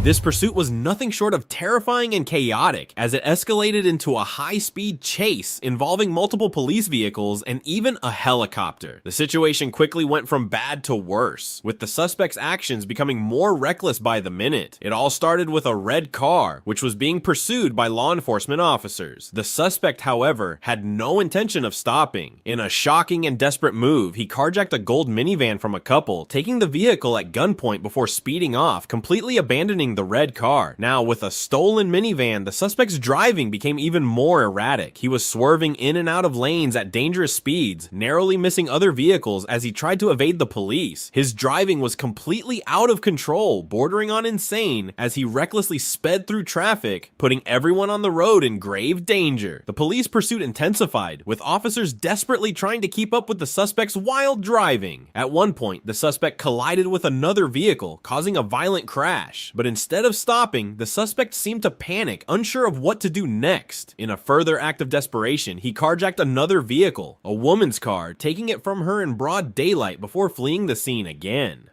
This pursuit was nothing short of terrifying and chaotic, as it escalated into a high-speed chase involving multiple police vehicles and even a helicopter. The situation quickly went from bad to worse, with the suspect's actions becoming more reckless by the minute. It all started with a red car, which was being pursued by law enforcement officers. The suspect, however, had no intention of stopping. In a shocking and desperate move, he carjacked a gold minivan from a couple, taking the vehicle at gunpoint before speeding off, completely abandoning the red car. Now, with a stolen minivan, the suspect's driving became even more erratic. He was swerving in and out of lanes at dangerous speeds, narrowly missing other vehicles as he tried to evade the police. His driving was completely out of control, bordering on insane, as he recklessly sped through traffic, putting everyone on the road in grave danger. The police pursuit intensified, with officers desperately trying to keep up with the suspect's wild driving. At one point, the suspect collided with another vehicle, causing a violent crash, but instead of stopping, the suspect seemed to panic, unsure of what to do next. In a further act of desperation, he carjacked another vehicle, a woman's car, taking it from her in broad daylight before fleeing the scene again.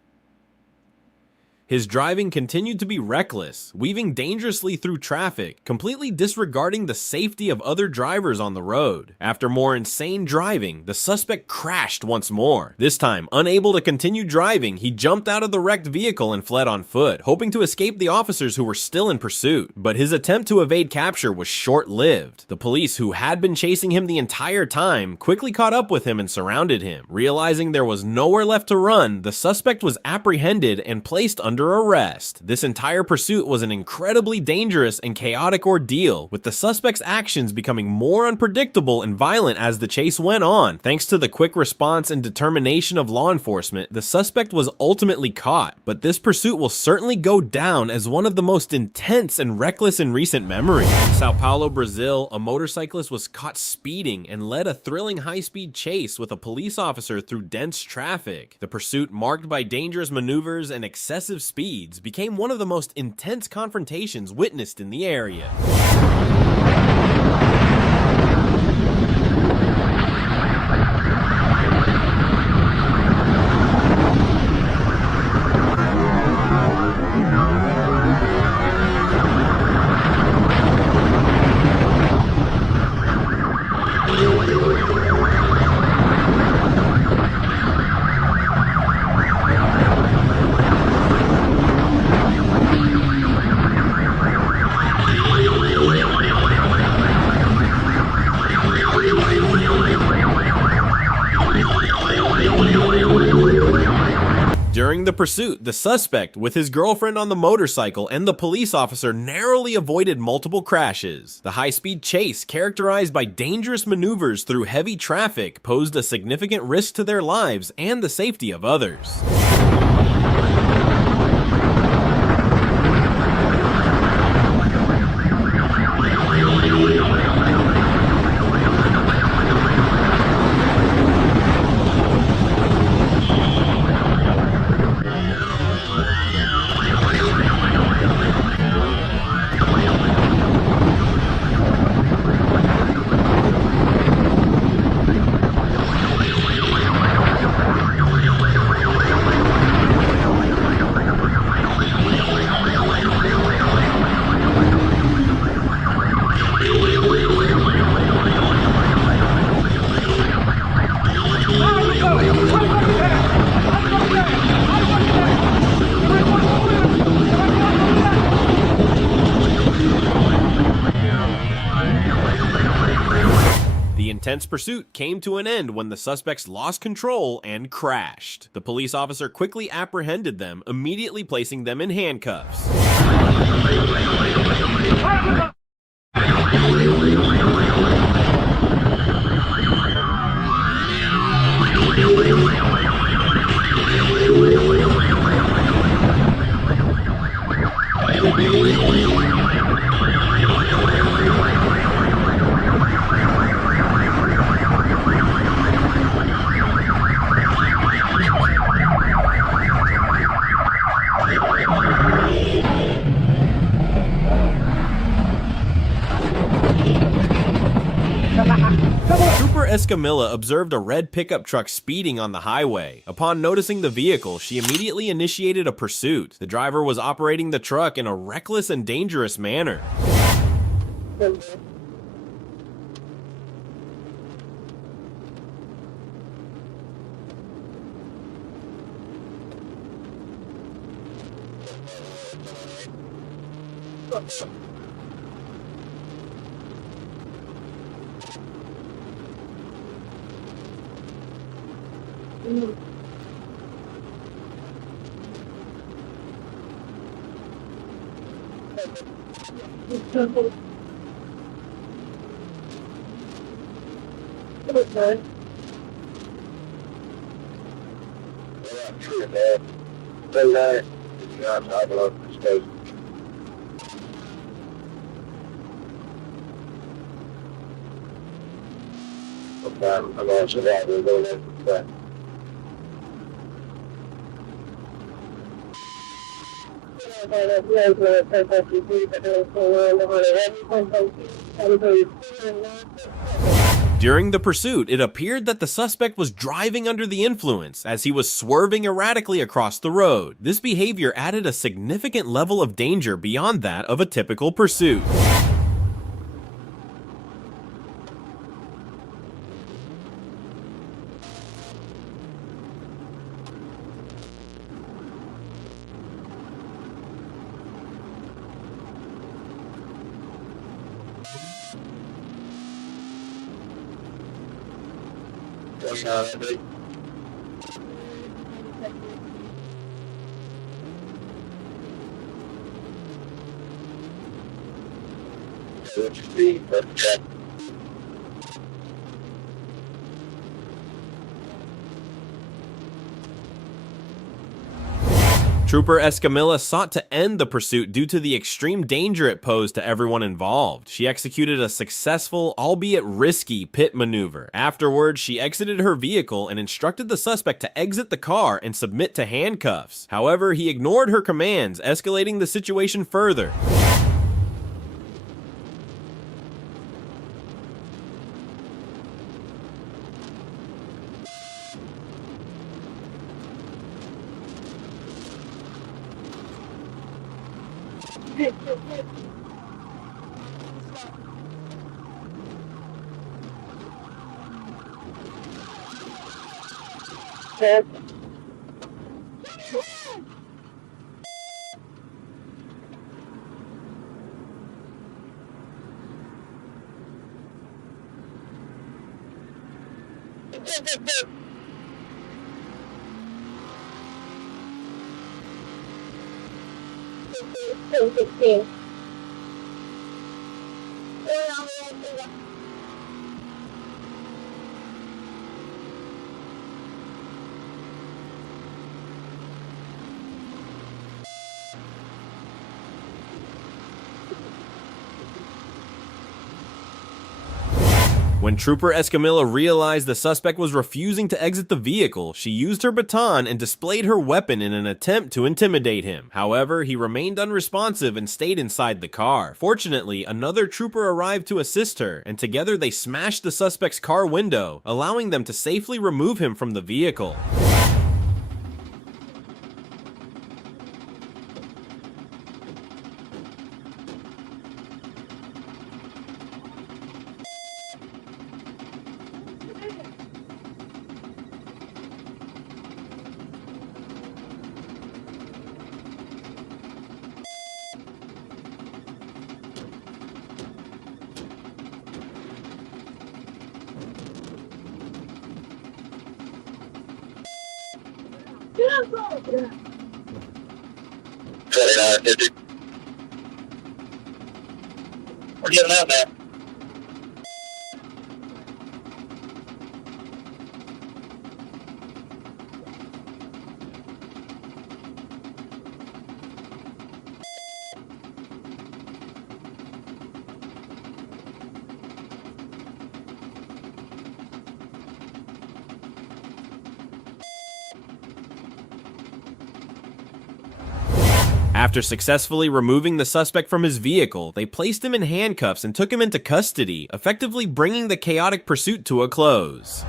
His driving continued to be reckless, weaving dangerously through traffic, completely disregarding the safety of other drivers on the road. After more insane driving, the suspect crashed once more. This time, unable to continue driving, he jumped out of the wrecked vehicle and fled on foot, hoping to escape the officers who were still in pursuit. But his attempt to evade capture was short-lived. The police, who had been chasing him the entire time, quickly caught up with him and surrounded him. Realizing there was nowhere left to run, the suspect was apprehended and placed under arrest. This entire pursuit was an incredibly dangerous and chaotic ordeal, with the suspect's actions becoming more unpredictable and violent as the chase went on. Thanks to the quick response and determination of law enforcement, the suspect was ultimately caught, but this pursuit will certainly go down as one of the most intense and reckless in recent memory. In Sao Paulo, Brazil, a motorcyclist was caught speeding and led a thrilling high-speed chase with a police officer through dense traffic. The pursuit, marked by dangerous maneuvers and excessive speeds, became one of the most intense confrontations witnessed in the area. During the pursuit, the suspect, with his girlfriend on the motorcycle and the police officer, narrowly avoided multiple crashes. The high-speed chase, characterized by dangerous maneuvers through heavy traffic, posed a significant risk to their lives and the safety of others. The intense pursuit came to an end when the suspects lost control and crashed. The police officer quickly apprehended them, immediately placing them in handcuffs. Escamilla observed a red pickup truck speeding on the highway. Upon noticing the vehicle, she immediately initiated a pursuit. The driver was operating the truck in a reckless and dangerous manner. During the pursuit, it appeared that the suspect was driving under the influence as he was swerving erratically across the road. This behavior added a significant level of danger beyond that of a typical pursuit. Trooper Escamilla sought to end the pursuit due to the extreme danger it posed to everyone involved. She executed a successful, albeit risky, pit maneuver. Afterwards, she exited her vehicle and instructed the suspect to exit the car and submit to handcuffs. However, he ignored her commands, escalating the situation further. When Trooper Escamilla realized the suspect was refusing to exit the vehicle, she used her baton and displayed her weapon in an attempt to intimidate him. However, he remained unresponsive and stayed inside the car. Fortunately, another trooper arrived to assist her, and together they smashed the suspect's car window, allowing them to safely remove him from the vehicle. We're getting out now. After successfully removing the suspect from his vehicle, they placed him in handcuffs and took him into custody, effectively bringing the chaotic pursuit to a close.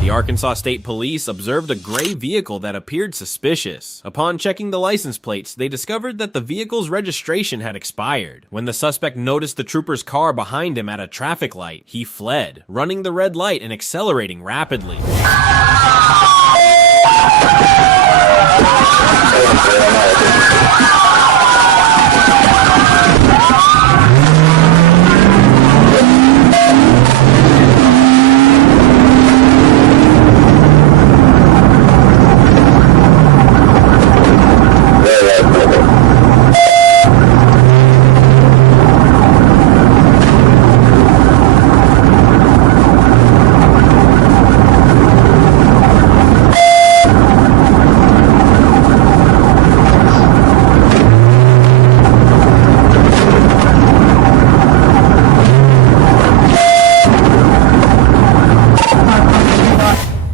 The Arkansas State Police observed a gray vehicle that appeared suspicious. Upon checking the license plates, they discovered that the vehicle's registration had expired. When the suspect noticed the trooper's car behind him at a traffic light, he fled, running the red light and accelerating rapidly.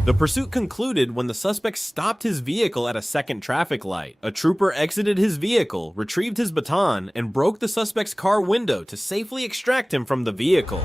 The pursuit concluded when the suspect stopped his vehicle at a second traffic light. A trooper exited his vehicle, retrieved his baton, and broke the suspect's car window to safely extract him from the vehicle.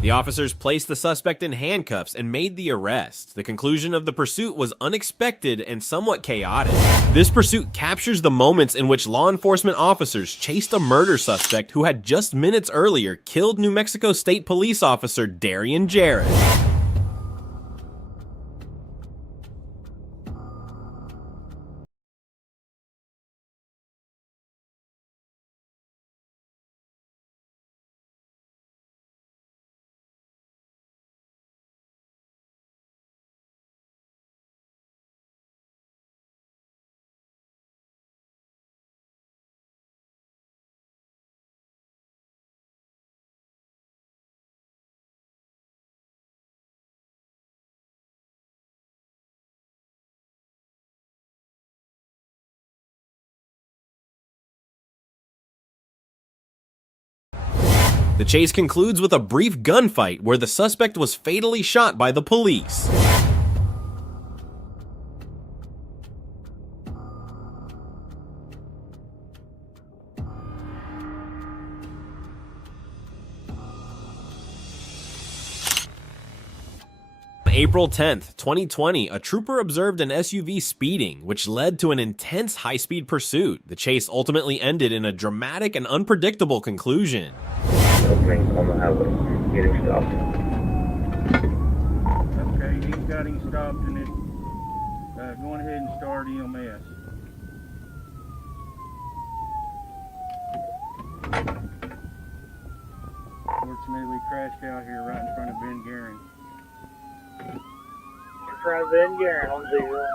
The officers placed the suspect in handcuffs and made the arrest. The conclusion of the pursuit was unexpected and somewhat chaotic. This pursuit captures the moments in which law enforcement officers chased a murder suspect who had just minutes earlier killed New Mexico State Police Officer Darian Jarrett. The chase concludes with a brief gunfight where the suspect was fatally shot by the police. April 10th, 2020, a trooper observed an SUV speeding, which led to an intense high-speed pursuit. The chase ultimately ended in a dramatic and unpredictable conclusion. Opening on the highway, getting stopped. Okay, he's got him stopped and it's going ahead and start EMS. Fortunately, crashed out here right in front of Ben Guerin. Front of Ben Guerin on 0.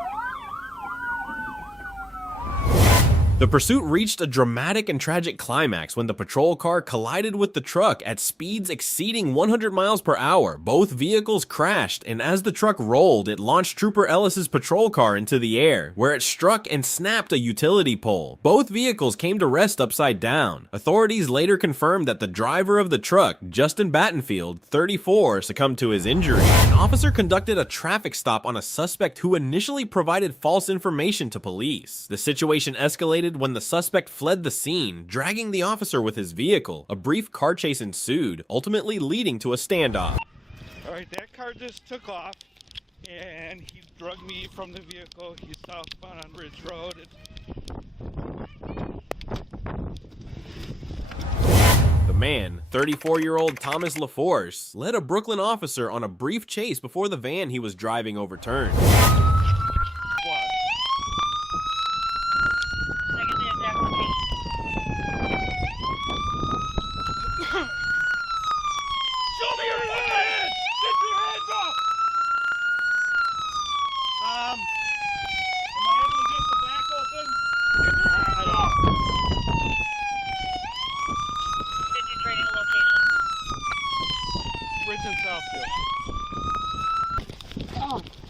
The pursuit reached a dramatic and tragic climax when the patrol car collided with the truck at speeds exceeding 100 miles per hour. Both vehicles crashed, and as the truck rolled, it launched Trooper Ellis's patrol car into the air, where it struck and snapped a utility pole. Both vehicles came to rest upside down. Authorities later confirmed that the driver of the truck, Justin Battenfield, 34, succumbed to his injury. An officer conducted a traffic stop on a suspect who initially provided false information to police. The situation escalated when the suspect fled the scene, dragging the officer with his vehicle. A brief car chase ensued, ultimately leading to a standoff. Alright, that car just took off and he dragged me from the vehicle. He's southbound on Ridge Road. The man, 34-year-old Thomas LaForce, led a Brooklyn officer on a brief chase before the van he was driving overturned.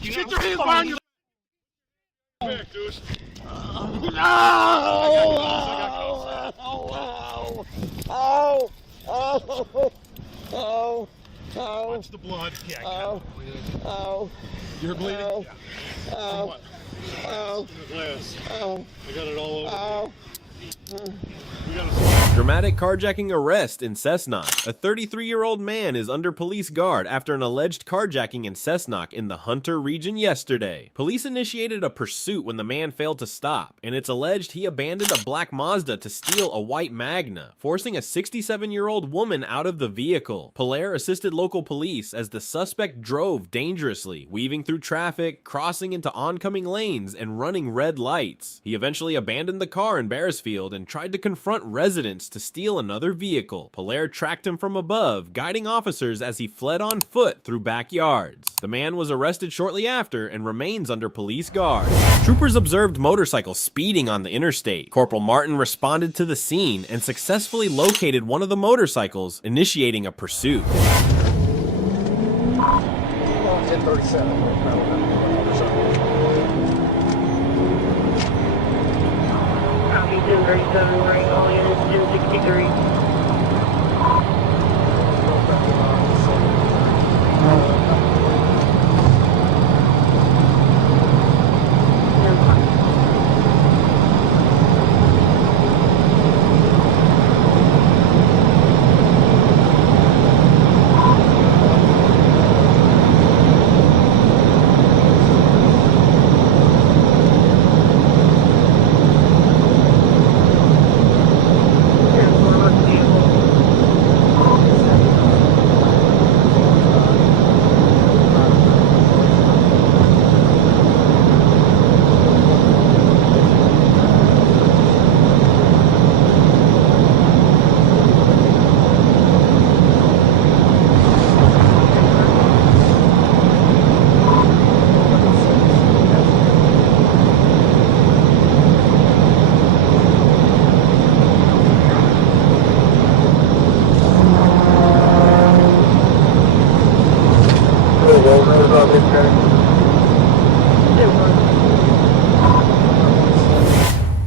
Get your hands behind your back, dude. Watch the blood. Yeah, you're bleeding? Yeah. What? Glass. I got it all over. Dramatic carjacking arrest in Cessnock. A 33-year-old man is under police guard after an alleged carjacking in Cessnock in the Hunter region yesterday. Police initiated a pursuit when the man failed to stop, and it's alleged he abandoned a black Mazda to steal a white Magna, forcing a 67-year-old woman out of the vehicle. Polaire assisted local police as the suspect drove dangerously, weaving through traffic, crossing into oncoming lanes, and running red lights. He eventually abandoned the car in Bearsfield and tried to confront residents to steal another vehicle. Polaire tracked him from above, guiding officers as he fled on foot through backyards. The man was arrested shortly after and remains under police guard. Troopers observed motorcycles speeding on the interstate. Corporal Martin responded to the scene and successfully located one of the motorcycles, initiating a pursuit. 1037. Copy 1037, ring all units 1063.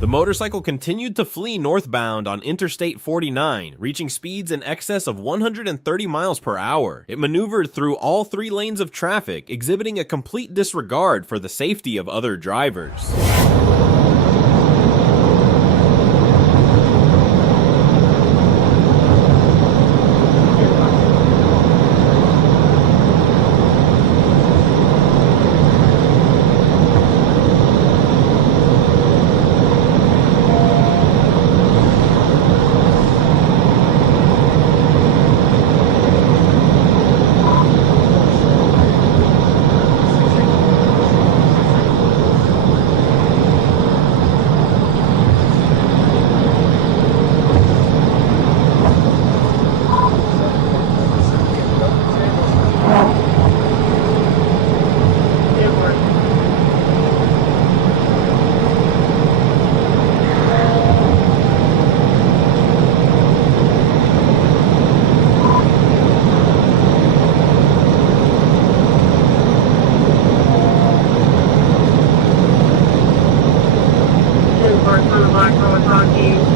The motorcycle continued to flee northbound on Interstate 49, reaching speeds in excess of 130 miles per hour. It maneuvered through all 3 lanes of traffic, exhibiting a complete disregard for the safety of other drivers.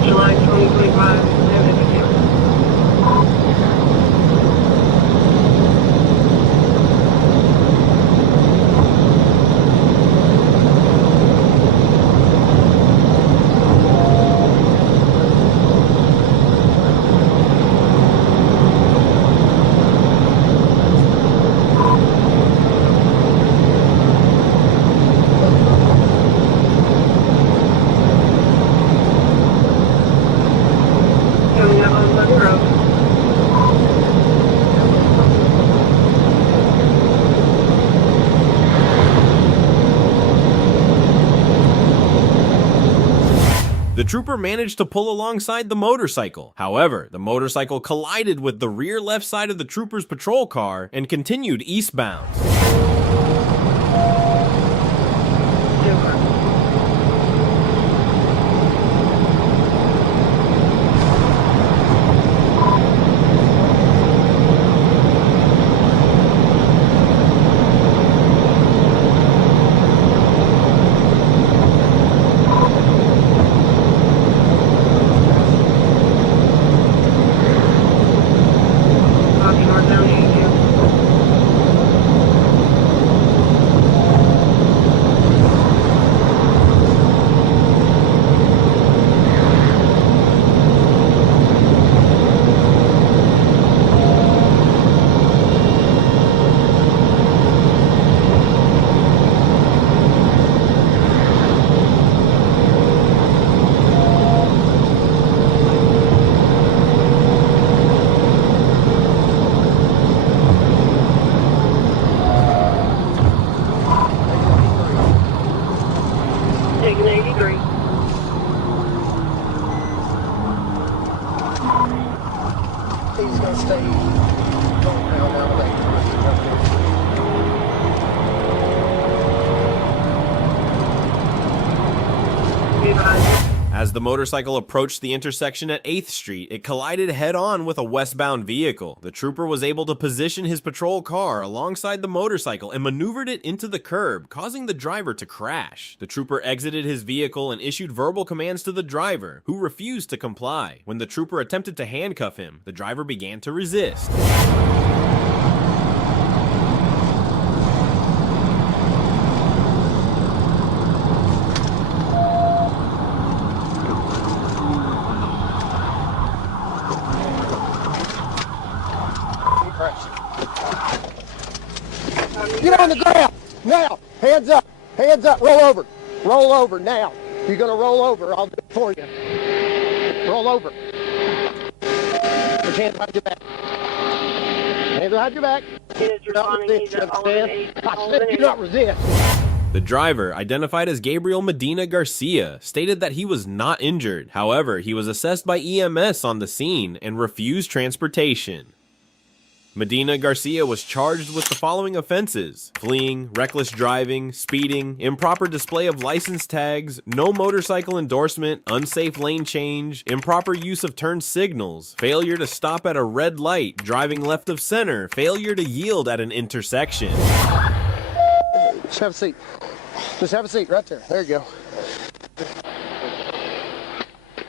July 2025, 7:52. Coming up on West Road. The trooper managed to pull alongside the motorcycle. However, the motorcycle collided with the rear left side of the trooper's patrol car and continued eastbound. Copy, northbound 82. Taking 83. He's gonna stay going around out of that. Be advised. As the motorcycle approached the intersection at 8th Street, it collided head-on with a westbound vehicle. The trooper was able to position his patrol car alongside the motorcycle and maneuvered it into the curb, causing the driver to crash. The trooper exited his vehicle and issued verbal commands to the driver, who refused to comply. When the trooper attempted to handcuff him, the driver began to resist. Get on the ground now. Hands up. Hands up. Roll over. Roll over now. You're gonna roll over. I'll do it for you. Roll over. Put your hands behind your back. Hands behind your back. Units responding. He's at all in 8. I said do not resist. The driver, identified as Gabriel Medina Garcia, stated that he was not injured. However, he was assessed by EMS on the scene and refused transportation. Medina Garcia was charged with the following offenses: fleeing, reckless driving, speeding, improper display of license tags, no motorcycle endorsement, unsafe lane change, improper use of turn signals, failure to stop at a red light, driving left of center, failure to yield at an intersection. Just have a seat. Just have a seat right there. There you go.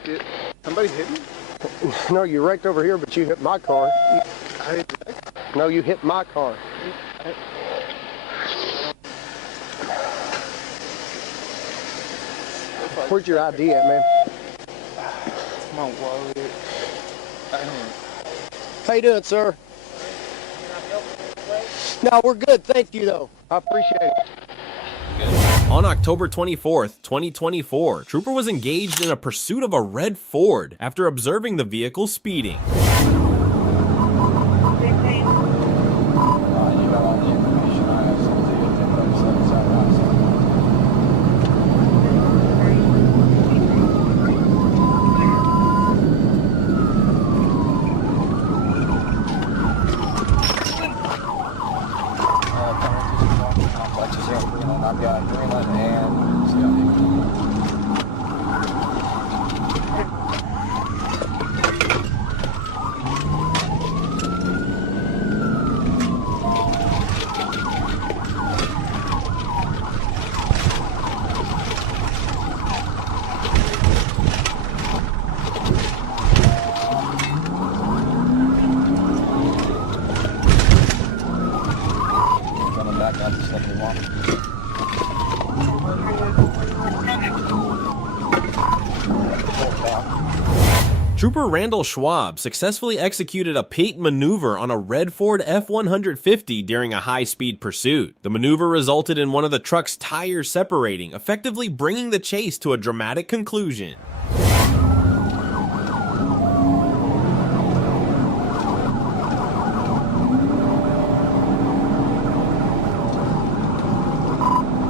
it. Somebody's hit me? No, you wrecked over here, but you hit my car. No, you hit my car. Where's your ID at, man? My wallet. How you doing, sir? No, we're good. Thank you, though. I appreciate it. On October 24th, 2024, Trooper was engaged in a pursuit of a red Ford after observing the vehicle speeding. I've got Greenland and Scotty. Coming back out to 71. Trooper Randall Schwab successfully executed a pit maneuver on a red Ford F-150 during a high-speed pursuit. The maneuver resulted in one of the truck's tires separating, effectively bringing the chase to a dramatic conclusion.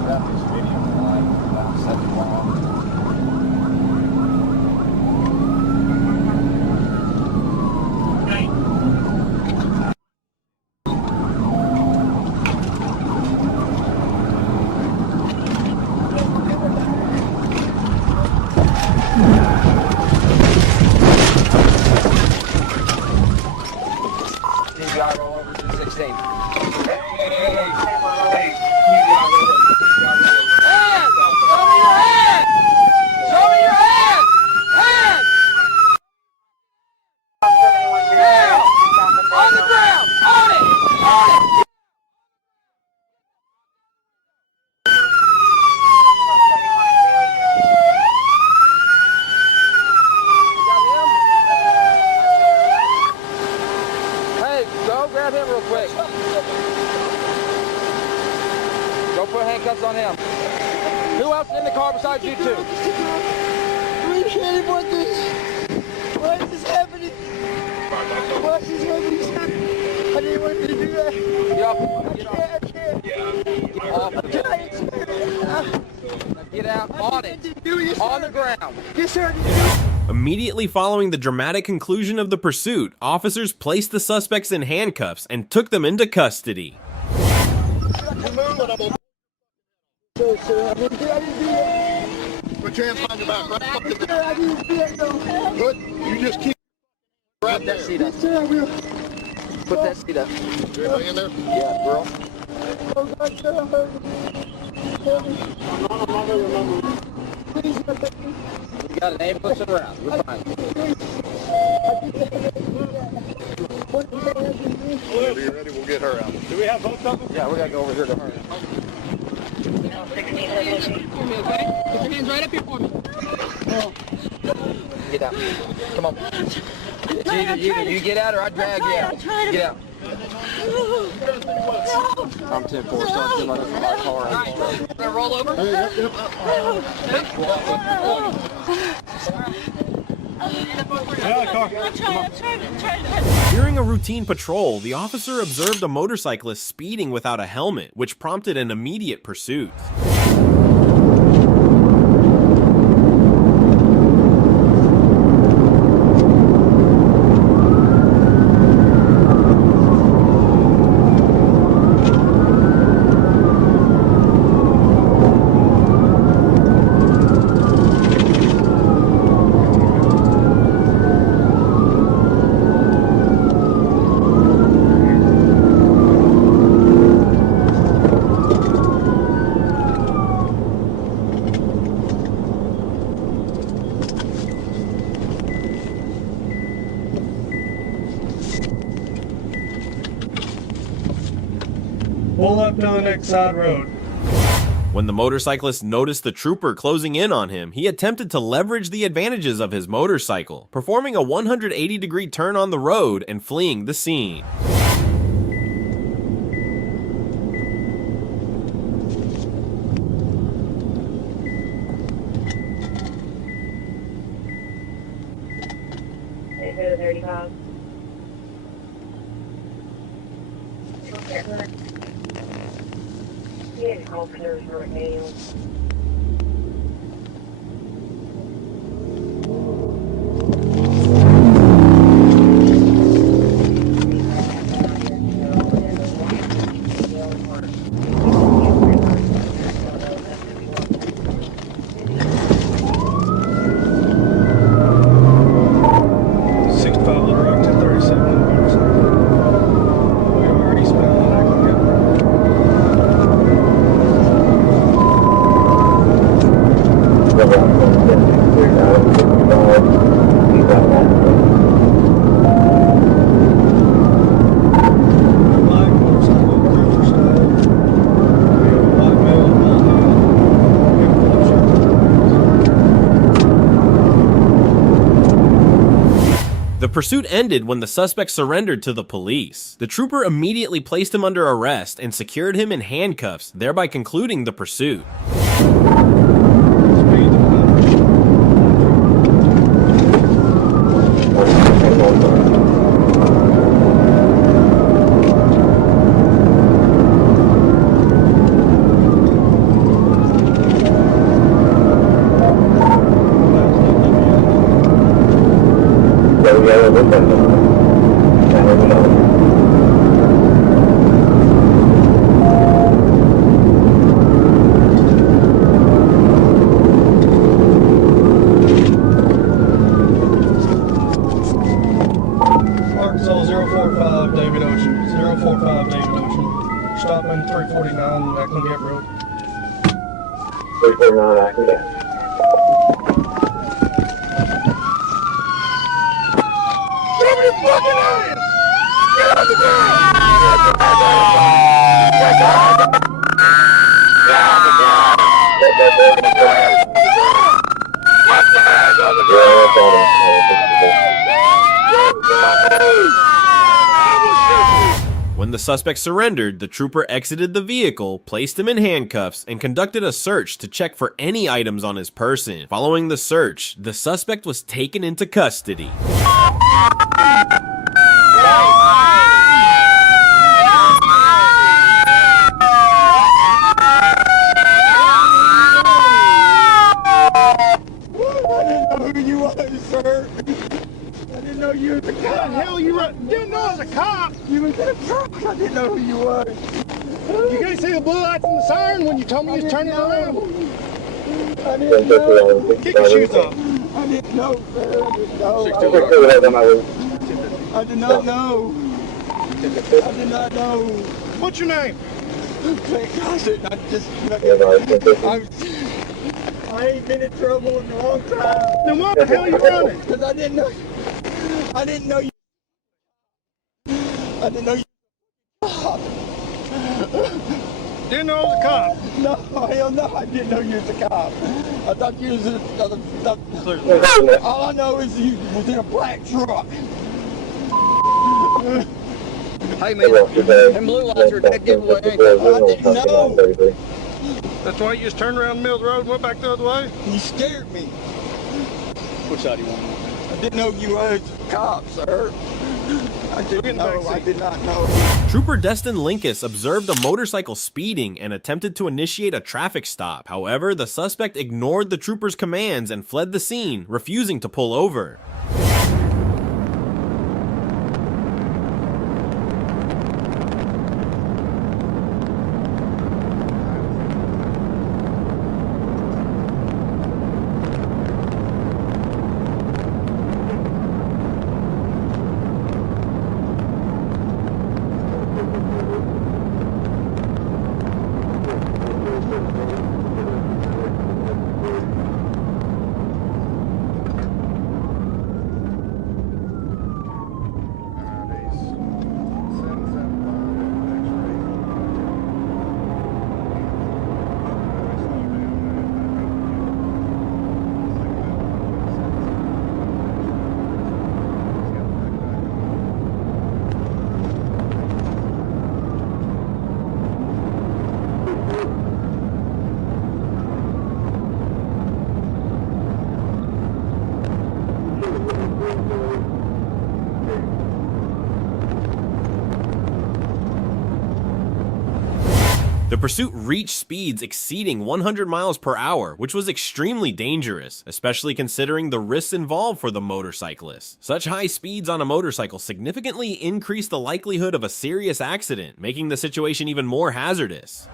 Got this video online about 71. You gotta roll over to 16. Go grab him real quick. Go put handcuffs on him. Who else in the car besides you two? We can't want this. What is happening? What is happening? I didn't want you to do that. Get off. I can't. Get off. Now get out on it. On the ground. Yes, sir. Immediately following the dramatic conclusion of the pursuit, officers placed the suspects in handcuffs and took them into custody. Sir, I didn't do that. Put your hands behind your back, right? Sir, I didn't do that, no. Good. You just keep right there. Seat up. Yes, sir, I will. Put that seat up. Is there anybody in there? Yeah, girl. Oh, God, sir, I heard it. Help me. Please, help me. We got an ambulance around. We're fine. Whenever you're ready, we'll get her out. Do we have both of them? Yeah, we gotta go over here to her. Put your hands right up here for me. Get out. Come on. It's either you get out or I drag you out. Get out. I'm 10-4, so I'm feeling like it's my car. Gonna roll over? I'm trying. During a routine patrol, the officer observed a motorcyclist speeding without a helmet, which prompted an immediate pursuit. Pull up to the next side road. When the motorcyclist noticed the trooper closing in on him, he attempted to leverage the advantages of his motorcycle, performing a 180-degree turn on the road and fleeing the scene. The pursuit ended when the suspect surrendered to the police. The trooper immediately placed him under arrest and secured him in handcuffs, thereby concluding the pursuit. Arkansas 045 David Ocean. 045 David Ocean. Stopping 349 Ackland Gap Road. 349 Ackland Gap. When the suspect surrendered, the trooper exited the vehicle, placed him in handcuffs, and conducted a search to check for any items on his person. Following the search, the suspect was taken into custody. I didn't know you was a cop. What the hell you didn't know I was a cop? You was in a truck. I didn't know who you was. You couldn't see the blue lights and the siren when you told me you was turning around. I didn't know. Kick your shoes off. I didn't know, sir. I didn't know. I did not know. I did not know. What's your name? I ain't been in trouble in a long time. Then why the hell are you running? Because I didn't know. I didn't know you. I didn't know you. Didn't know I was a cop. No, hell no, I didn't know you was a cop. I thought you was all I know is you was in a black truck. Hey man, them blue lights are a dead giveaway. I didn't know. That's why you just turned around the middle of the road and went back the other way? You scared me. Which side do you want? I didn't know you was a cop, sir. I didn't know. I did not know. Trooper Destin Linkus observed a motorcycle speeding and attempted to initiate a traffic stop. However, the suspect ignored the trooper's commands and fled the scene, refusing to pull over. The pursuit reached speeds exceeding 100 miles per hour, which was extremely dangerous, especially considering the risks involved for the motorcyclist. Such high speeds on a motorcycle significantly increased the likelihood of a serious accident, making the situation even more hazardous.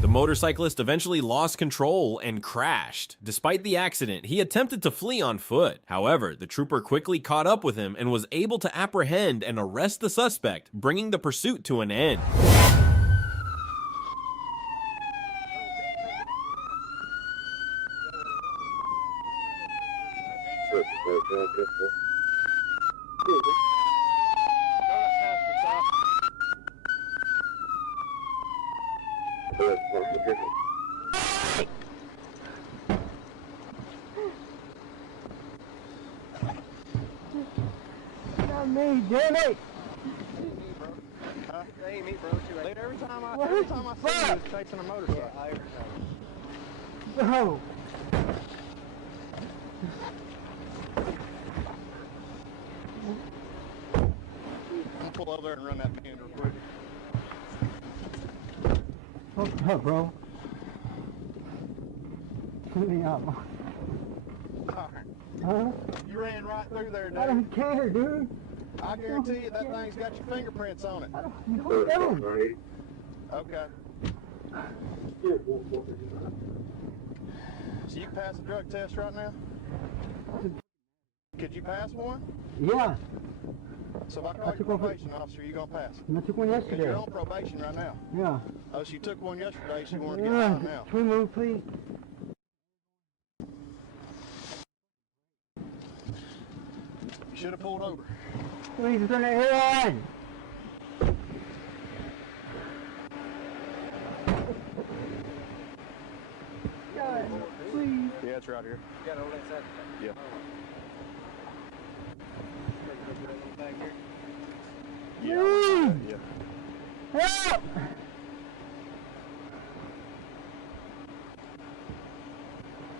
The motorcyclist eventually lost control and crashed. Despite the accident, he attempted to flee on foot. However, the trooper quickly caught up with him and was able to apprehend and arrest the suspect, bringing the pursuit to an end. Not me, damn it! Huh? That ain't me, bro. Dude, every time I see you, it's chasing a motorcycle. No! I'm gonna pull over there and run that band real quick. What's up, bro? Get me out. Huh? You ran right through there, I dude. don't care, dude. I guarantee you that thing's got your fingerprints on it. I don't know. Okay. So you can pass a drug test right now? Could you pass one? Yeah, So if I call you probation officer, you gonna pass it? I took one Because yesterday. you're on probation right now. Yeah. Oh, so you took one yesterday, so you want to get one now. Can we move, please? You should have pulled over. Please, turn it on. God, please. Yeah, it's right here. You got all that side? Yeah. Yeah. Yeah. Help!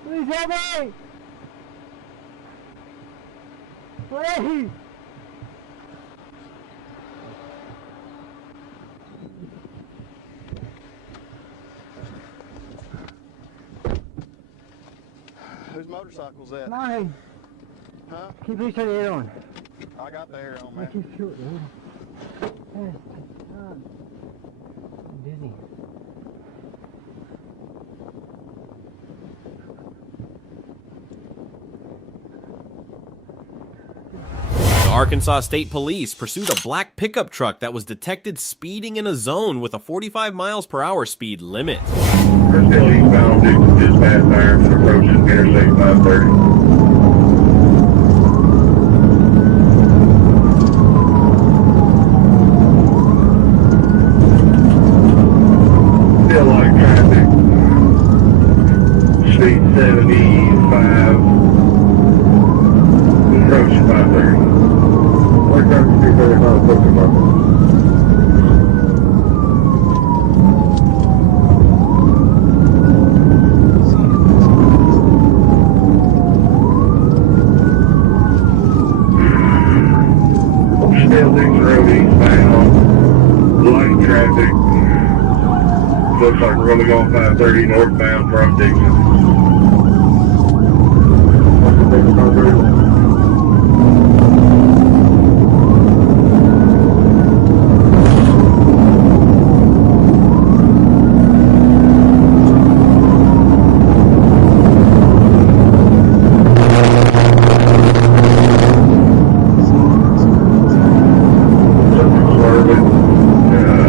Please help me! Please! Whose motorcycle's that? Mine! Huh? Can you please turn the air on? I got the air on, I man. can feel it, dude. Yes, I'm dizzy. The Arkansas State Police pursued a black pickup truck that was detected speeding in a zone with a 45 miles per hour speed limit. We're still eastbound due to dispatch irons and approaching Interstate 530. Still a lot of traffic. Speed 75. Approaching 530. What traffic 235 approaching 530? Still Dixon Road eastbound. Light traffic. Looks like we're going to go on 530 northbound from Dixon.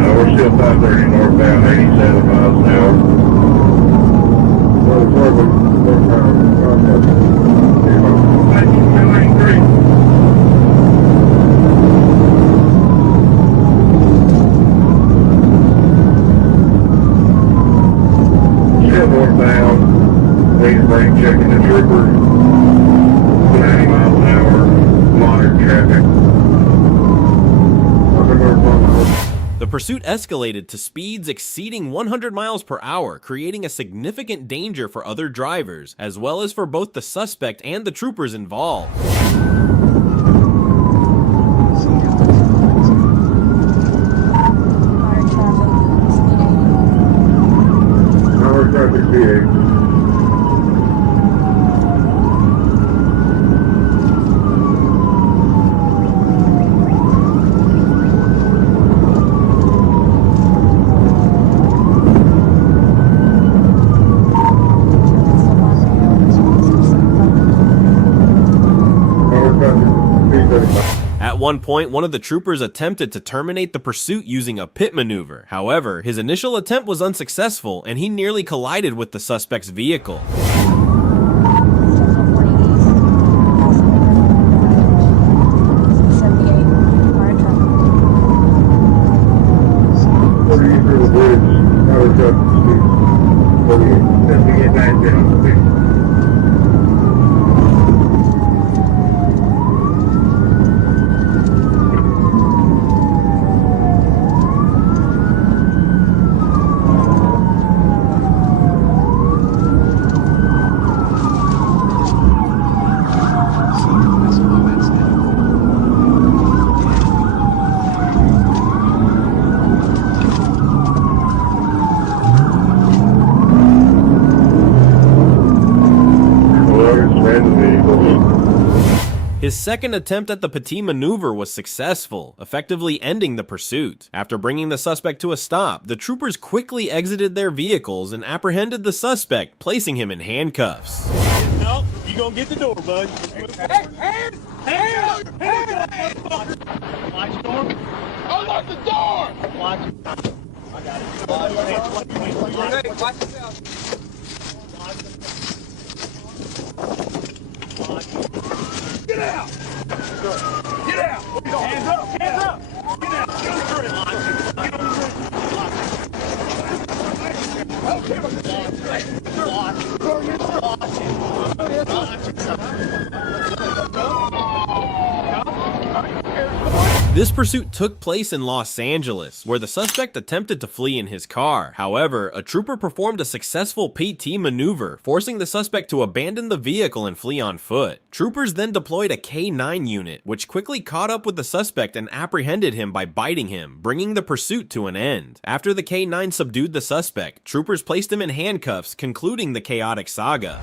We're still 530 northbound, 87 miles an hour. Still northbound, waiting brake checking the trooper, 90 miles an hour, moderate traffic. The pursuit escalated to speeds exceeding 100 miles per hour, creating a significant danger for other drivers, as well as for both the suspect and the troopers involved. Our traffic PA. At one point, one of the troopers attempted to terminate the pursuit using a pit maneuver. However, his initial attempt was unsuccessful, and he nearly collided with the suspect's vehicle. Through the bridge, our traffic speed 48. Then we get back down the speed. His second attempt at the Petit maneuver was successful, effectively ending the pursuit. After bringing the suspect to a stop, the troopers quickly exited their vehicles and apprehended the suspect, placing him in handcuffs. No, you gonna get the door, bud. Hands! Watch the door. Unlock the door! Watch. I got it. Watch yourself. Get out! Get out! Hands up! Hands up! Get out! Get on the grid! Get on the This pursuit took place in Los Angeles, where the suspect attempted to flee in his car. However, a trooper performed a successful PT maneuver, forcing the suspect to abandon the vehicle and flee on foot. Troopers then deployed a K9 unit, which quickly caught up with the suspect and apprehended him by biting him, bringing the pursuit to an end. After the K9 subdued the suspect, troopers placed him in handcuffs, concluding the chaotic saga.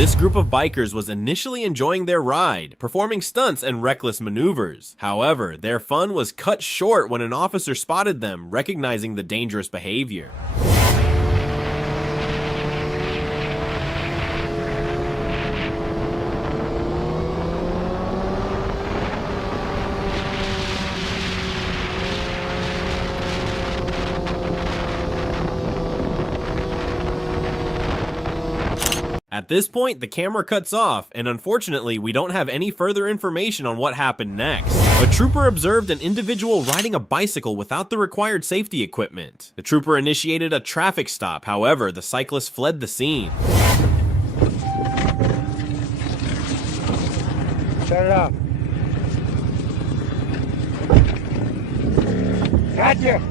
This group of bikers was initially enjoying their ride, performing stunts and reckless maneuvers. However, their fun was cut short when an officer spotted them, recognizing the dangerous behavior. At this point, the camera cuts off, and unfortunately, we don't have any further information on what happened next. A trooper observed an individual riding a bicycle without the required safety equipment. The trooper initiated a traffic stop, however, the cyclist fled the scene. Shut it off. Gotcha.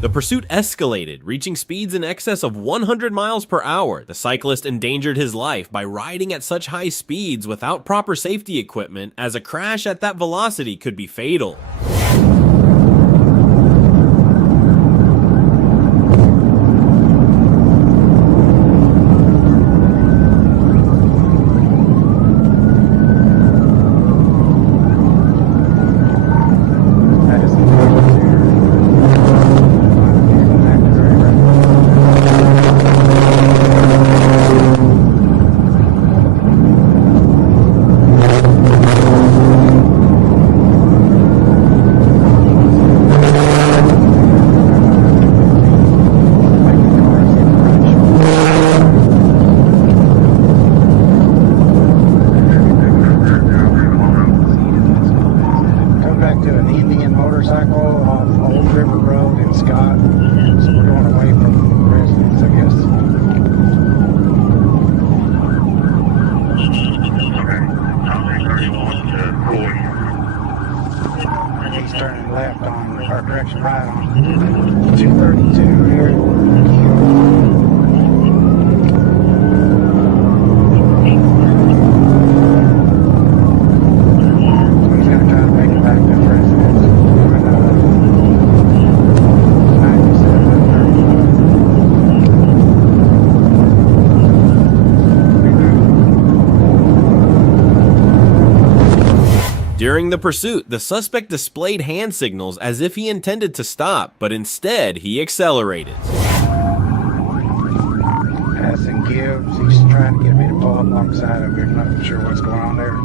The pursuit escalated, reaching speeds in excess of 100 miles per hour. The cyclist endangered his life by riding at such high speeds without proper safety equipment, as a crash at that velocity could be fatal. Turning left on our direction right on 232 here. During the pursuit, the suspect displayed hand signals as if he intended to stop, but instead he accelerated. Passing gives, he's trying to get me to pull up alongside of him. Not sure what's going on there.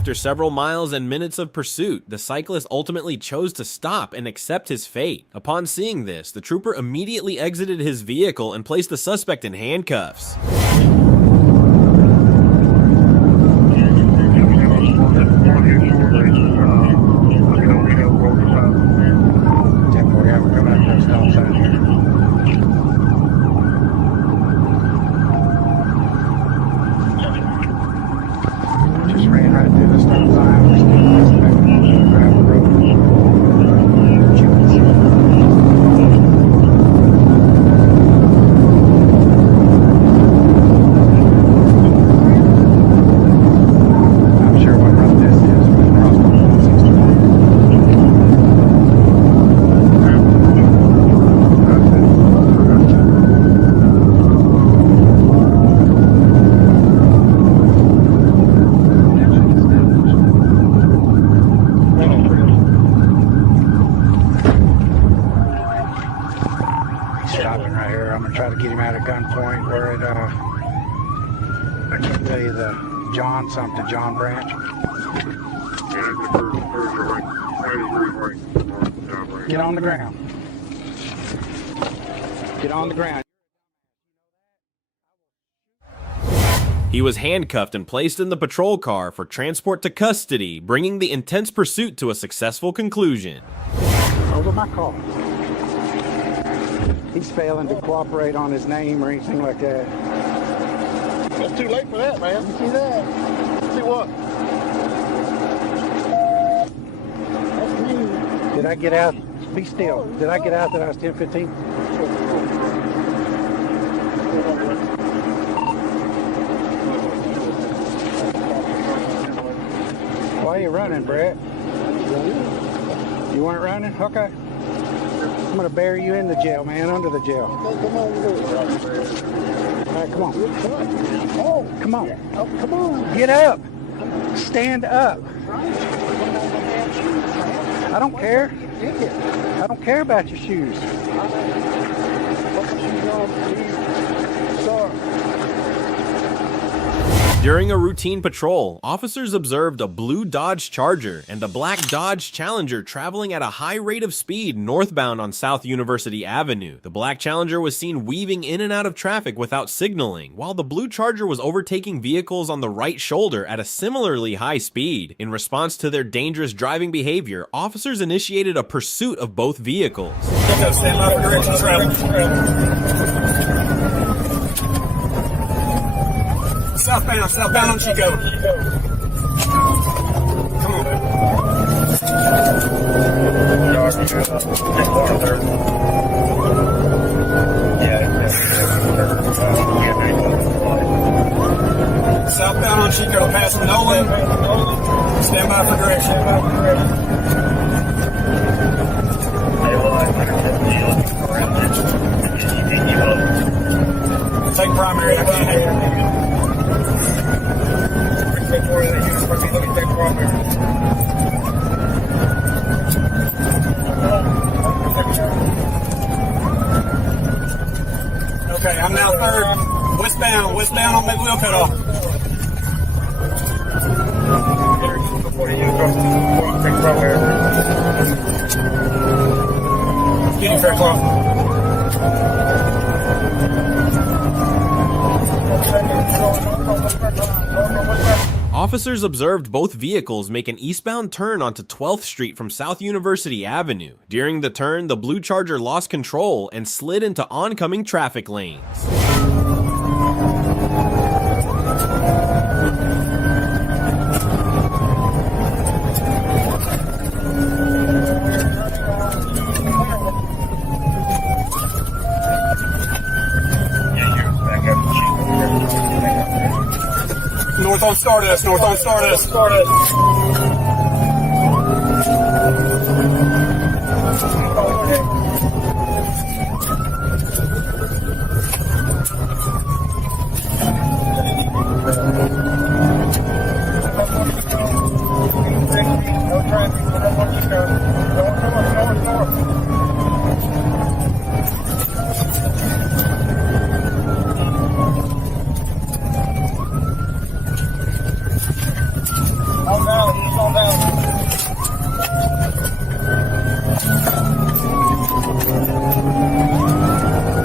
After several miles and minutes of pursuit, the cyclist ultimately chose to stop and accept his fate. Upon seeing this, the trooper immediately exited his vehicle and placed the suspect in handcuffs. John something, John Branch. Get on the ground. Get on the ground. He was handcuffed and placed in the patrol car for transport to custody, bringing the intense pursuit to a successful conclusion. Over my car. He's failing to cooperate on his name or anything like that. It's too late for that, man. You see that? See what? That's me. Did I get out? Be still. Did I get out that I was 10-15? Why are you running, Brett? You weren't running? Okay. I'm going to bury you in the jail, man, under the jail. All right, come on. Oh, come on. Oh, come on. Get up. Stand up. I don't care. I don't care about your shoes. During a routine patrol, officers observed a blue Dodge Charger and a black Dodge Challenger traveling at a high rate of speed northbound on South University Avenue. The black Challenger was seen weaving in and out of traffic without signaling, while the blue Charger was overtaking vehicles on the right shoulder at a similarly high speed. In response to their dangerous driving behavior, officers initiated a pursuit of both vehicles. Stand by for direction travel. Southbound on Chico. Come on. Southbound on Chico, past Nolan. Stand by for direction. Take primary, I can't hear you. Okay, I'm now third. Westbound on Big Wheel Cutoff. Get your fair clock. Officers observed both vehicles make an eastbound turn onto 12th Street from South University Avenue. During the turn, the blue Charger lost control and slid into oncoming traffic lanes. North on Stardust.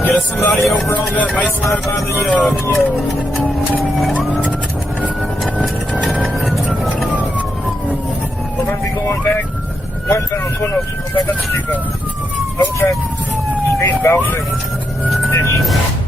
Get somebody over on that baseline by the We're going to be going back westbound, 102, go back up to Chico. No traffic. Speed bouncing.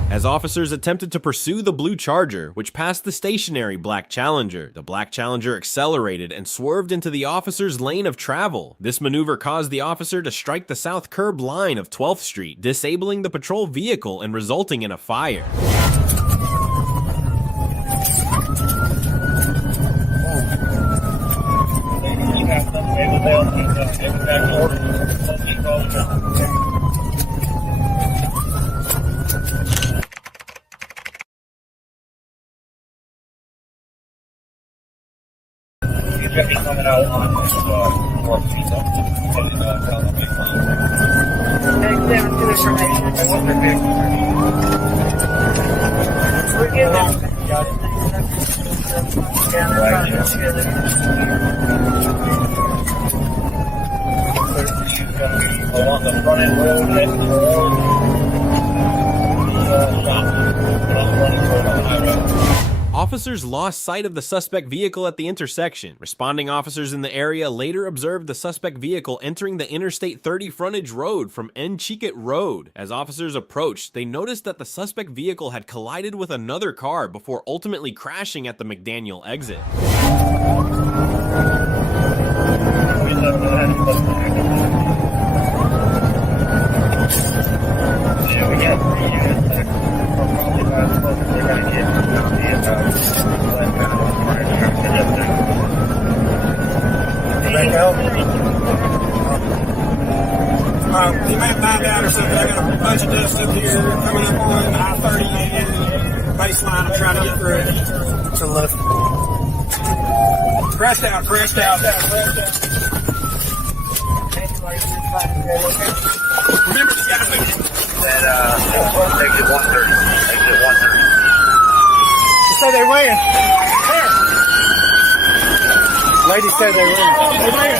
As officers attempted to pursue the blue Charger, which passed the stationary black Challenger, the black Challenger accelerated and swerved into the officer's lane of travel. This maneuver caused the officer to strike the south curb line of 12th Street, disabling the patrol vehicle and resulting in a fire. Coming out on North Street. We're giving. Along the front end road next to the road. Officers lost sight of the suspect vehicle at the intersection. Responding officers in the area later observed the suspect vehicle entering the Interstate 30 frontage road from Enchiquet Road. As officers approached, they noticed that the suspect vehicle had collided with another car before ultimately crashing at the McDaniel exit. You may find out or something. I got a bunch of dust up here coming up on I-30 and baseline. I'm trying to get through it. To the left. Crashed out. Remember, you gotta move. That, exit 130. Exit 130. You said they ran. Where? Lady said they ran. They ran.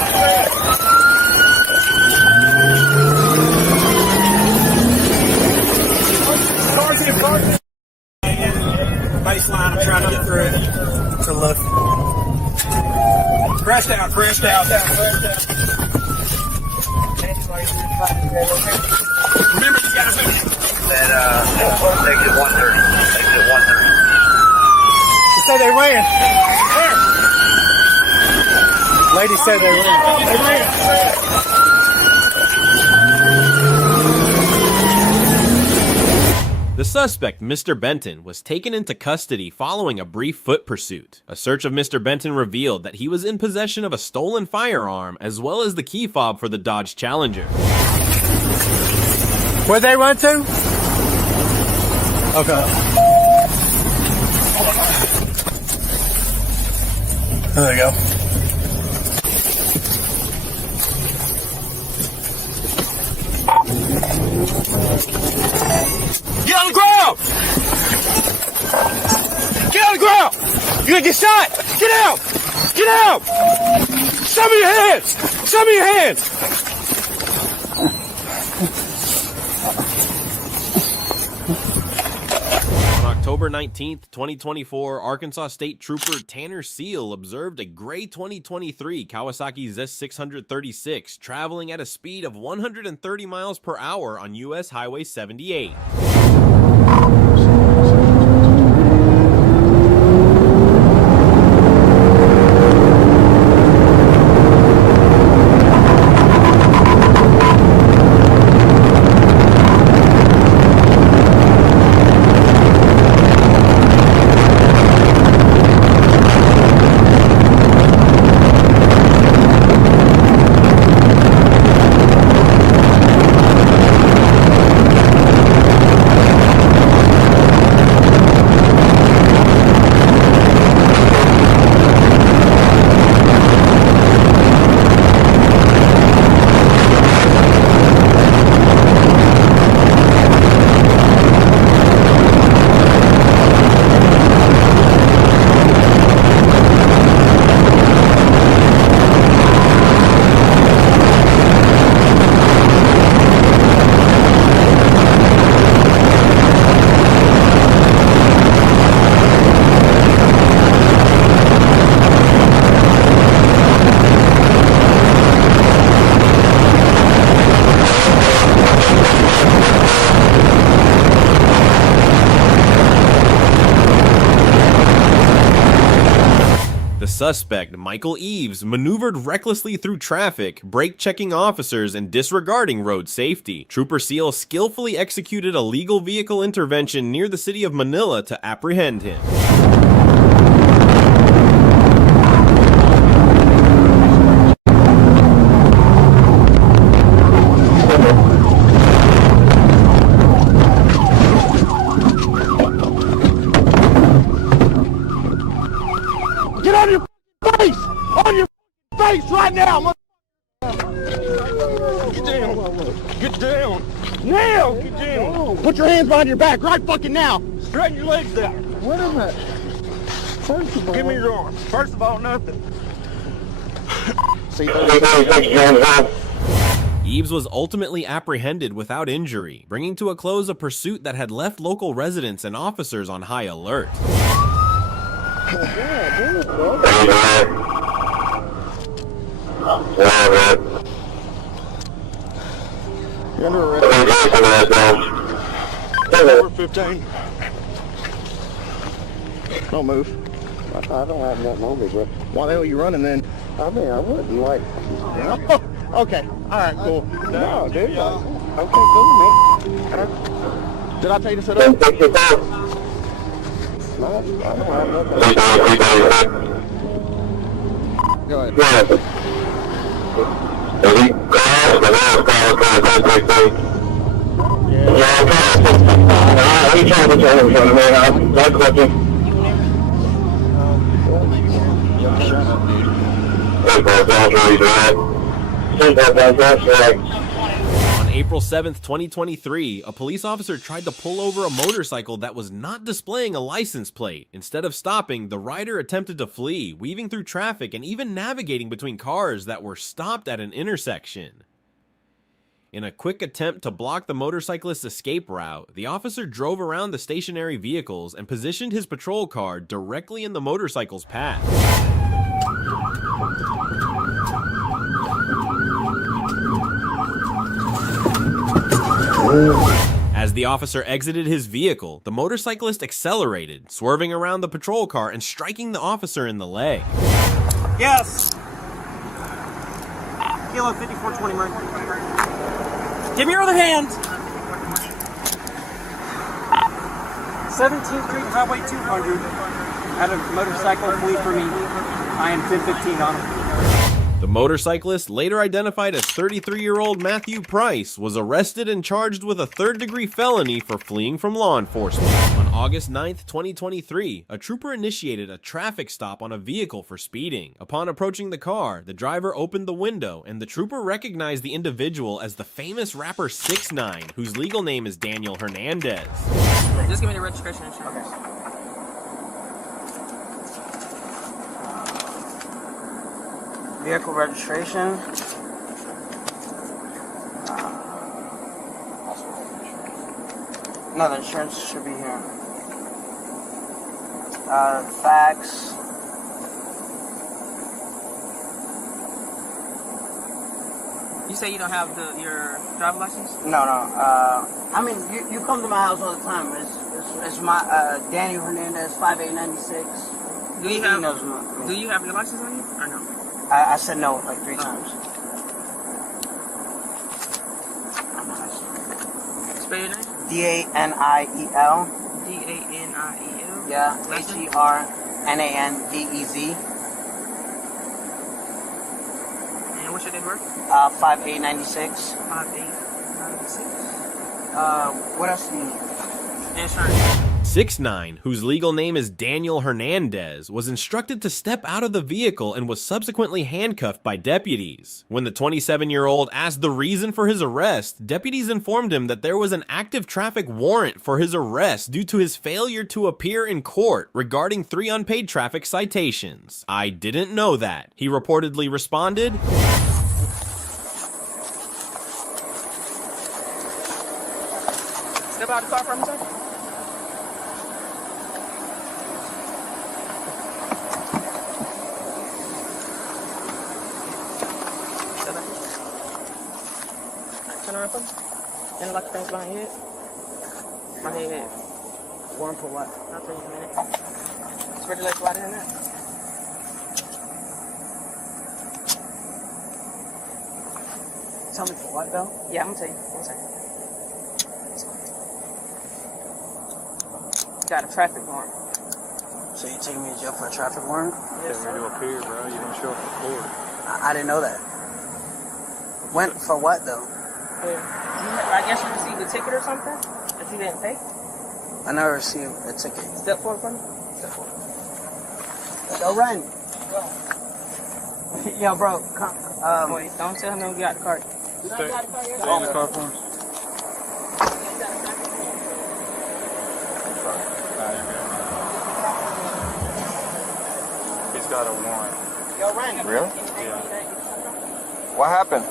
Baseline, I'm trying to get through it. To the left. Crashed out. Remember, you gotta move. That, exit 130. Exit 130. You said they ran. Where? Lady said they ran. They ran. The suspect, Mr. Benton, was taken into custody following a brief foot pursuit. A search of Mr. Benton revealed that he was in possession of a stolen firearm as well as the key fob for the Dodge Challenger. Where'd they run to? Okay. There you go. Get on the ground! Get on the ground! You're gonna get shot! Get out! Get out! Show me your hands! Show me your hands! On October 19th, 2024, Arkansas State Trooper Tanner Seal observed a gray 2023 Kawasaki Z636 traveling at a speed of 130 miles per hour on US Highway 78. Suspect Michael Eves maneuvered recklessly through traffic, brake-checking officers and disregarding road safety. Trooper Seal skillfully executed a legal vehicle intervention near the city of Manila to apprehend him. Get on your face! On your face right now! Get down! Get down! Now! Get down! Put your hands behind your back right fucking now! Straighten your legs out! What is that? Give me your arm. First of all, nothing. Eves was ultimately apprehended without injury, bringing to a close a pursuit that had left local residents and officers on high alert. You're under arrest. Over 15. Don't move. I don't have nothing on me, bro. Why the hell are you running then? I mean, I wouldn't like. Okay. All right. Cool. No, dude. Okay, cool, man. Did I tell you to sit up? No, I don't have nothing. Go ahead. On April 7th, 2023, a police officer tried to pull over a motorcycle that was not displaying a license plate. Instead of stopping, the rider attempted to flee, weaving through traffic and even navigating between cars that were stopped at an intersection. In a quick attempt to block the motorcyclist's escape route, the officer drove around the stationary vehicles and positioned his patrol car directly in the motorcycle's path. As the officer exited his vehicle, the motorcyclist accelerated, swerving around the patrol car and striking the officer in the leg. Yes. Kilo 5420, Mark. Give me your other hand. 17th Street, Highway 200. Had a motorcycle flee for me. I am 1015 on him. The motorcyclist, later identified as 33-year-old Matthew Price, was arrested and charged with a third-degree felony for fleeing from law enforcement. On August 9th, 2023, a trooper initiated a traffic stop on a vehicle for speeding. Upon approaching the car, the driver opened the window, and the trooper recognized the individual as the famous rapper 6ix9ine, whose legal name is Daniel Hernandez. Just give me the registration insurance. Okay. Vehicle registration. No, the insurance should be here. Fax. You say you don't have your driver's license? No. I mean, you come to my house all the time. It's my Daniel Hernandez 5896. Do you have your license on you or no? I said no like 3 times. Spell your name? D-A-N-I-E-L. D-A-N-I-E-L? Yeah. H-E-R-N-A-N-D-E-Z. And what's your date of birth? 5896. 5896. What else do you need? Insurance. 6ix9ine, whose legal name is Daniel Hernandez, was instructed to step out of the vehicle and was subsequently handcuffed by deputies. When the 27-year-old asked the reason for his arrest, deputies informed him that there was an active traffic warrant for his arrest due to his failure to appear in court regarding 3 unpaid traffic citations. "I didn't know that," he reportedly responded. Step out of the car for me, sir. Turn around for me. And lock the things behind your head. My head. Warm for what? I'll tell you in a minute. Spread your legs wider than that. Tell me for what, though? Yeah, I'm gonna tell you. 1 second. Got a traffic warrant. So you taking me to jail for a traffic warrant? Yes, sir. You appear, bro. You don't show up for court. I didn't know that. When? For what, though? I guess you received a ticket or something that you didn't pay? I never received a ticket. Step forward for me. Step forward. Go run. Go. Yo, bro. Wait, don't tell him you got the card. You got the card yet? Stay in the car for him. got a warrant. Yo, Ryan. Really? Yeah. What happened?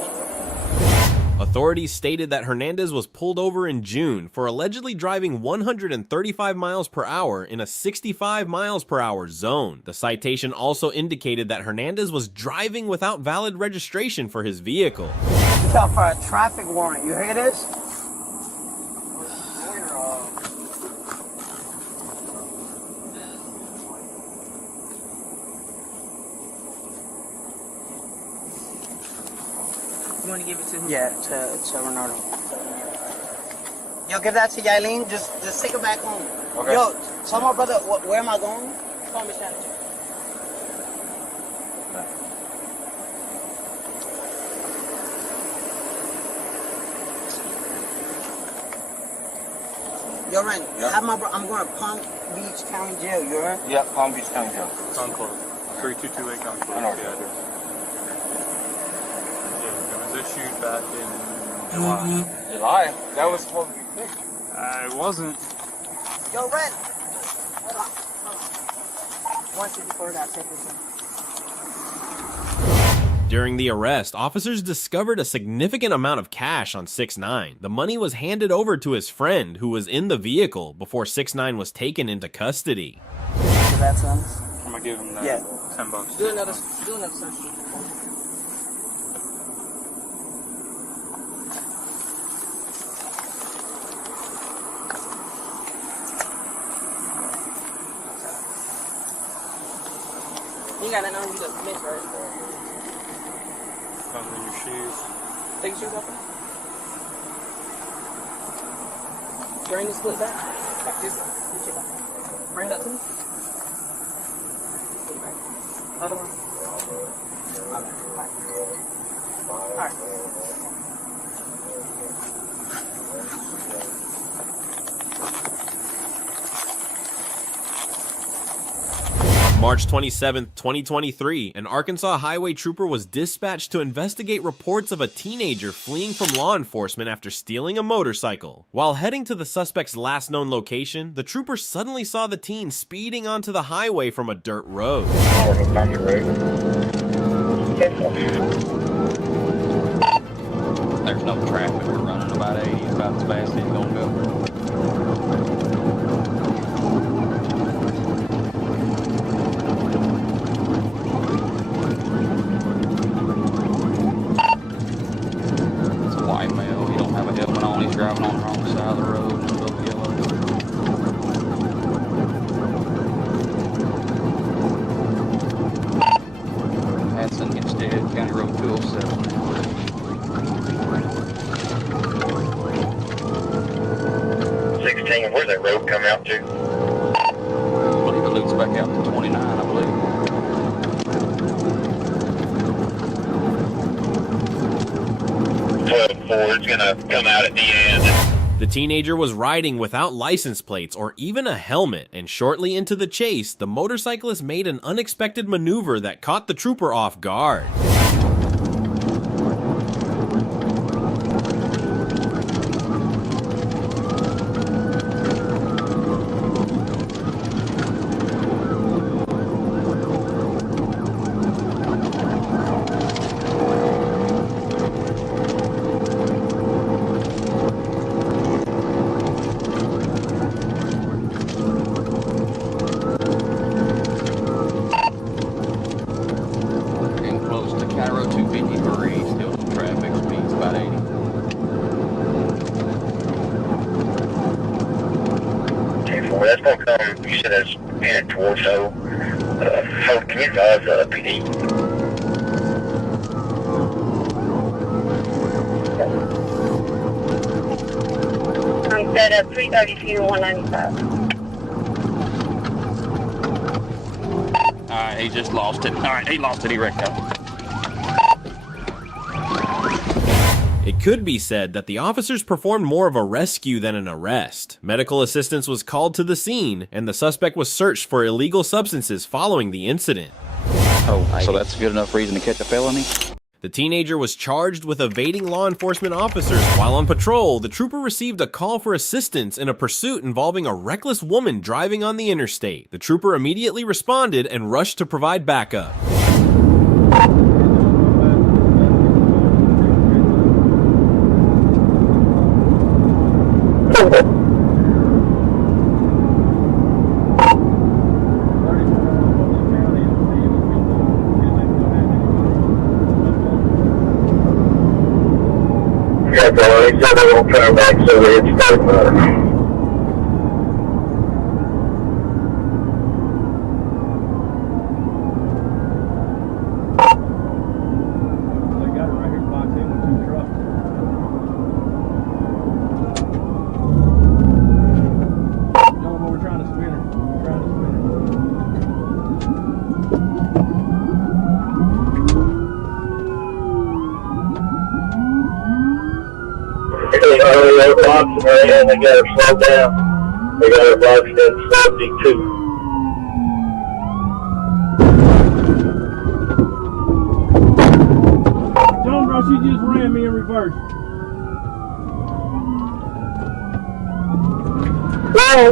Authorities stated that Hernandez was pulled over in June for allegedly driving 135 miles per hour in a 65 miles per hour zone. The citation also indicated that Hernandez was driving without valid registration for his vehicle. It's out for a traffic warrant. You hear this? You want to give it to him? Yeah, to Renardo. Yo, give that to Yailin. Just take it back home. Okay. Yo, tell my brother, where am I going? Call me Saturday. Yo, Ren, have my bro. I'm going to Palm Beach County Jail. You alright? Yep, Palm Beach County Jail. Concord. 3228 Concord. I know. The address. Yeah, it was issued back in July. July? That was supposed to be fixed. It wasn't. Yo, Ren. Hold on. 164, that's it. During the arrest, officers discovered a significant amount of cash on 6ix9ine. The money was handed over to his friend who was in the vehicle before 6ix9ine was taken into custody. That's him. I'm gonna give him that. Yeah. $10. Do another search. You got nothing on you to miss, right? Comes in your shoes. Take your shoes off. Bring the split back. Like this. Bring that to me. Other one. Alright. March 27, 2023, an Arkansas highway trooper was dispatched to investigate reports of a teenager fleeing from law enforcement after stealing a motorcycle. While heading to the suspect's last known location, the trooper suddenly saw the teen speeding onto the highway from a dirt road. There's no traffic. We're running about 80. It's about as fast as it's gonna go. Driving on the wrong side of the road and both yellow. Hanson instead, County Road 207. Where's that road come out to? I believe it loops back out to 29, I believe. It's gonna come out at the end. The teenager was riding without license plates or even a helmet, and shortly into the chase, the motorcyclist made an unexpected maneuver that caught the trooper off guard. That's gonna come, you said that's headed towards Hope. Hope, can you advise PD? I'm set up 332 195. Alright, he just lost it. Alright, he lost it. He wrecked out. It could be said that the officers performed more of a rescue than an arrest. Medical assistance was called to the scene, and the suspect was searched for illegal substances following the incident. Oh, so that's good enough reason to catch a felony? The teenager was charged with evading law enforcement officers. While on patrol, the trooper received a call for assistance in a pursuit involving a reckless woman driving on the interstate. The trooper immediately responded and rushed to provide backup. Yeah, bro, he said they won't turn back, so they hit start motor. They're boxing right now, they got her slowed down. They got her boxed in 72. John, bro, she just ran me in reverse. Whoa!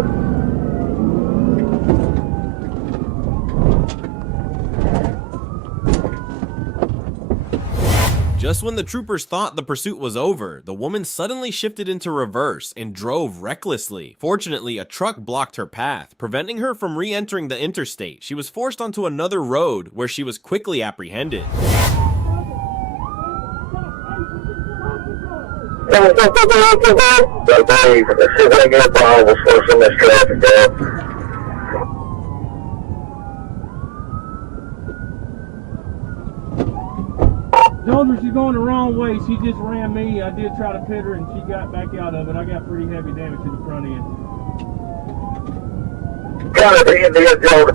Just when the troopers thought the pursuit was over, the woman suddenly shifted into reverse and drove recklessly. Fortunately, a truck blocked her path, preventing her from re-entering the interstate. She was forced onto another road where she was quickly apprehended. Told her she's going the wrong way. She just ran me. I did try to pit her and she got back out of it. I got pretty heavy damage to the front end. Got it, Indian Joe.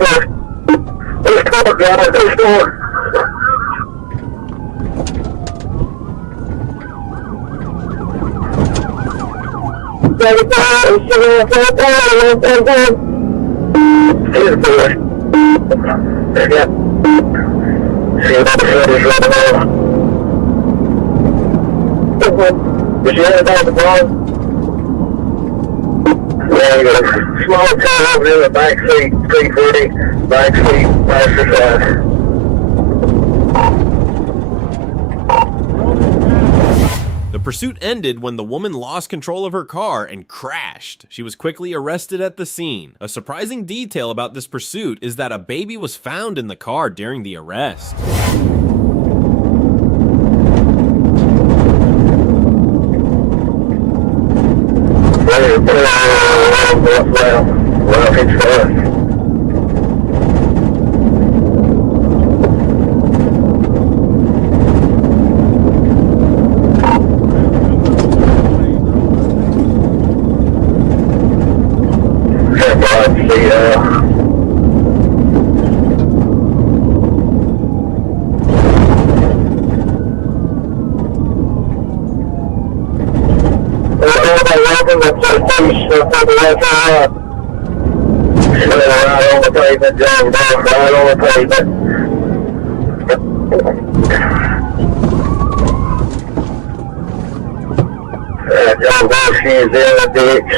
Who's door, guys? Who's door? Here's the boy. There you go. See what the shit is running over. Did you hear about the car? Yeah, you got a small car over in the back seat, 340, back seat, passenger side. The pursuit ended when the woman lost control of her car and crashed. She was quickly arrested at the scene. A surprising detail about this pursuit is that a baby was found in the car during the arrest. Right on the pavement, John, right on the pavement. John Bosch is in the ditch.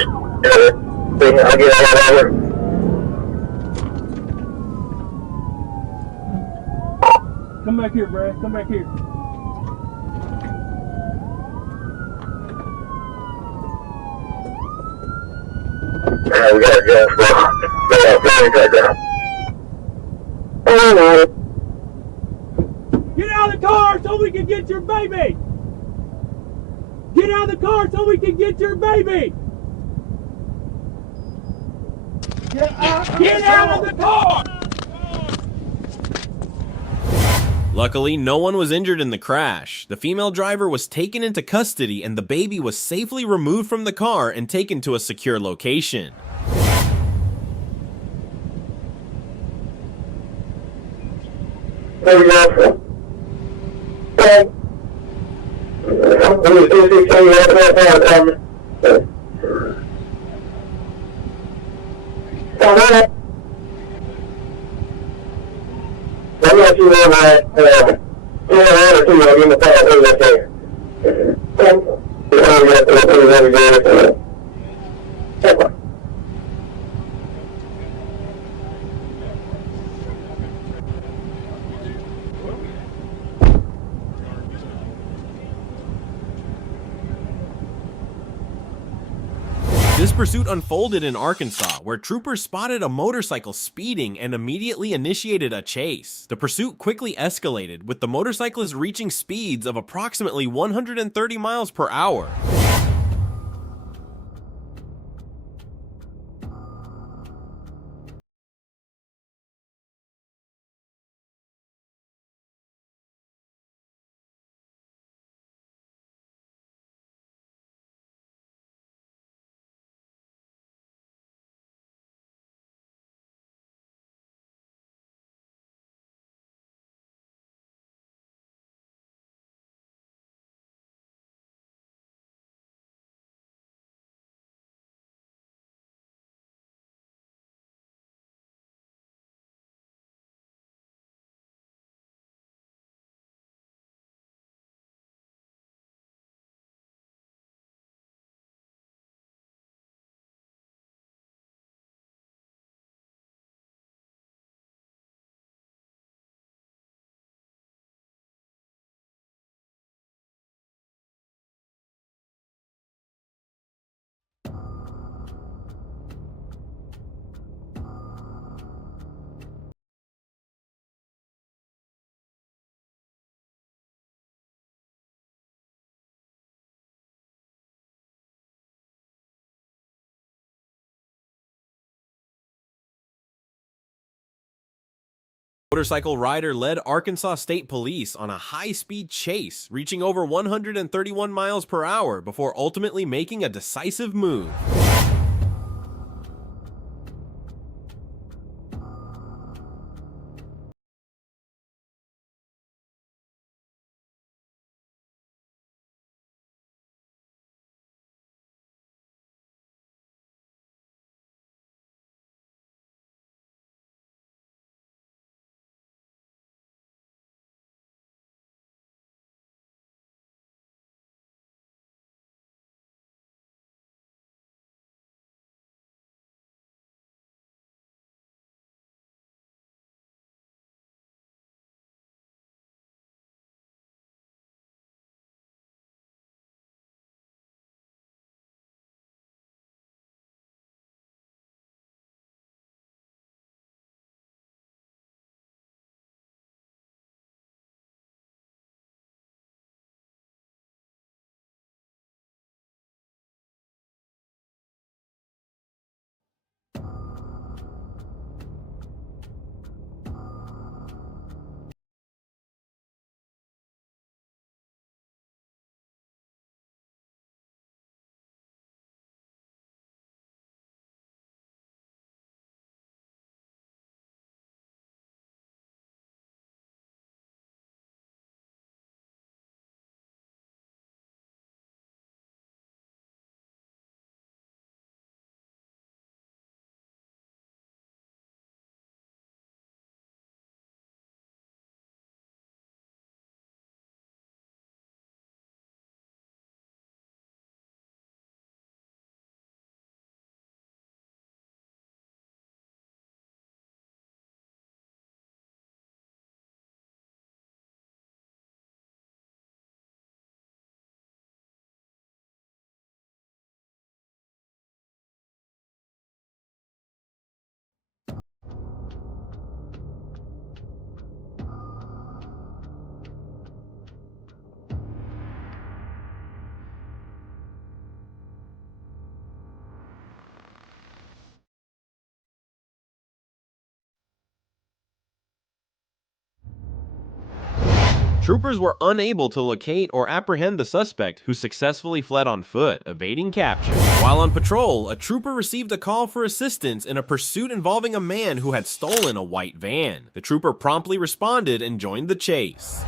I'll get out of it. Come back here, Brad. Come back here. We got a gas box. Get out of the car so we can get your baby! Get out of the car so we can get your baby! Get out of the car! Luckily, no one was injured in the crash. The female driver was taken into custody and the baby was safely removed from the car and taken to a secure location. There you go. This pursuit unfolded in Arkansas, where troopers spotted a motorcycle speeding and immediately initiated a chase. The pursuit quickly escalated, with the motorcyclist reaching speeds of approximately 130 miles per hour. Motorcycle rider led Arkansas State Police on a high-speed chase, reaching over 131 miles per hour before ultimately making a decisive move. Troopers were unable to locate or apprehend the suspect, who successfully fled on foot, evading capture. While on patrol, a trooper received a call for assistance in a pursuit involving a man who had stolen a white van. The trooper promptly responded and joined the chase.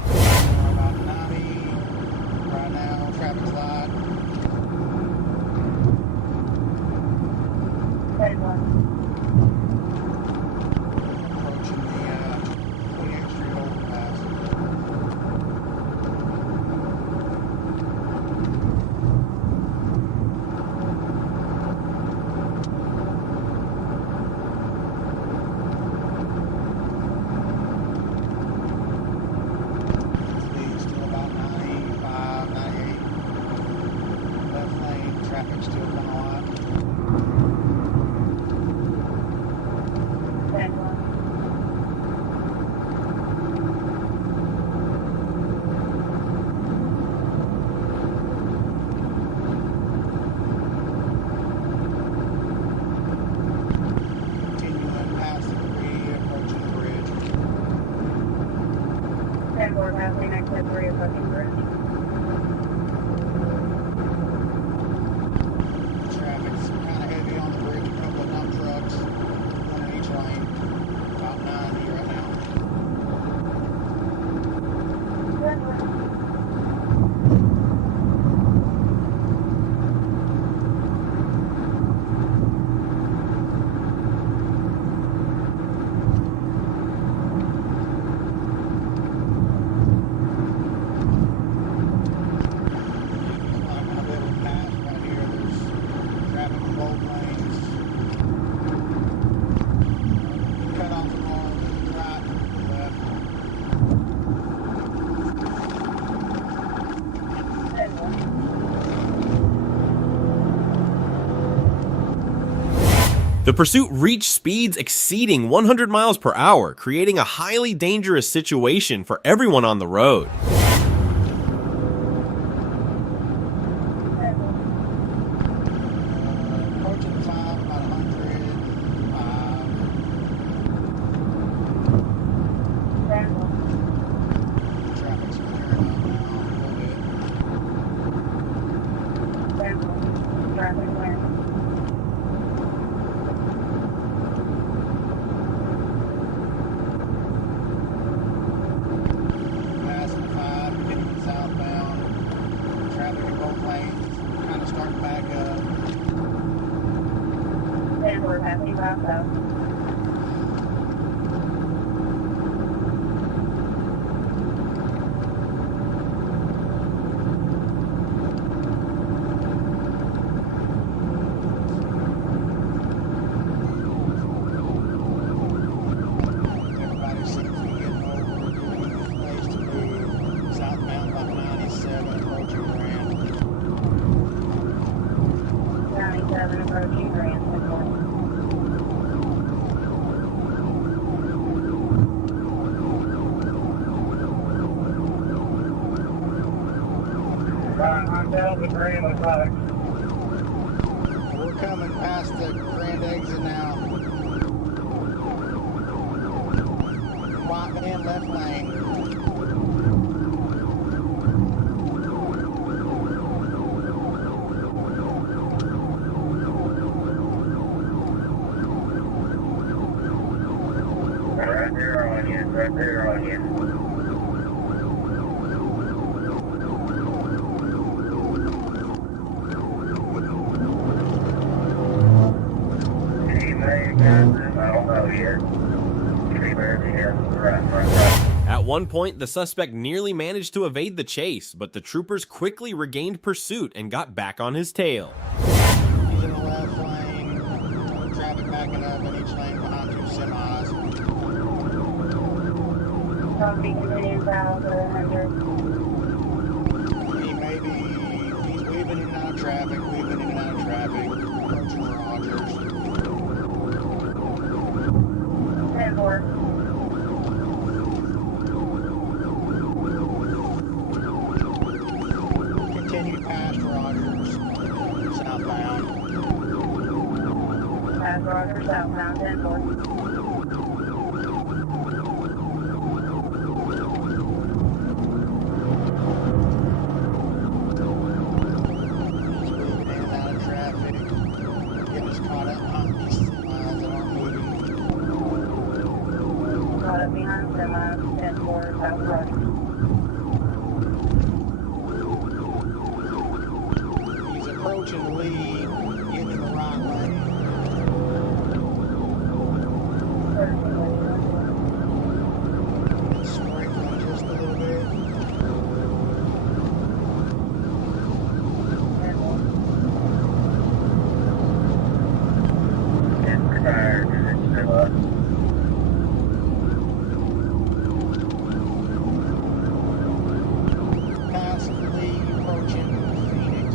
4 passing exit 3 approaching bridge. Traffic's kind of heavy on the bridge. A couple of dump trucks, one in each lane. About 90 right now. The pursuit reached speeds exceeding 100 miles per hour, creating a highly dangerous situation for everyone on the road. We're coming past the grand exit now. White van left lane. Right there on you, right there on you. At one point, the suspect nearly managed to evade the chase, but the troopers quickly regained pursuit and got back on his tail. He's in the left lane. Traffic backing up in each lane behind 2 semis. He's weaving in and out of traffic, approaching Rogers. 10-4. Continue past Rogers, southbound. Past Rogers, southbound, 10-4. He's approaching the lead, getting in the right lane. Sprinkling just a little bit. Past the lead, approaching Phoenix.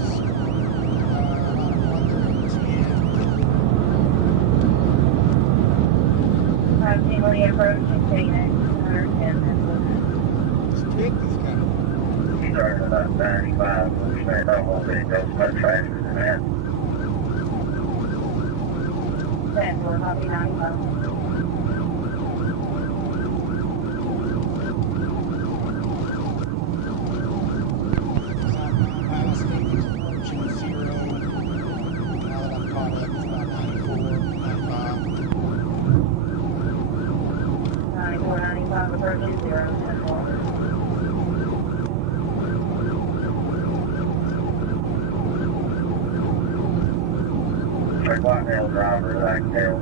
About 110. Proximity approaching Phoenix, 110. Stick this guy. He's starting about 95. We're saying almost it goes much faster than that. 10-4, copy 95. Like Whitetail driver, like tail.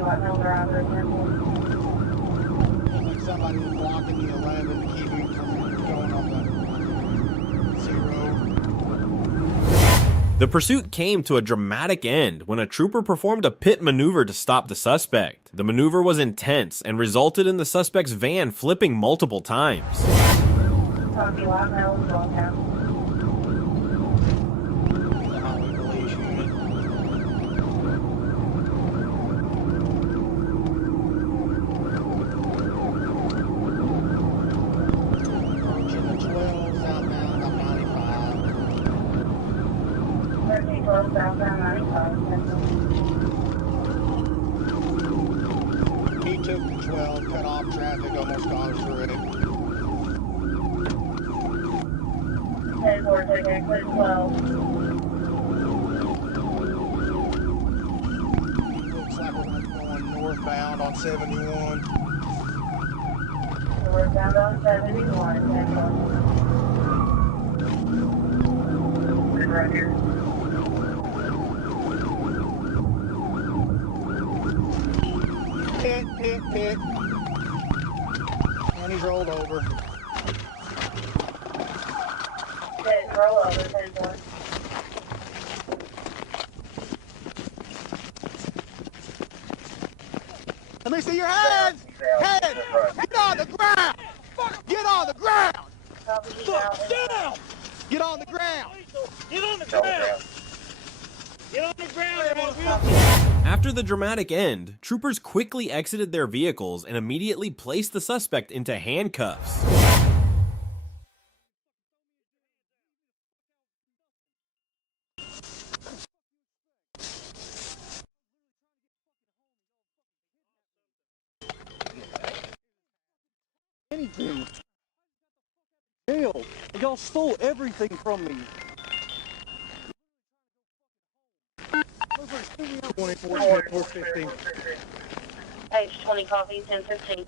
Whitetail driver, 10-4. Like somebody was blocking the 11 to keep him from going up that 0. The pursuit came to a dramatic end when a trooper performed a pit maneuver to stop the suspect. The maneuver was intense and resulted in the suspect's van flipping multiple times. Copy, Whitetail, Dashcam. Southbound 95. He took the 12, cut off traffic, almost caused through it. 10-4, take exit 12. Looks like we're going northbound on 71. Northbound on 71, 10-4. Right here. Pit. And he's rolled over. Pit, roll over, 10-4. Let me see your hands! Head! Get on the ground! Get on the ground! Down! Get on the ground! Get on the ground! Get on the ground! After the dramatic end, troopers quickly exited their vehicles and immediately placed the suspect into handcuffs. Anything. Hell, y'all stole everything from me. 24-415. Page 20, copy, 10-15.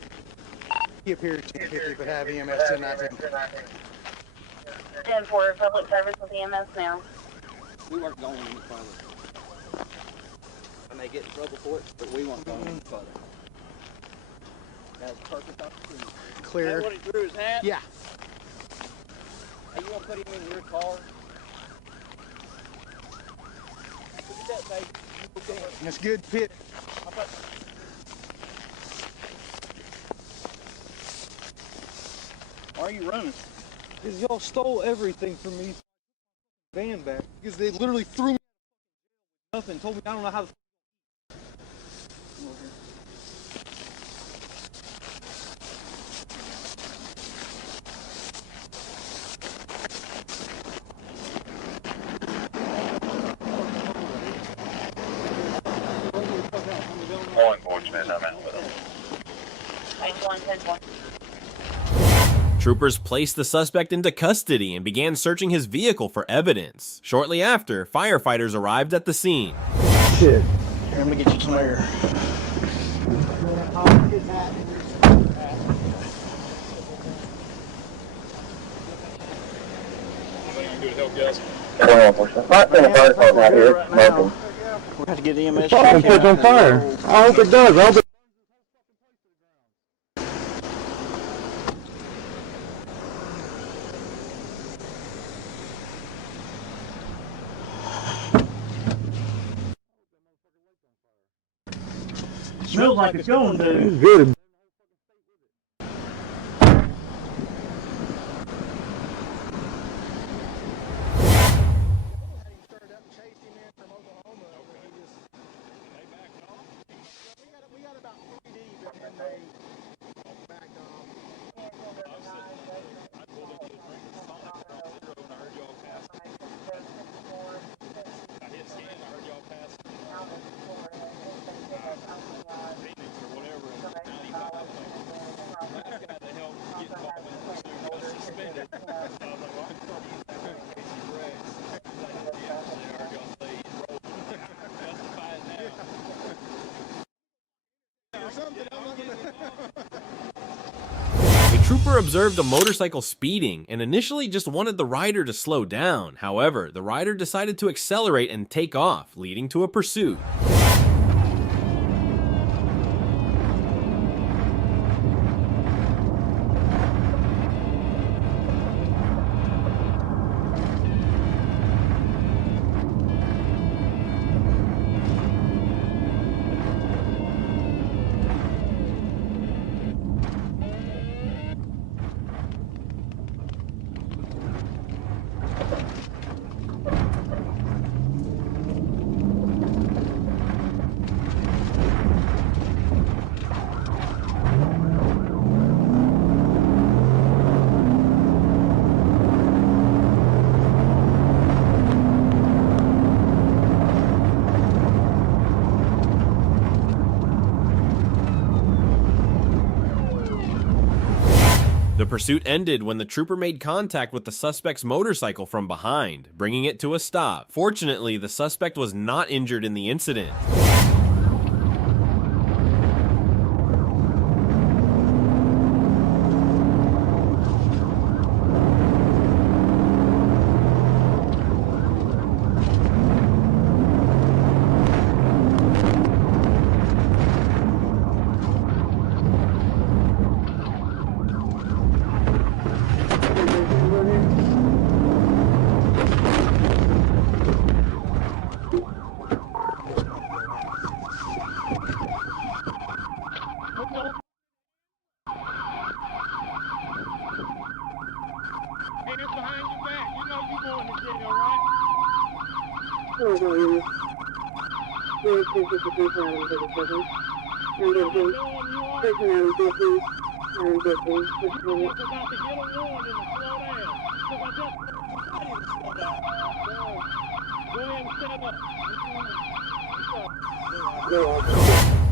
He appears 1050, but have EMS 1019. 10-4, public service with EMS now. We weren't going any further. I may get in trouble for it, but we weren't going any further. That was perfect opportunity. Clear. Is that what he threw his hat? Yeah. Hey, you want to put him in your car? Look at that, baby. That's good, Pit. Why are you running? Because y'all stole everything from me. Van back. Because they literally threw me nothing. Told me I don't know how to. Law enforcement, I'm out with them. Page 1, 10-4. Troopers placed the suspect into custody and began searching his vehicle for evidence. Shortly after, firefighters arrived at the scene. Shit. Here, let me get you some air. Law enforcement. Fire department out here. Welcome. We're going to get EMS. Fucking pitch on fire. I hope it does. I hope it. Smells like it's going to. It's good. trooper observed a motorcycle speeding and initially just wanted the rider to slow down. However, the rider decided to accelerate and take off, leading to a pursuit. The pursuit ended when the trooper made contact with the suspect's motorcycle from behind, bringing it to a stop. Fortunately, the suspect was not injured in the incident.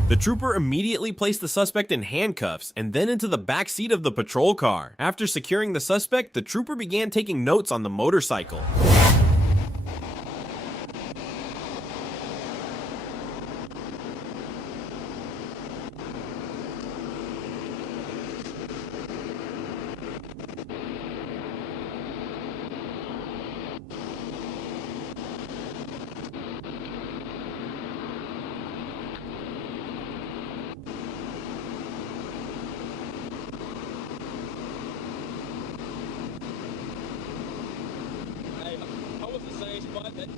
The trooper immediately placed the suspect in handcuffs and then into the back seat of the patrol car. After securing the suspect, the trooper began taking notes on the motorcycle.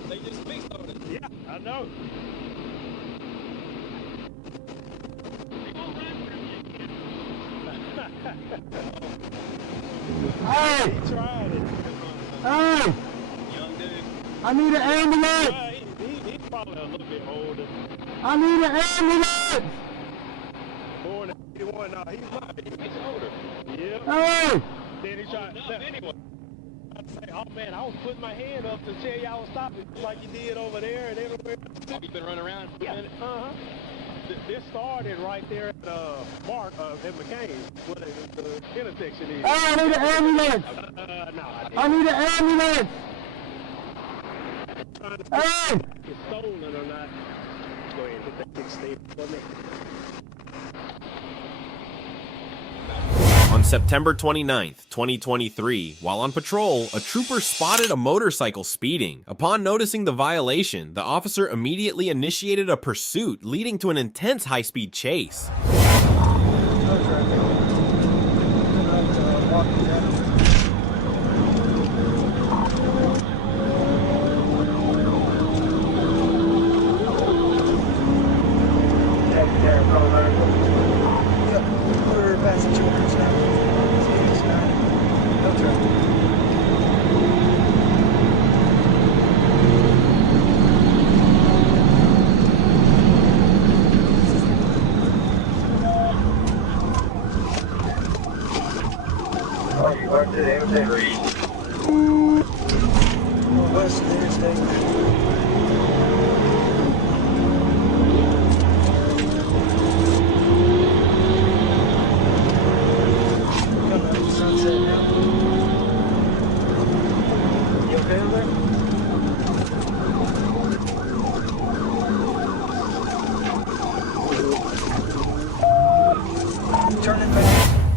They just fixed on it. Yeah, I know. Hey! He tried it. Hey! Young dude. I need an ambulance! He's probably a little bit older. I need an ambulance! Born in 81. No, he's not. He's older. Yeah. Hey! Then he tried. Anyway. I'd say, oh man, I was putting my hand up to tell y'all to stop it like you did over there and everywhere. Oh, you been running around? Yeah. And, this started right there at Mark at McCain, where the intersection is. Hey, I need an ambulance! No, I need an ambulance! Hey! It's stolen or not. Go ahead and hit that 16 for me. On September 29th, 2023, while on patrol, a trooper spotted a motorcycle speeding. Upon noticing the violation, the officer immediately initiated a pursuit, leading to an intense high-speed chase.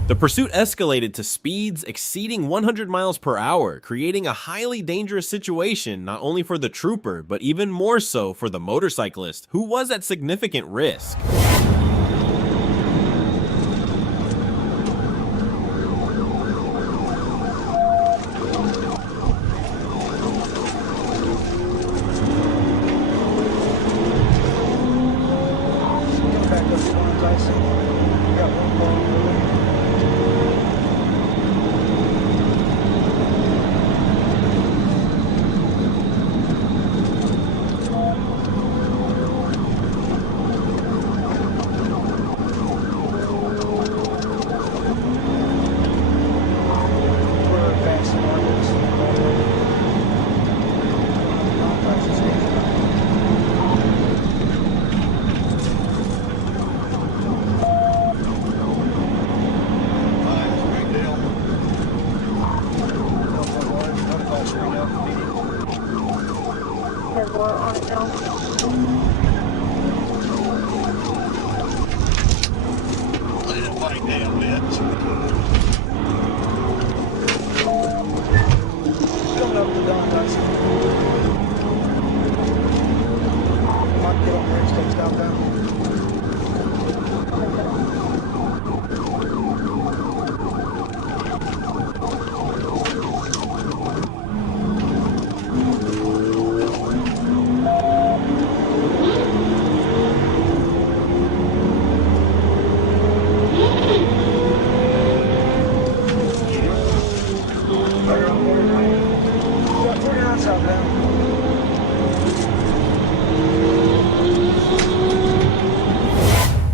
The pursuit escalated to speeds exceeding 100 miles per hour, creating a highly dangerous situation not only for the trooper, but even more so for the motorcyclist, who was at significant risk.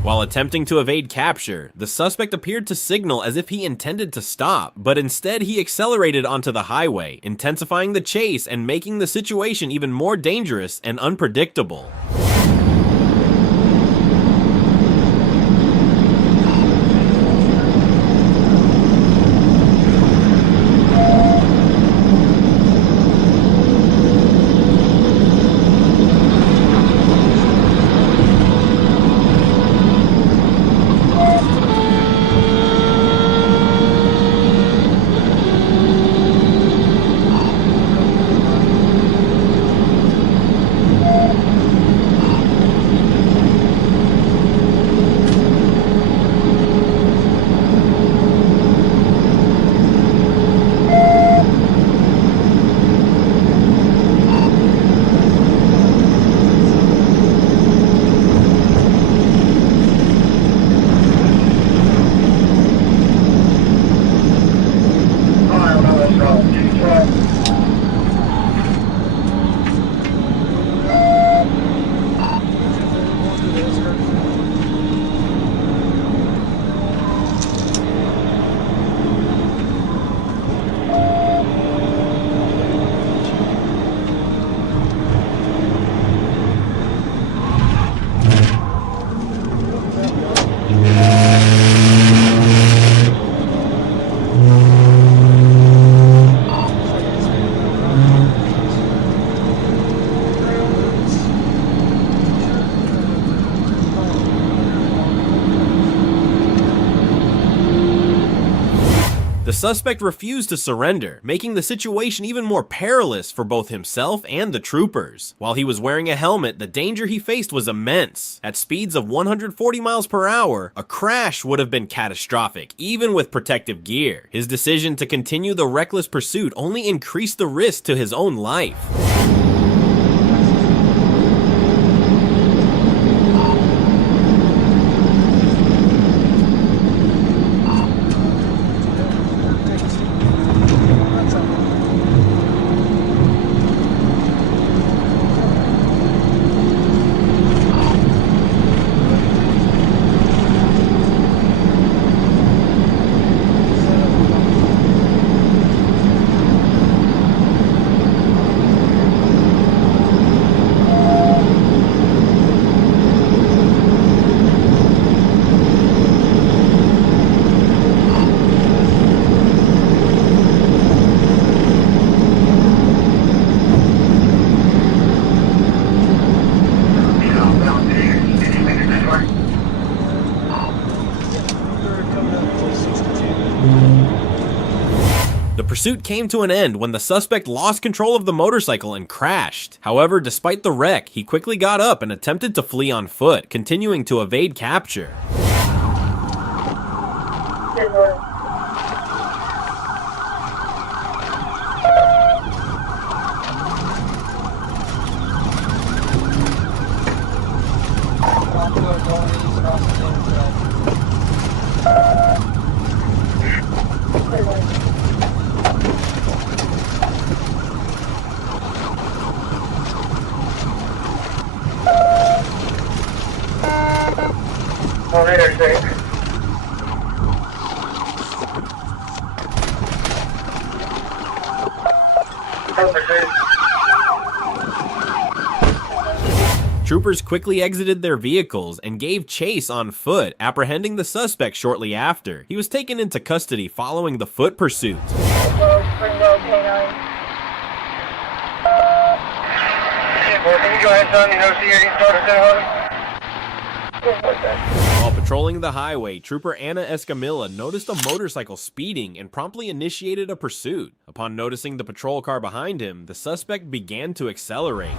While attempting to evade capture, the suspect appeared to signal as if he intended to stop, but instead he accelerated onto the highway, intensifying the chase and making the situation even more dangerous and unpredictable. The suspect refused to surrender, making the situation even more perilous for both himself and the troopers. While he was wearing a helmet, the danger he faced was immense. At speeds of 140 miles per hour, a crash would have been catastrophic, even with protective gear. His decision to continue the reckless pursuit only increased the risk to his own life. pursuit came to an end when the suspect lost control of the motorcycle and crashed. However, despite the wreck, he quickly got up and attempted to flee on foot, continuing to evade capture. On interstate. Troopers quickly exited their vehicles and gave chase on foot, apprehending the suspect shortly after. He was taken into custody following the foot pursuit. Can you go ahead, son? You know, see your started. While patrolling the highway, Trooper Anna Escamilla noticed a motorcycle speeding and promptly initiated a pursuit. Upon noticing the patrol car behind him, the suspect began to accelerate.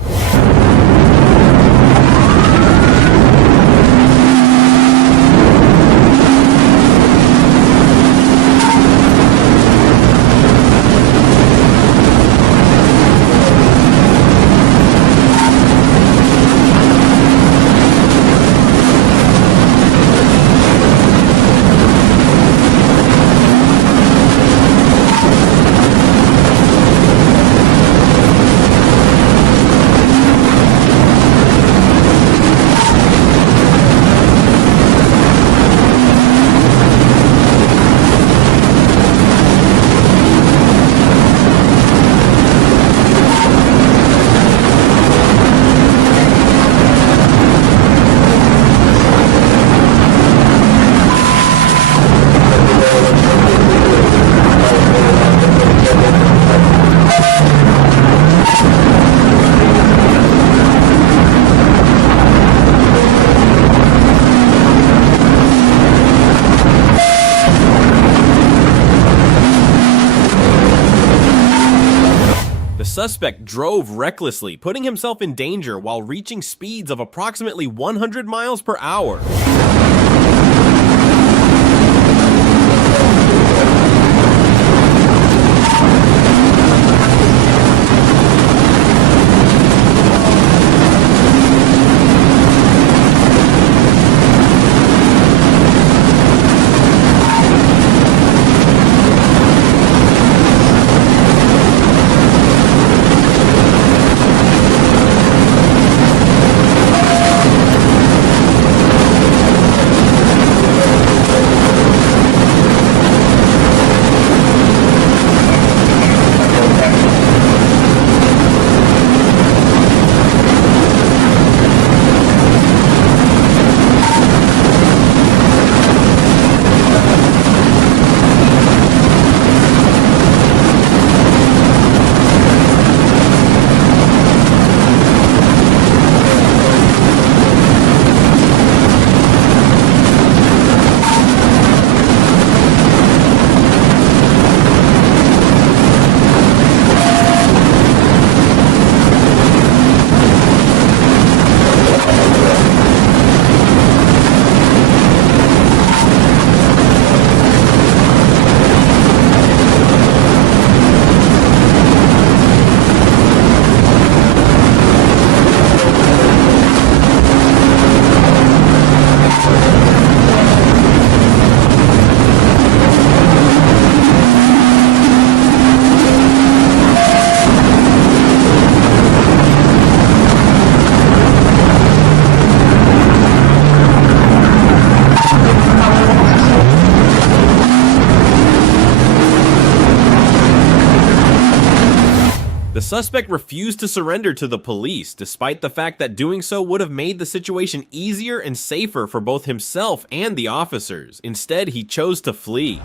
The suspect drove recklessly, putting himself in danger while reaching speeds of approximately 100 miles per hour. The suspect refused to surrender to the police, despite the fact that doing so would have made the situation easier and safer for both himself and the officers. Instead, he chose to flee.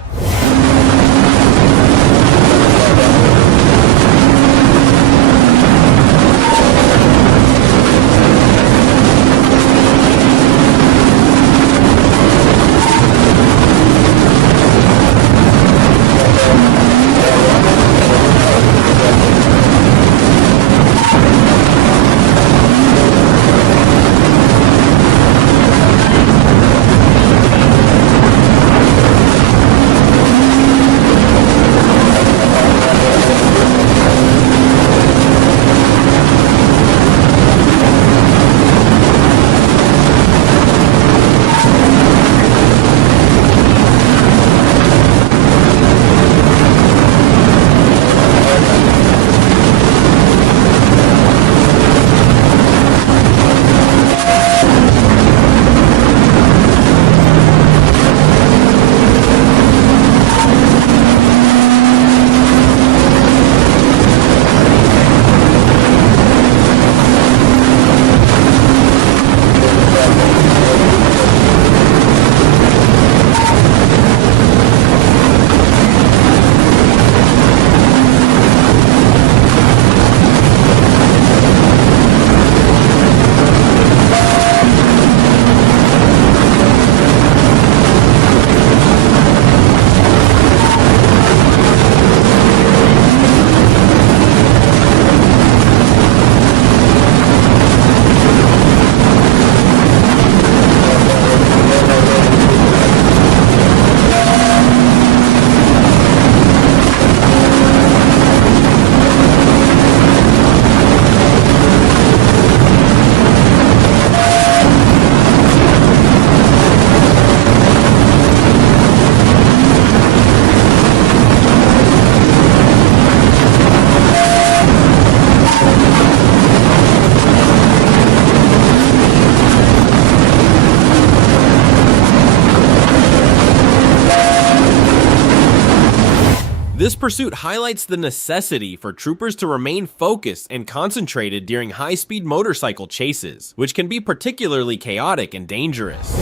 This pursuit highlights the necessity for troopers to remain focused and concentrated during high-speed motorcycle chases, which can be particularly chaotic and dangerous.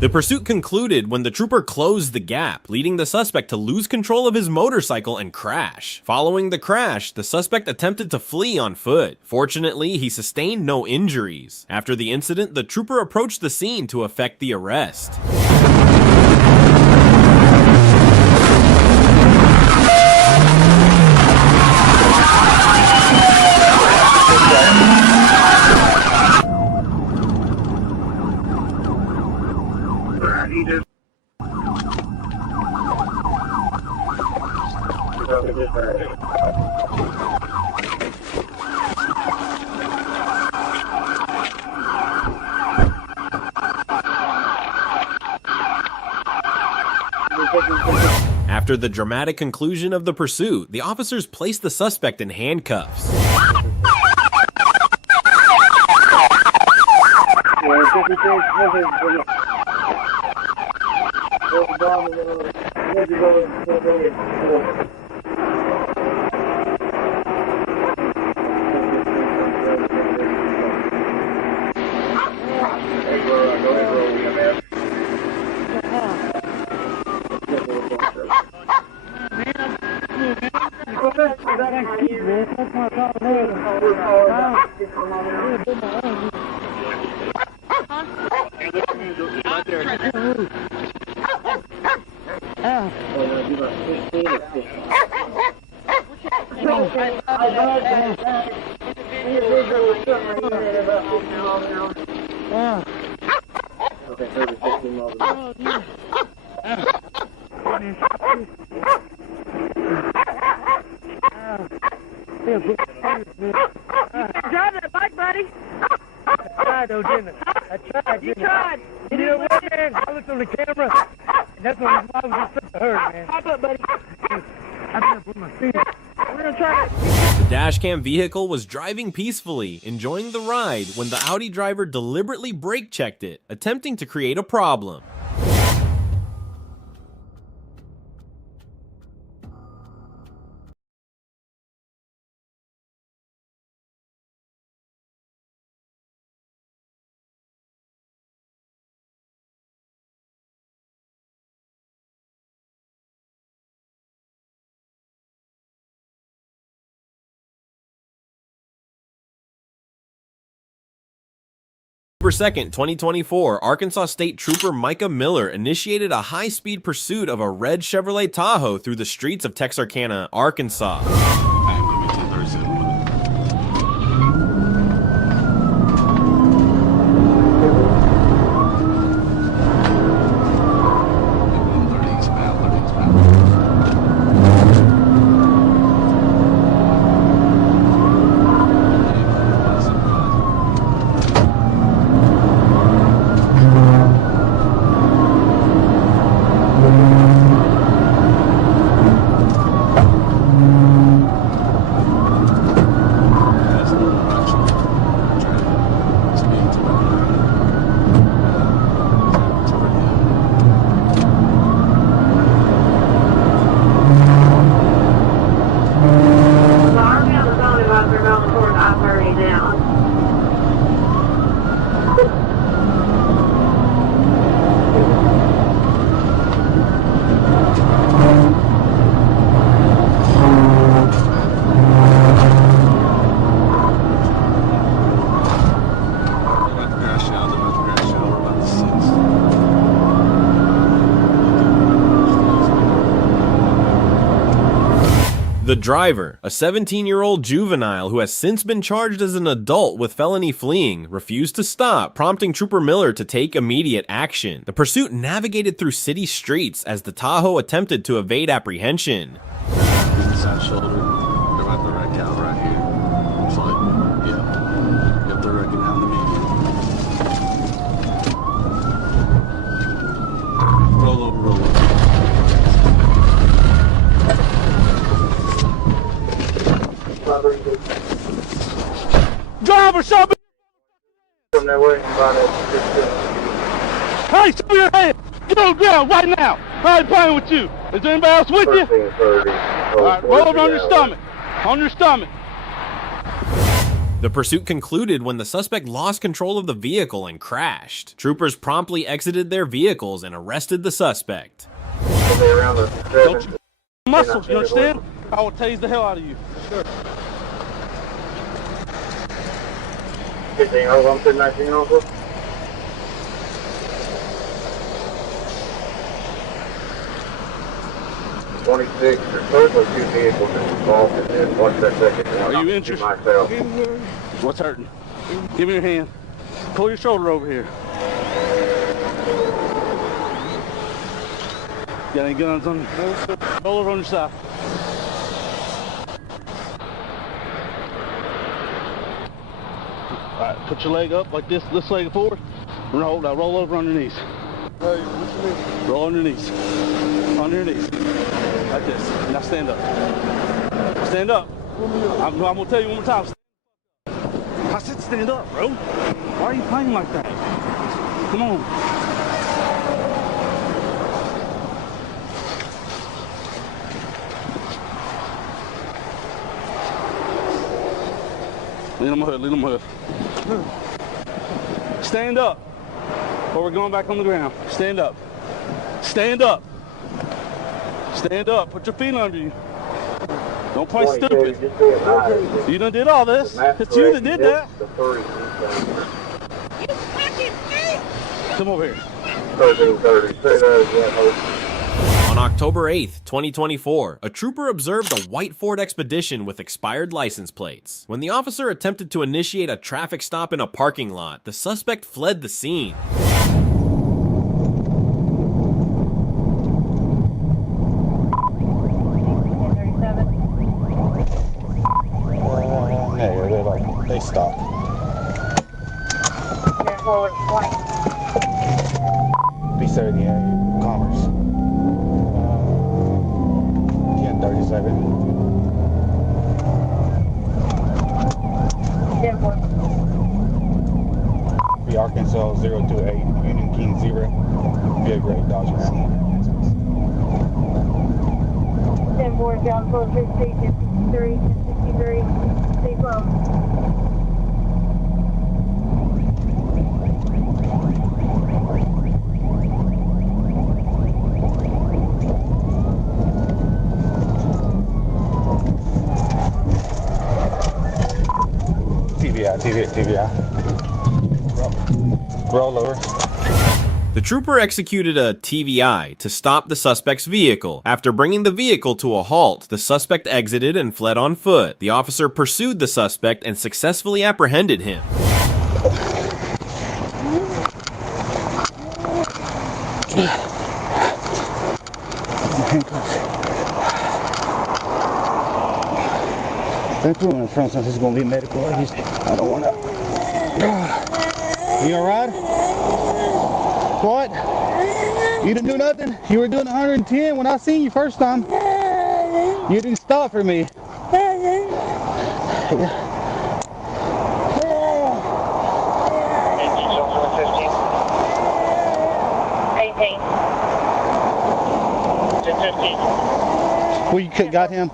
The pursuit concluded when the trooper closed the gap, leading the suspect to lose control of his motorcycle and crash. Following the crash, the suspect attempted to flee on foot. Fortunately, he sustained no injuries. After the incident, the trooper approached the scene to effect the arrest. After the dramatic conclusion of the pursuit, the officers placed the suspect in handcuffs. Drive that bike, buddy. I tried, though, didn't I? I tried. You tried. You know what, man? I looked on the camera, and that's why I was just supposed to hurt, man. Hop up, buddy. I'm gonna put my feet. We're gonna try that. The dashcam vehicle was driving peacefully, enjoying the ride, when the Audi driver deliberately brake checked it, attempting to create a problem. October 2nd, 2024, Arkansas State Trooper Micah Miller initiated a high-speed pursuit of a red Chevrolet Tahoe through the streets of Texarkana, Arkansas. The driver, a 17-year-old juvenile who has since been charged as an adult with felony fleeing, refused to stop, prompting Trooper Miller to take immediate action. The pursuit navigated through city streets as the Tahoe attempted to evade apprehension. Inside shoulder. They're about the wreck out right here. It's like, yeah. Yep, they're wrecking out in the median. Roll over, roll over. Driver, show me! From that way, Hey, show me your hand! Get on the ground right now! I ain't playing with you! Is there anybody else with you? Alright, roll over on your stomach. On your stomach. The pursuit concluded when the suspect lost control of the vehicle and crashed. Troopers promptly exited their vehicles and arrested the suspect. Don't you muscles, you understand? I will tase the hell out of you. Sure. 15 over, I'm sitting 19 over. There's supposedly 2 vehicles involved in this. Watch that second one. Are you interested? Myself. What's hurting? Give me your hand. Pull your shoulder over here. Got any guns on you? Roll over on your side. Alright, put your leg up like this leg forward. Roll, now roll over on your knees. Roll on your knees. On your knees. Like this. Now stand up. Stand up. I'm gonna tell you one more time. I said stand up, bro. Why are you playing like that? Come on. Lean on my hood, lean on my hood. Stand up, or we're going back on the ground. Stand up. Stand up. Stand up. Put your feet under you. Don't play stupid. You done did all this. It's you that did that. Come over here. 1330. On October 8th, 2024, a trooper observed a white Ford Expedition with expired license plates. When the officer attempted to initiate a traffic stop in a parking lot, the suspect fled the scene. They stopped. B30 Commerce. 1037. 3 Arkansas 028 Union King 0. Be a great Dodge Ram. 10-4 John 463 63. Stay close. TVI. Roll over. The trooper executed a TVI to stop the suspect's vehicle. After bringing the vehicle to a halt, the suspect exited and fled on foot. The officer pursued the suspect and successfully apprehended him. Don't put him in front since he's going to be medical. I don't want to. You alright? What? You didn't do nothing? You were doing 110 when I seen you first time. You didn't stop for me. 18. Well, you could got him.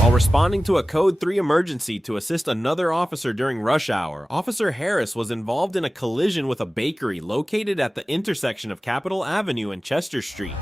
While responding to a Code 3 emergency to assist another officer during rush hour, Officer Harris was involved in a collision with a bakery located at the intersection of Capitol Avenue and Chester Street.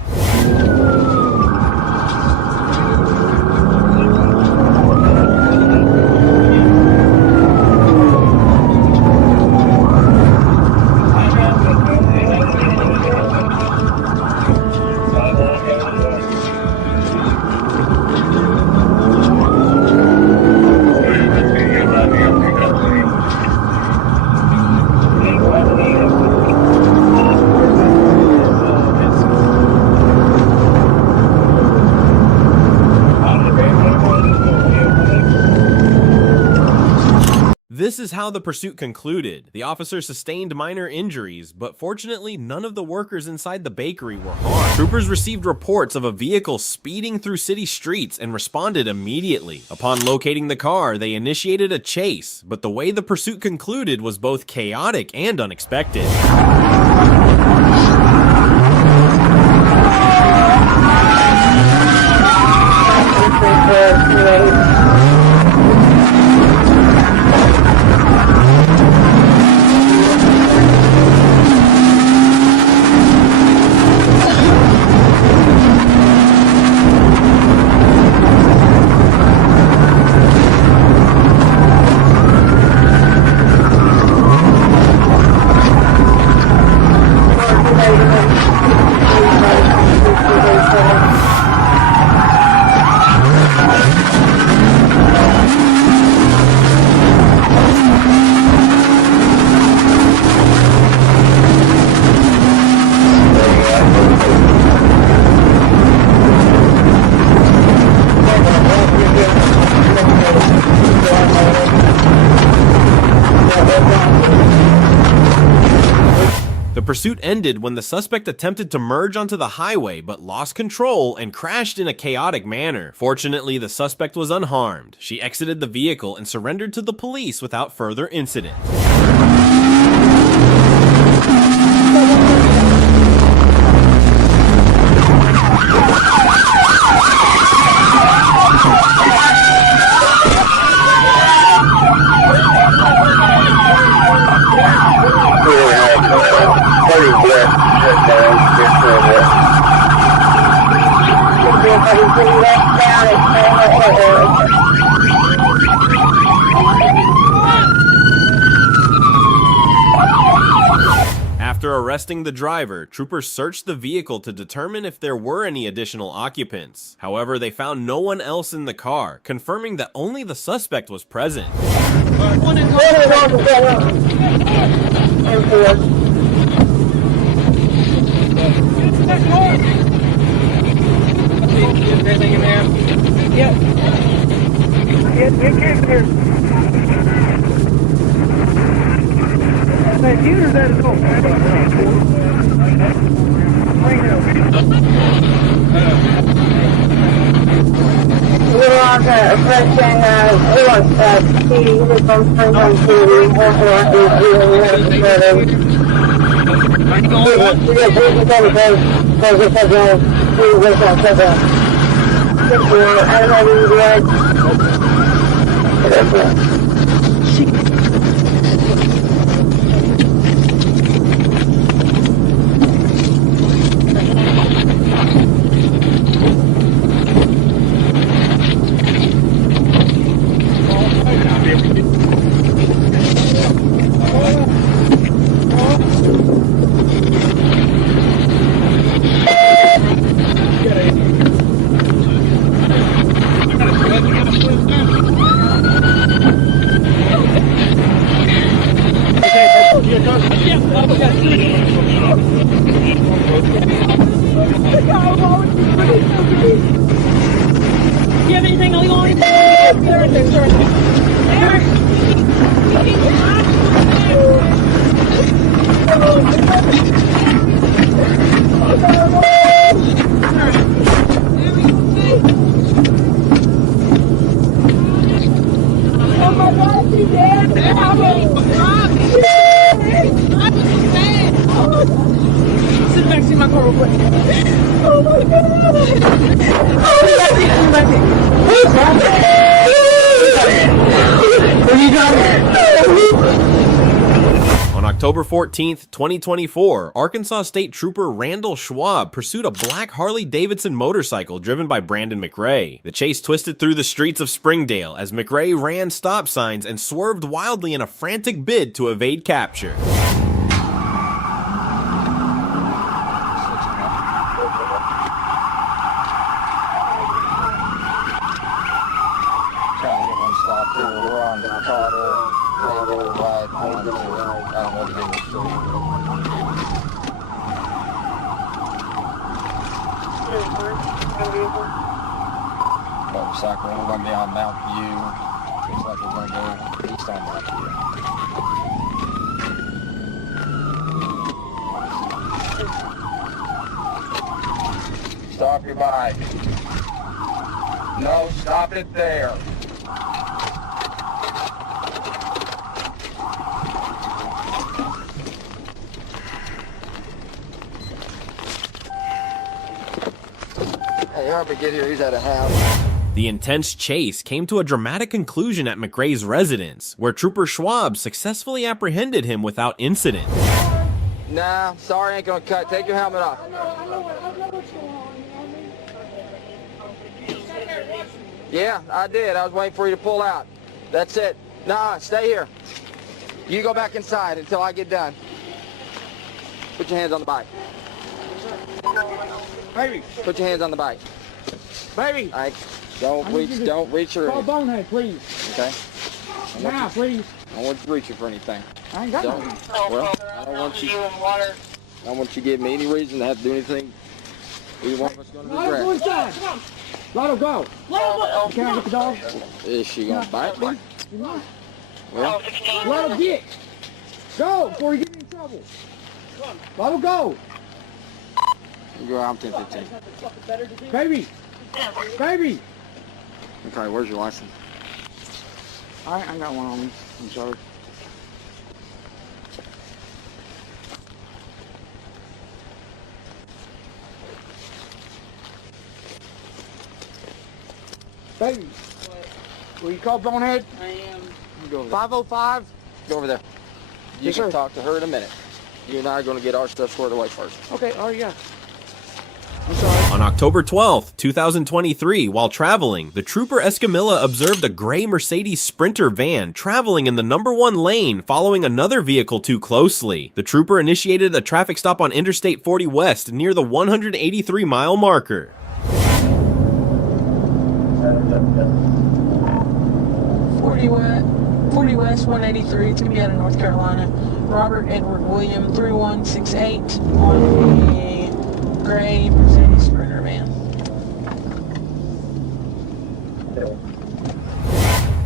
This is how the pursuit concluded. The officer sustained minor injuries, but fortunately none of the workers inside the bakery were harmed. Troopers received reports of a vehicle speeding through city streets and responded immediately. Upon locating the car, they initiated a chase, but the way the pursuit concluded was both chaotic and unexpected. The pursuit ended when the suspect attempted to merge onto the highway but lost control and crashed in a chaotic manner. Fortunately, the suspect was unharmed. She exited the vehicle and surrendered to the police without further incident. After arresting the driver, troopers searched the vehicle to determine if there were any additional occupants. However, they found no one else in the car, confirming that only the suspect was present. Sit back, see my car real quick. Oh my god! On October 14th, 2024, Arkansas State Trooper Randall Schwab pursued a black Harley-Davidson motorcycle driven by Brandon McRae. The chase twisted through the streets of Springdale as McRae ran stop signs and swerved wildly in a frantic bid to evade capture. Motorcycle, we're going to be on Mount View. Looks like we're gonna go east on that here. Stop your bike. No, stop it there. Hey, Harvey, get here. He's at a house. The intense chase came to a dramatic conclusion at McRae's residence, where Trooper Schwab successfully apprehended him without incident. Nah, sorry, ain't gonna cut. Take your helmet off. Yeah, I did. I was waiting for you to pull out. That's it. Nah, stay here. You go back inside until I get done. Put your hands on the bike. Baby. Put your hands on the bike. Baby. All right. Don't reach your... Call Bonehead, please. Okay. Now, please. I don't want you reaching for anything. I ain't got nothing. Well, I don't want you to give me any reason to have to do anything. Either one of us going to Let him go inside. Let him go. Can I get the dog? Is she going to bite me? Well, let him get. Go before you get in trouble. Let him go. You go out 10-15. Baby. Baby. Okay, where's your license? I got one on me. I'm sorry. Baby. What? Will you call Bonehead? I am. You go over there. 505? Go over there. You Yes, can sir. talk to her in a minute. You and I are going to get our stuff squared away first. Okay, all right, yeah. On October 12th, 2023, while traveling, the Trooper Escamilla observed a gray Mercedes Sprinter van traveling in the #1 lane following another vehicle too closely. The Trooper initiated a traffic stop on Interstate 40 West near the 183-mile marker. 40 West, 183, to be out of North Carolina. Robert Edward William, 3168, on a gray Mercedes Sprinter van.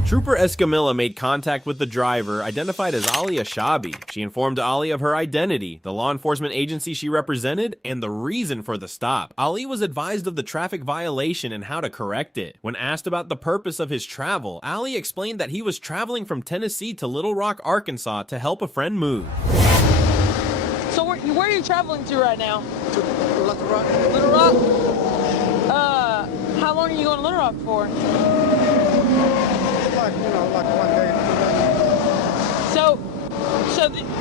Trooper Escamilla made contact with the driver, identified as Ali Ashabi. She informed Ali of her identity, the law enforcement agency she represented, and the reason for the stop. Ali was advised of the traffic violation and how to correct it. When asked about the purpose of his travel, Ali explained that he was traveling from Tennessee to Little Rock, Arkansas to help a friend move. So where are you traveling to right now? To Little Rock. Little Rock? How long are you going to Little Rock for? Like 1 day. So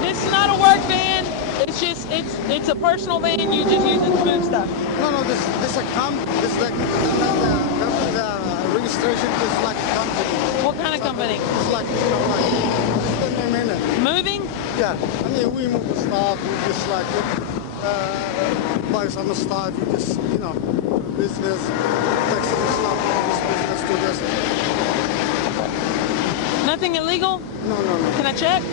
this is not a work van. It's just it's a personal van. You just use it to move stuff. No, this is a this like the registration is like a company. What kind of company? It's like Moving? Yeah, I mean we move the stuff. We just like buy some stuff. You just business, take some stuff from this business to this. Nothing illegal? No. Can I check?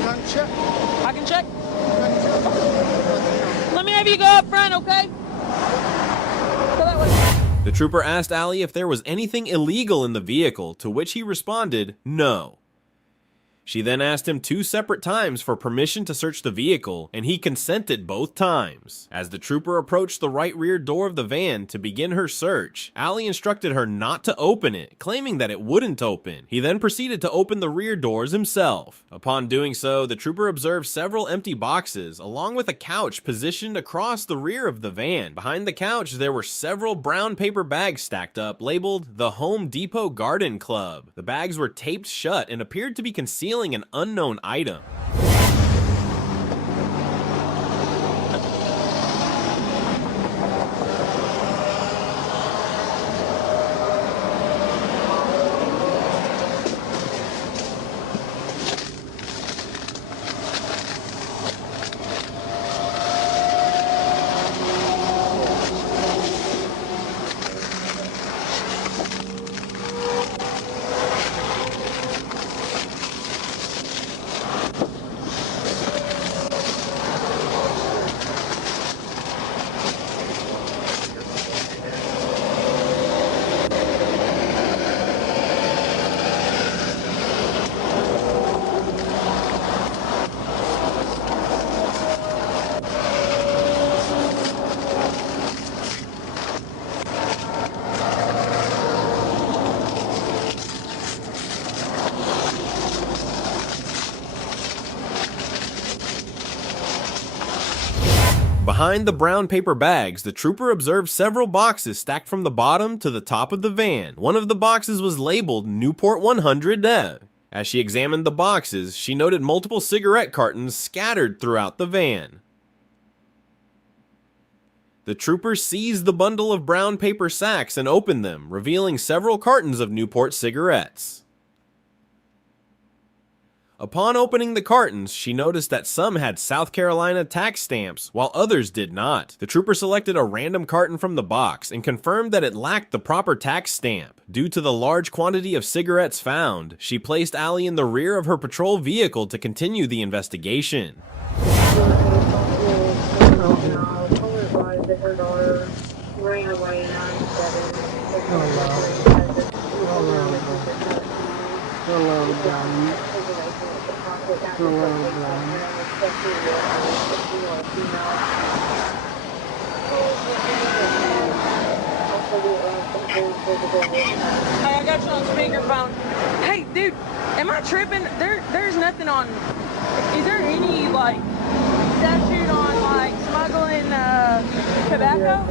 Can check? I can check? Let me have you go up front, okay? Go that way. The trooper asked Ali if there was anything illegal in the vehicle, to which he responded, no. She then asked him 2 separate times for permission to search the vehicle, and he consented both times. As the trooper approached the right rear door of the van to begin her search, Ali instructed her not to open it, claiming that it wouldn't open. He then proceeded to open the rear doors himself. Upon doing so, the trooper observed several empty boxes, along with a couch positioned across the rear of the van. Behind the couch, there were several brown paper bags stacked up, labeled the Home Depot Garden Club. The bags were taped shut and appeared to be concealing an unknown item. Behind the brown paper bags, the trooper observed several boxes stacked from the bottom to the top of the van. One of the boxes was labeled Newport 100. As she examined the boxes, she noted multiple cigarette cartons scattered throughout the van. The trooper seized the bundle of brown paper sacks and opened them, revealing several cartons of Newport cigarettes. Upon opening the cartons, she noticed that some had South Carolina tax stamps, while others did not. The trooper selected a random carton from the box and confirmed that it lacked the proper tax stamp. Due to the large quantity of cigarettes found, she placed Allie in the rear of her patrol vehicle to continue the investigation. Hey, I got you on speakerphone. Hey, dude, am I tripping? There's nothing on. Is there any like statute on like smuggling tobacco?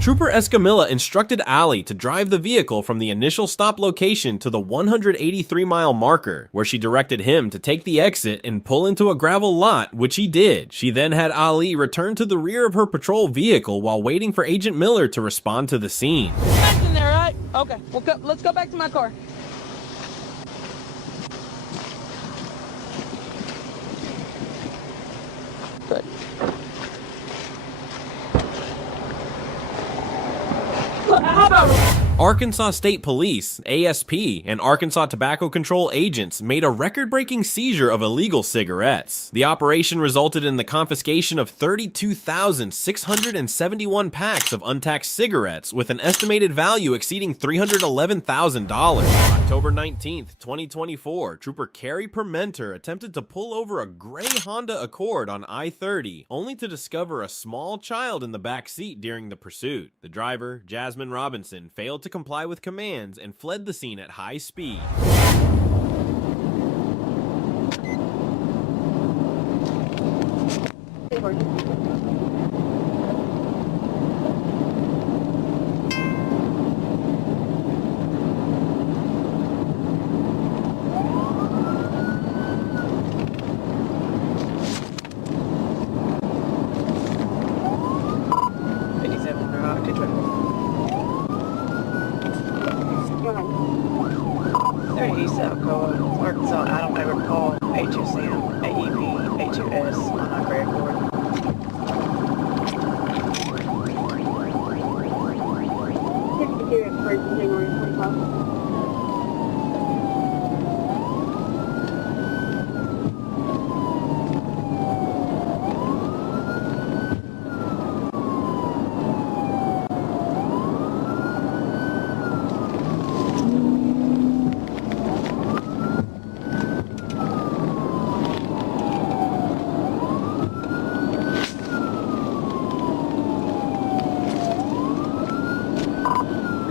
Trooper Escamilla instructed Allie to drive the vehicle from the initial stop location to the 183-mile marker, where she directed him to take the exit and pull into a gravel lot, which he did. She then had Ali return to the rear of her patrol vehicle while waiting for Agent Miller to respond to the scene. Back in there, right? Okay, let's go back to my car. Good. How about Arkansas State Police, ASP, and Arkansas Tobacco Control agents made a record-breaking seizure of illegal cigarettes. The operation resulted in the confiscation of 32,671 packs of untaxed cigarettes with an estimated value exceeding $311,000. October 19th, 2024, Trooper Carrie Permenter attempted to pull over a gray Honda Accord on I-30, only to discover a small child in the back seat during the pursuit. The driver, Jasmine Robinson, failed to comply with commands and fled the scene at high speed. Arkansas, I don't ever call HSM, AEP, HUS on my credit card.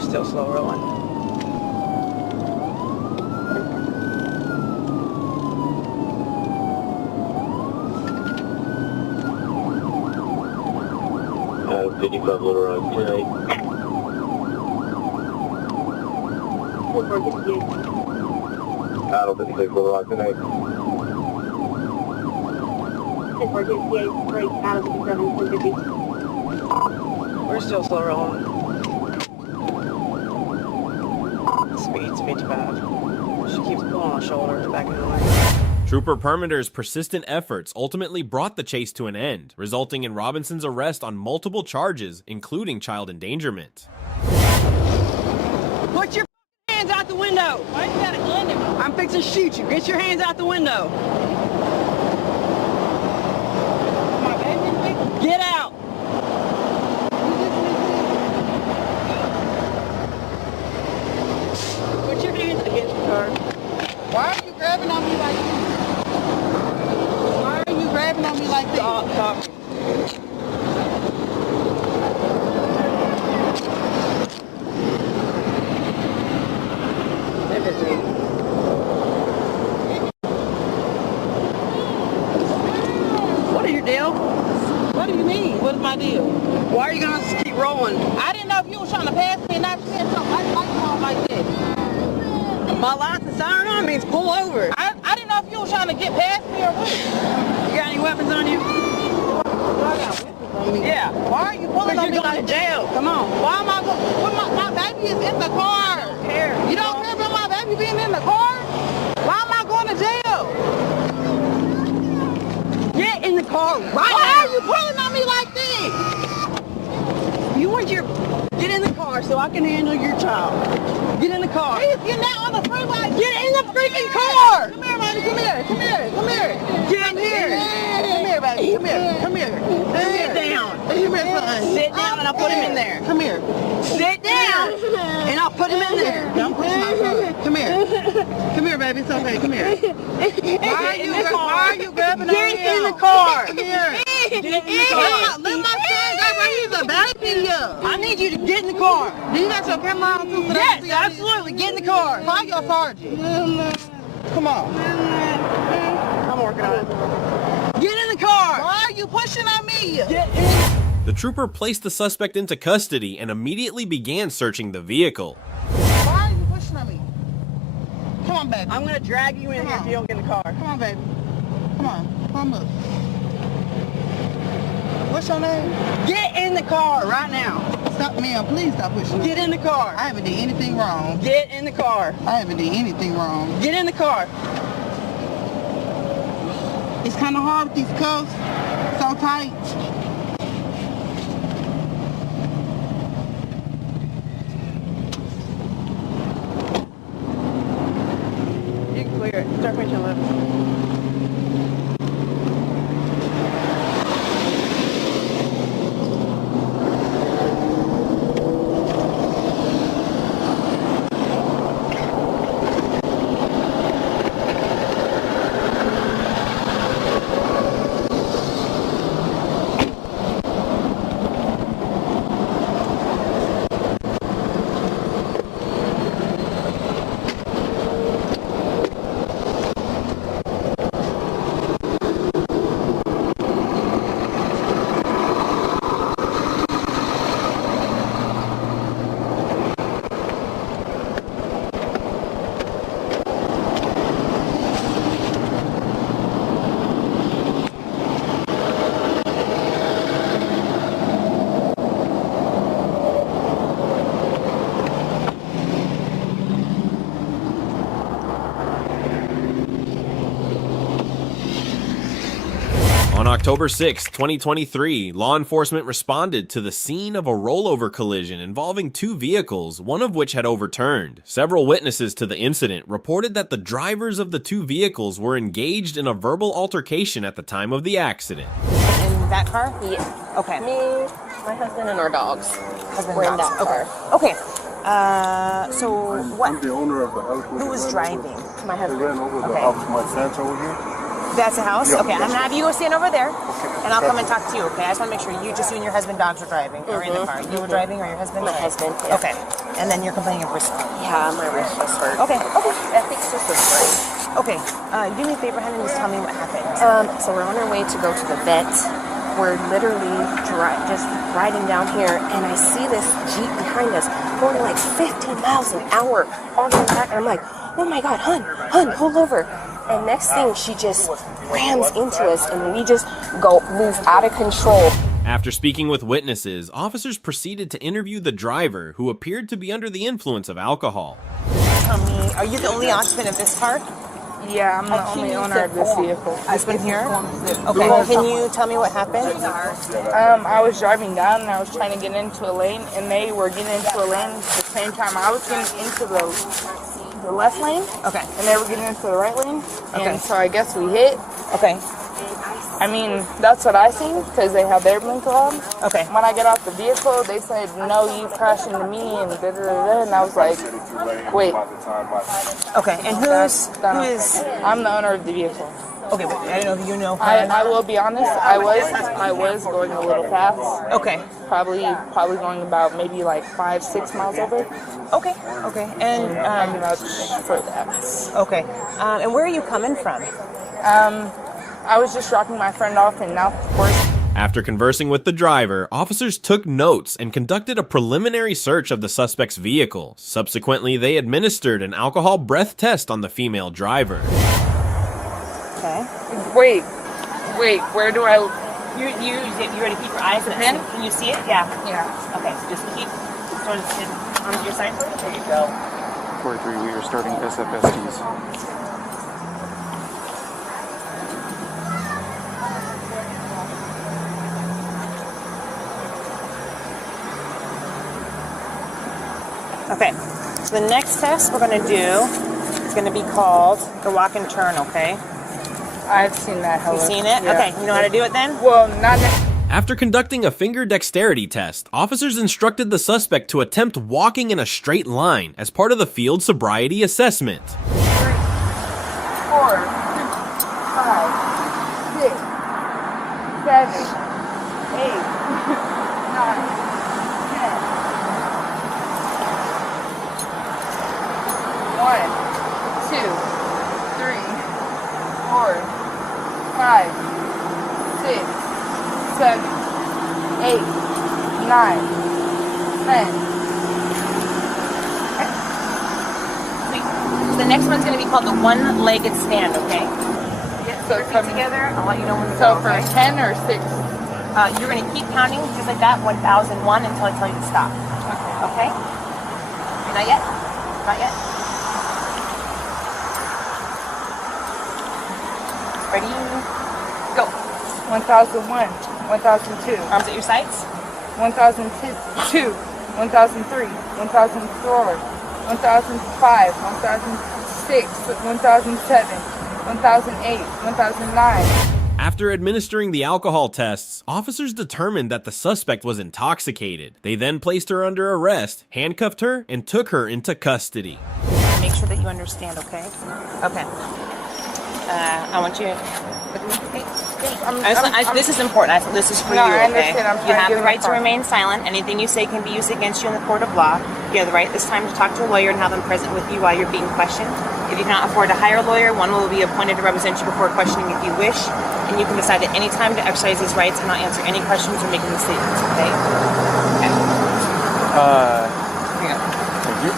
Still slow rolling. Out of 55 Little Rock tonight. Out of 56 Little Rock tonight. We're still slow rolling. Speed's 55. She keeps pulling on the shoulder back in the lane. Trooper Permenter's persistent efforts ultimately brought the chase to an end, resulting in Robinson's arrest on multiple charges, including child endangerment. Put your hands out the window! Why you got a gun in me? I'm fixing to shoot you. Get your hands out the window. My baby, get out! Put your hands against the car. Why are you grabbing on me like this? Why are you grabbing on me like this? Stop. What is your deal? What do you mean? What is my My lights and siren on means pull over. I didn't know if you were trying to get past me or what. You got any weapons on you? Yeah. Why are you pulling on me going like to jail. Come on. Why am I going? My baby is in the car. You don't care about my baby being in the car? Why am I going to jail? Get in the car right Why now. are you pulling on me like this? You want your... Get in the car so I can handle your child. Get in the car. You're not on the freeway. Get in the freaking car. Come here, baby. Come here. Come here. Come here. Get in here. Come here, baby. Come here. Come here. Sit down. Come here, son. Sit down and I'll put him in there. Come here. Sit down and I'll put him in there. Don't push my son. Come here. Come here, baby. It's okay. Come here. Why are you grabbing on Get him? in the car. Come here. Get in the car. Let my son go where he's a baby here. I need you to get in the car. Do you got your camera on too? Yes, absolutely. Get in the car. Call your sergeant. Come on. I'm working on it. Get in the car. Why are you pushing on me? Get in. The trooper placed the suspect into custody and immediately began searching the vehicle. Why are you pushing on me? Come on, baby. I'm going to drag you in here if you don't get in the car. Come on, baby. Come on. Come up. What's your name? Get in the car right now. Stop, ma'am. Please stop pushing me. Get in the car. I haven't done anything wrong. Get in the car. I haven't done anything wrong. Get in the car. It's kind of hard with these cuffs. So tight. You can clear it. Start pushing your lips. On October 6, 2023, law enforcement responded to the scene of a rollover collision involving two vehicles, one of which had overturned. Several witnesses to the incident reported that the drivers of the two vehicles were engaged in a verbal altercation at the time of the accident. In that car? Yeah. Okay. Me, my husband, and our dogs. We're in that car. Okay. So what? I'm the owner of the house. Who was driving? My husband. Ran over the Okay. house, my fence over here. That's a house? Yeah, Okay, I'm that's gonna have you go stand over there, and I'll come and talk to you, okay? I just wanna make sure you and your husband dogs were driving, or in the car. You were driving, or your husband? My husband, yeah. Okay, and then you're complaining of wrist. Yeah, my wrist was hurt. Okay, okay. I think this was great. Okay, do me a favor, honey, and just tell me what happened. So we're on our way to go to the vet. We're literally just riding down here, and I see this Jeep behind us going like 15 miles an hour all the way back, and I'm like, oh my God, hun, pull over. And next thing, she just rams into us, and we just move out of control. After speaking with witnesses, officers proceeded to interview the driver, who appeared to be under the influence of alcohol. Tell me, are you the only occupant of this car? Yeah, I'm the only owner of this vehicle. This one here? Okay, can you tell me what happened? I was driving down and I was trying to get into a lane, and they were getting into a lane at the same time I was getting into the left lane. Okay. And they were getting into the right lane. Okay. And so I guess we hit. Okay. I mean, that's what I seen because they have their blinker on. Okay. When I got out the vehicle, they said, no, you crashed into me and da-da-da-da. And I was like, wait. Okay, and who is? I'm the owner of the vehicle. Okay, but I don't know if you know her. I will be honest. I was going a little fast. Okay. Probably going about maybe like 5-6 miles over. Okay. Okay. And much for that. Okay. And where are you coming from? I was just dropping my friend off in North Forest. After conversing with the driver, officers took notes and conducted a preliminary search of the suspect's vehicle. Subsequently, they administered an alcohol breath test on the female driver. Okay. Wait, where do I... You ready to keep your eyes on it? Can you see it? Yeah. Yeah. Okay, so just keep sort of sitting on your side. There you go. 43, we are starting SFSTs. Okay, so the next test we're going to do is going to be called the walk and turn, okay? I've seen that. You've seen it? Yeah. Okay, you know how to do it then? Well, not... After conducting a finger dexterity test, officers instructed the suspect to attempt walking in a straight line as part of the field sobriety assessment. 3, 4, 5, 6, 7, 8, 9, 1, 2, 3, 4, 5, 6, 7, 8, 9, 10. So the next one's going to be called the one-legged stand, okay? Get So your feet together. I'll let you know when to So go, for okay? 10 or 6? You're going to keep counting just like that, 1001, until I tell you to stop. Okay? Not yet? Not yet? Ready? Go. 1001, 1002. Arms at your sides. 1002, 1003, 1004, 1005, 1006, 1007, 1008, 1009. After administering the alcohol tests, officers determined that the suspect was intoxicated. They then placed her under arrest, handcuffed her, and took her into custody. Make sure that you understand, okay? Okay. I want you... this is important. This is for No, you, I okay? understand. I'm You trying to have get the in right the to car. remain silent. Anything you say can be used against you in the court of law. You have the right this time to talk to a lawyer and have them present with you while you're being questioned. If you cannot afford to hire a lawyer, one will be appointed to represent you before questioning if you wish. And you can decide at any time to exercise these rights and not answer any questions or make any statements, okay? Okay. Here you go. Thank you.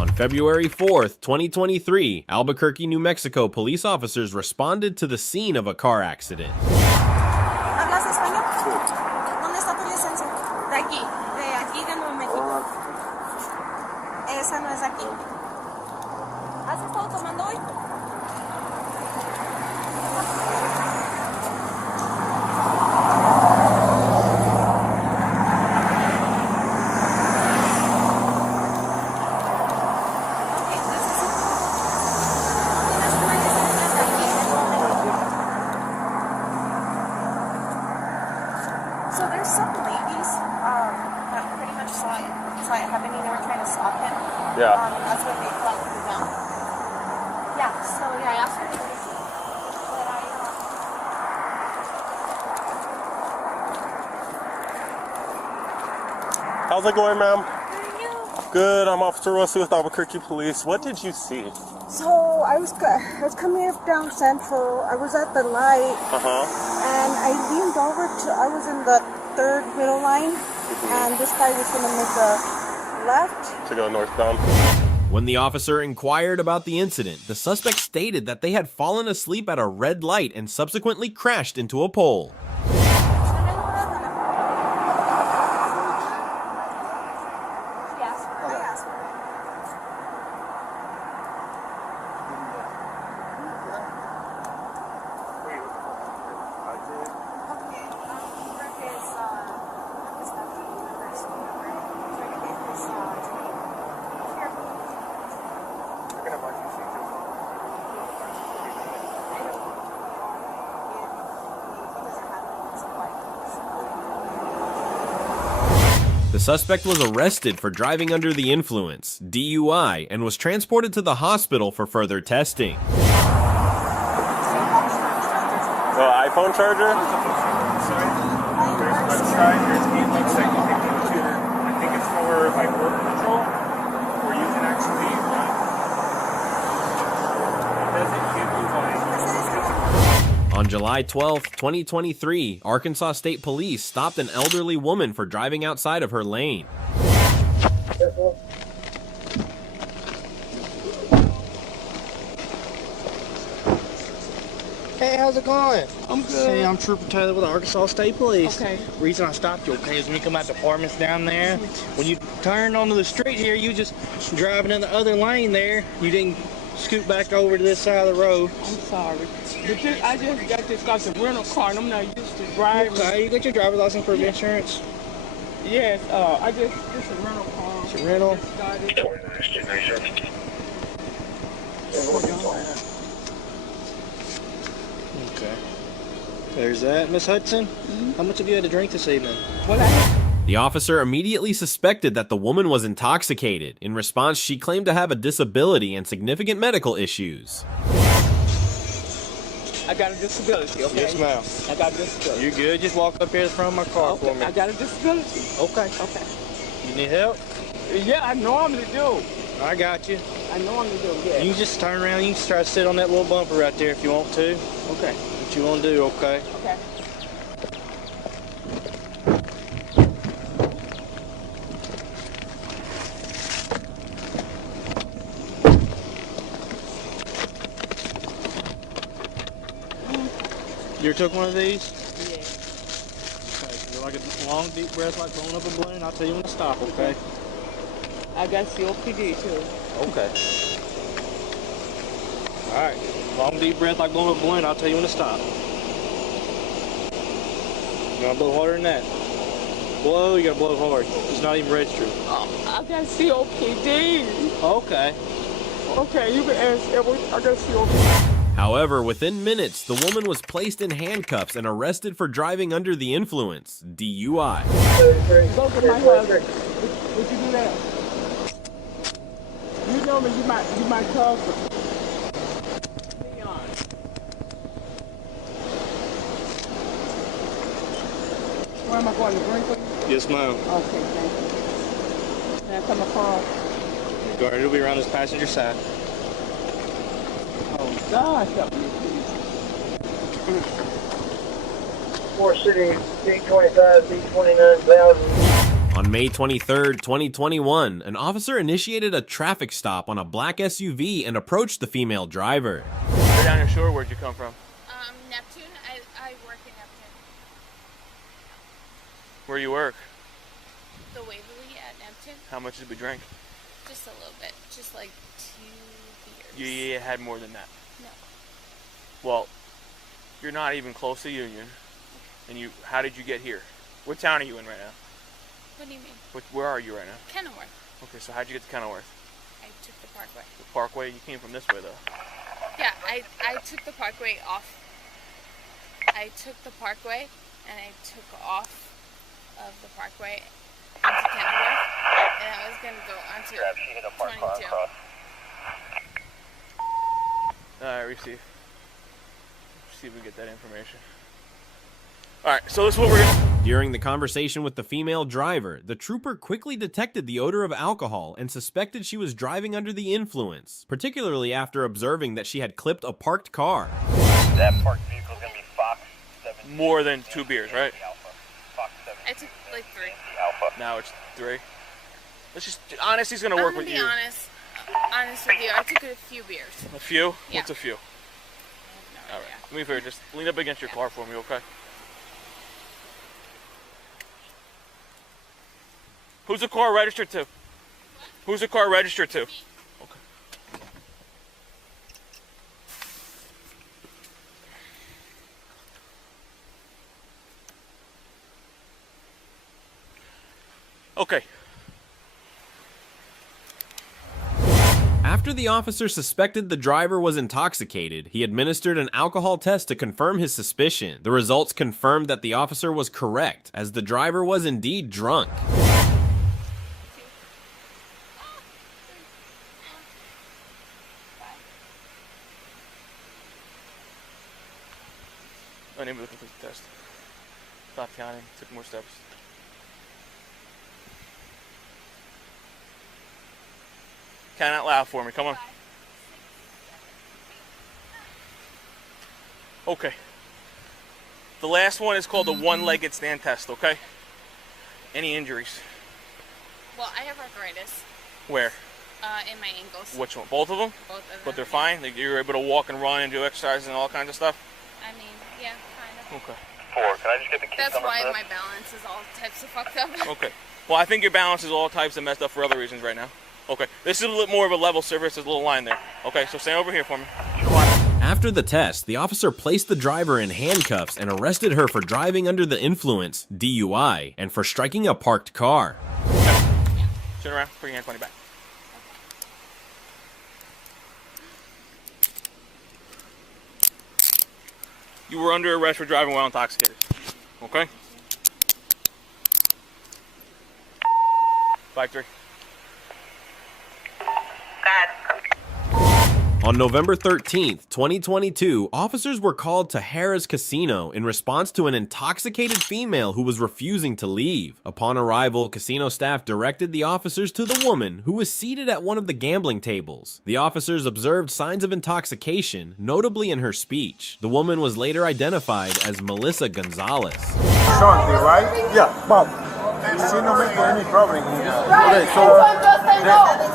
On February 4th, 2023, Albuquerque, New Mexico police officers responded to the scene of a car accident. ¿Hablas español? ¿Dónde está tu licencia? De aquí de Nuevo México. Esa no es de aquí. ¿Has estado tomando hoy? So there's some ladies that pretty much saw it happening. They were trying to stop him. Yeah. That's when they flagged him down. Yeah. So yeah, I asked her to leave. But How's it going, ma'am? Good. I'm Officer Rossi with Albuquerque Police. What did you see? So I was coming up down Central. I was at the light, and I leaned over I was in the third middle line, and this guy was gonna make a left to go northbound. When the officer inquired about the incident, the suspect stated that they had fallen asleep at a red light and subsequently crashed into a pole. The suspect was arrested for driving under the influence, DUI, and was transported to the hospital for further testing. The iPhone charger? There's left side, there's 8 links that you can do to, I think it's for like work control, where you can actually, it doesn't give you like, July 12, 2023, Arkansas State Police stopped an elderly woman for driving outside of her lane. Hey, how's it going? I'm good. Hey, I'm Trooper Taylor with Arkansas State Police. Okay. Reason I stopped you, okay, is when you come out the apartments down there, when you turn onto the street here, you just driving in the other lane there. You didn't scoot back over to this side of the road. I'm sorry. But I just got this got the rental car and I'm not used to driving. Okay, you got your driver's license for insurance? Yes, it's a rental car. It's a rental? Okay. There's that. Miss Hudson, how much have you had to drink this evening? The officer immediately suspected that the woman was intoxicated. In response, she claimed to have a disability and significant medical issues. I got a disability, okay? Yes, ma'am. I got a disability. You're good. Just walk up here to the front of my car for me. I got a disability. Okay. Okay. You need help? Yeah, I normally do. I got you. I normally do, yeah. You can just turn around. You can try to sit on that little bumper right there if you want to. Okay. What you want to do, okay? Okay. You ever took one of these? Yeah. Okay. Feel like a long, deep breath like blowing up a balloon. I'll tell you when to stop, okay? I got COPD too. Okay. All right. Long, deep breath like blowing up a balloon. I'll tell you when to stop. You gotta blow harder than that. Blow, you gotta blow hard. It's not even registered. I got COPD. Okay. Okay, you can ask I got COPD. However, within minutes, the woman was placed in handcuffs and arrested for driving under the influence, DUI. Go get my husband. Would you do that? You know me, you my cousin. Leon. Where am I going to drink with you? Yes, ma'am. Okay, thank you. Can I come across? Go ahead, it'll be around this passenger side. Oh, God, help me, please. 4 City, B25, B29,000. On May 23, 2021, an officer initiated a traffic stop on a black SUV and approached the female driver. You're down your shore, where'd you come from? Neptune. I work in Neptune. Where you work? The Waverly at Neptune. How much did we drink? Just a little bit. Just like 2 beers. You had more than that. No. Well, you're not even close to Union. And how did you get here? What town are you in right now? What do you mean? Where are you right now? Kenilworth. Okay, so how'd you get to Kenilworth? I took the Parkway. The Parkway? You came from this way, though. Yeah, I took the Parkway off. I took the Parkway, and I took off of the Parkway into Kenilworth, and I was going to go onto 22. Alright, receive. See if we get that information. Alright, so this is what we're going to... During the conversation with the female driver, the trooper quickly detected the odor of alcohol and suspected she was driving under the influence, particularly after observing that she had clipped a parked car. That parked vehicle is going to be Fox 7. More than 2 beers, right? I took like 3. Now it's 3. Let's just... Honesty's going to work with you. I'm going to be honest with you. I took a few beers. A few? Yeah. What's a few? Alright, let me figure. Just lean up against your car for me, okay? Who's the car registered to? Who's the car registered to? Okay. After the officer suspected the driver was intoxicated, he administered an alcohol test to confirm his suspicion. The results confirmed that the officer was correct, as the driver was indeed drunk. Unable to complete the test. Stop counting. Took more steps. Count out loud for me. Come on. Okay. The last one is called the one-legged stand test, okay? Any injuries? Well, I have arthritis. Where? In my ankles. Which one? Both of them? Both of them. But they're fine? Like, you're able to walk and run and do exercises and all kinds of stuff? I mean, yeah, kind of. Okay. 4. Can I just get the case That's number why for my balance is all types of fucked up. Okay. Well, I think your balance is all types of messed up for other reasons right now. Okay. This is a little more of a level surface. There's a little line there. Okay, so stand over here for me. After the test, the officer placed the driver in handcuffs and arrested her for driving under the influence, DUI, and for striking a parked car. Turn around, put your hand on your back. You were under arrest for driving while intoxicated. Okay? 5-3. On November 13th, 2022, officers were called to Harrah's Casino in response to an intoxicated female who was refusing to leave. Upon arrival, casino staff directed the officers to the woman who was seated at one of the gambling tables. The officers observed signs of intoxication, notably in her speech. The woman was later identified as Melissa Gonzalez. Shanti, right? Yeah, Bob. She don't make any problem. Okay, so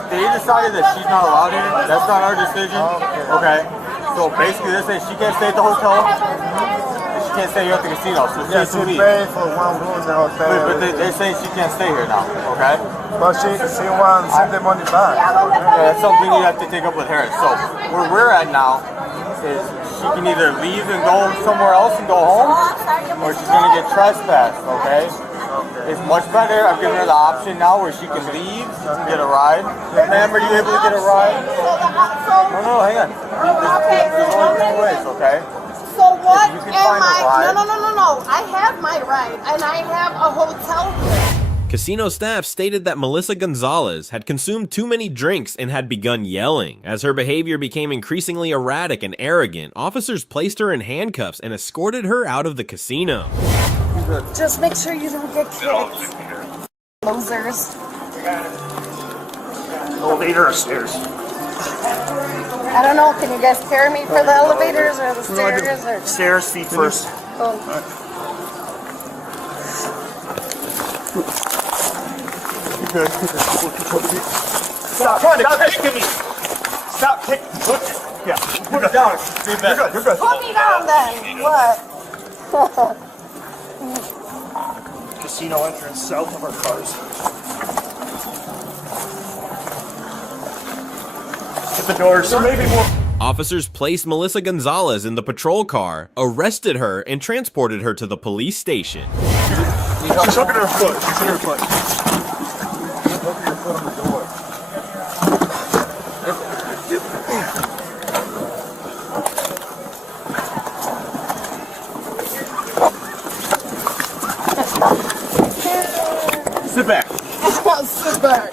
they decided that she's not allowed here. That's not our decision. Okay. So basically, they say she can't stay at the hotel. She can't stay here at the casino. So she has to leave. Pay for one room in the hotel. But they say she can't stay here now. Okay. But she wants to send the money back. Yeah, that's something you have to take up with her. So where we're at now is she can either leave and go somewhere else and go home, or she's gonna get trespassed. Okay. It's much better. I've given her the option now where she can leave and get a ride. Ma'am, are you able to get a ride? No, hang on. There's only 2 ways, okay? So what am I? No. I have my ride, and I have a hotel here. Casino staff stated that Melissa Gonzalez had consumed too many drinks and had begun yelling. As her behavior became increasingly erratic and arrogant, officers placed her in handcuffs and escorted her out of the casino. Just make sure you don't get kicked. Losers. Elevator or stairs? I don't know. Can you guys carry me for the elevators or the stairs? Or? Stairs, feet first. Oh. You good? Stop kicking me! Stop kicking me! Yeah, put it down. You're good. Put me down then. What? Casino entrance south of our cars. Hit the doors. So maybe more. Officers placed Melissa Gonzalez in the patrol car, arrested her, and transported her to the police station. She's hooking her foot. She's hooking her foot. Look at your foot on the door. Sit back. Sit back.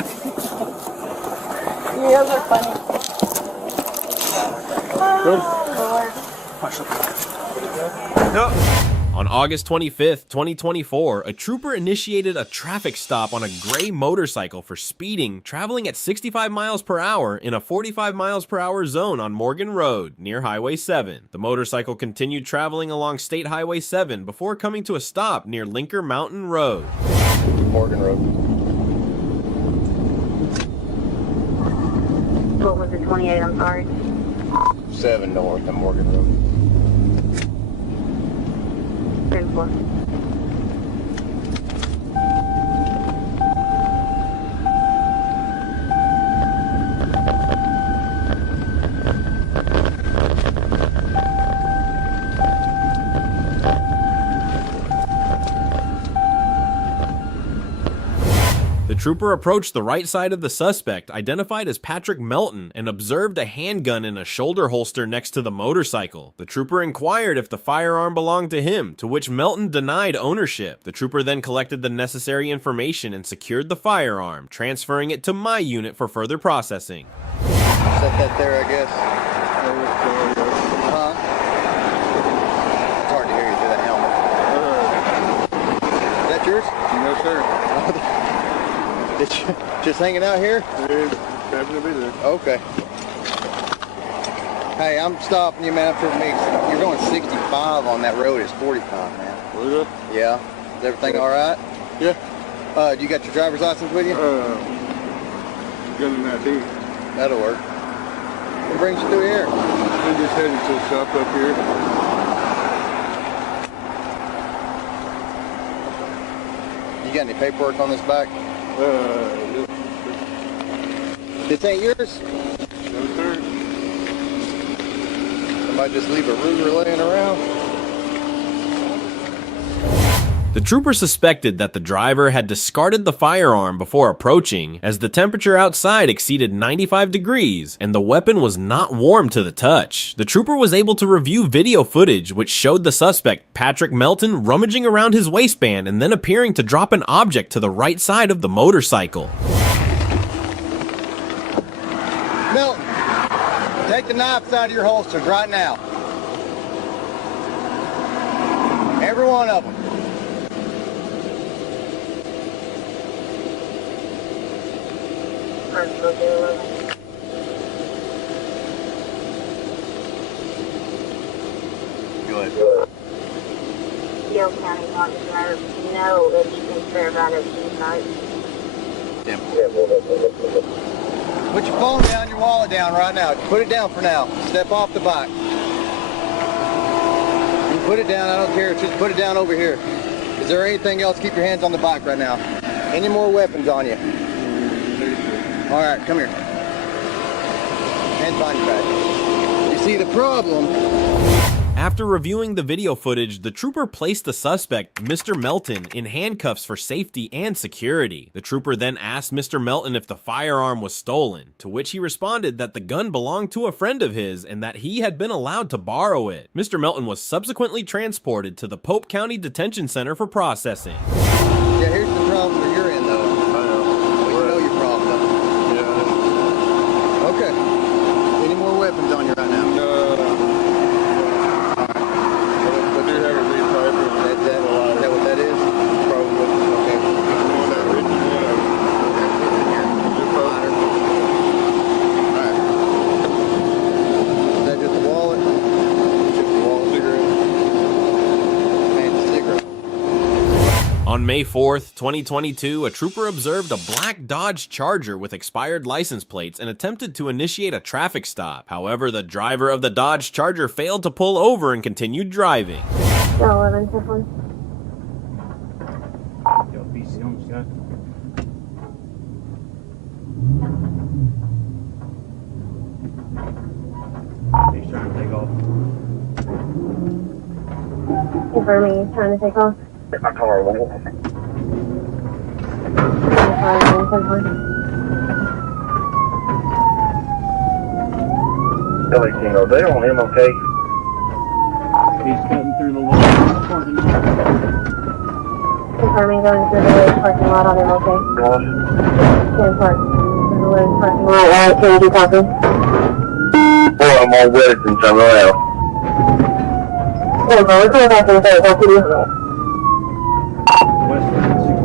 You guys are funny. On August 25th, 2024, a trooper initiated a traffic stop on a gray motorcycle for speeding, traveling at 65 miles per hour in a 45 miles per hour zone on Morgan Road, near Highway 7. The motorcycle continued traveling along State Highway 7 before coming to a stop near Linker Mountain Road. Morgan Road. What was it, 28, I'm sorry? 7 north on Morgan Road. 34. The trooper approached the right side of the suspect, identified as Patrick Melton, and observed a handgun in a shoulder holster next to the motorcycle. The trooper inquired if the firearm belonged to him, to which Melton denied ownership. The trooper then collected the necessary information and secured the firearm, transferring it to my unit for further processing. Set that there, I guess. It's hard to hear you through that helmet. Is that yours? No, sir. Just hanging out here? It is. Happen to be there. Okay. Hey, I'm stopping you, man, for me. You're going 65 on that road. It's 45, man. Really? Yeah. Is everything all right? Yeah. You got your driver's license with you? Gun and ID. That'll work. What brings you through here? We just headed to a shop up here. You got any paperwork on this bike? This ain't yours? No, sir. Somebody just leave a Ruger laying around? The trooper suspected that the driver had discarded the firearm before approaching, as the temperature outside exceeded 95 degrees and the weapon was not warm to the touch. The trooper was able to review video footage which showed the suspect, Patrick Melton, rummaging around his waistband and then appearing to drop an object to the right side of the motorcycle. Milton, take the knives out of your holsters right now. Every one of them. Good. Yale County Commissioner, no it's fair about it tonight. Put your phone down, your wallet down right now. Put it down for now. Step off the bike. You put it down, I don't care. Just put it down over here. Is there anything else? Keep your hands on the bike right now. Any more weapons on you? All right, come here. Hands behind your back. You see the problem? After reviewing the video footage, the trooper placed the suspect, Mr. Melton, in handcuffs for safety and security. The trooper then asked Mr. Melton if the firearm was stolen, to which he responded that the gun belonged to a friend of his and that he had been allowed to borrow it. Mr. Melton was subsequently transported to the Pope County Detention Center for processing. Yeah, here's the problem that you're in, though. I know. Well, you know your problem. Yeah. Okay. Any more weapons on you right now? No. I do have a reed piper. Is that what that is? Probably. Okay. Is that just a wallet? Just a wallet, cigarette. And a cigarette. On May 4th, 2022, a trooper observed a black Dodge Charger with expired license plates and attempted to initiate a traffic stop. However, the driver of the Dodge Charger failed to pull over and continued driving. No, 11, this one. Yo, BC on this guy. He's trying to take off. Confirming he's trying to take off. My car won't. Billy King, are they on him okay? He's cutting through the little parking lot. Confirming going through the Williams parking lot on him, okay? Gosh. Can park through the Williams parking lot. Alright, can you keep talking? Boy, I'm on Weddington somewhere else. Yeah, bro, we're coming back in the day. What can you do? Westbound 62.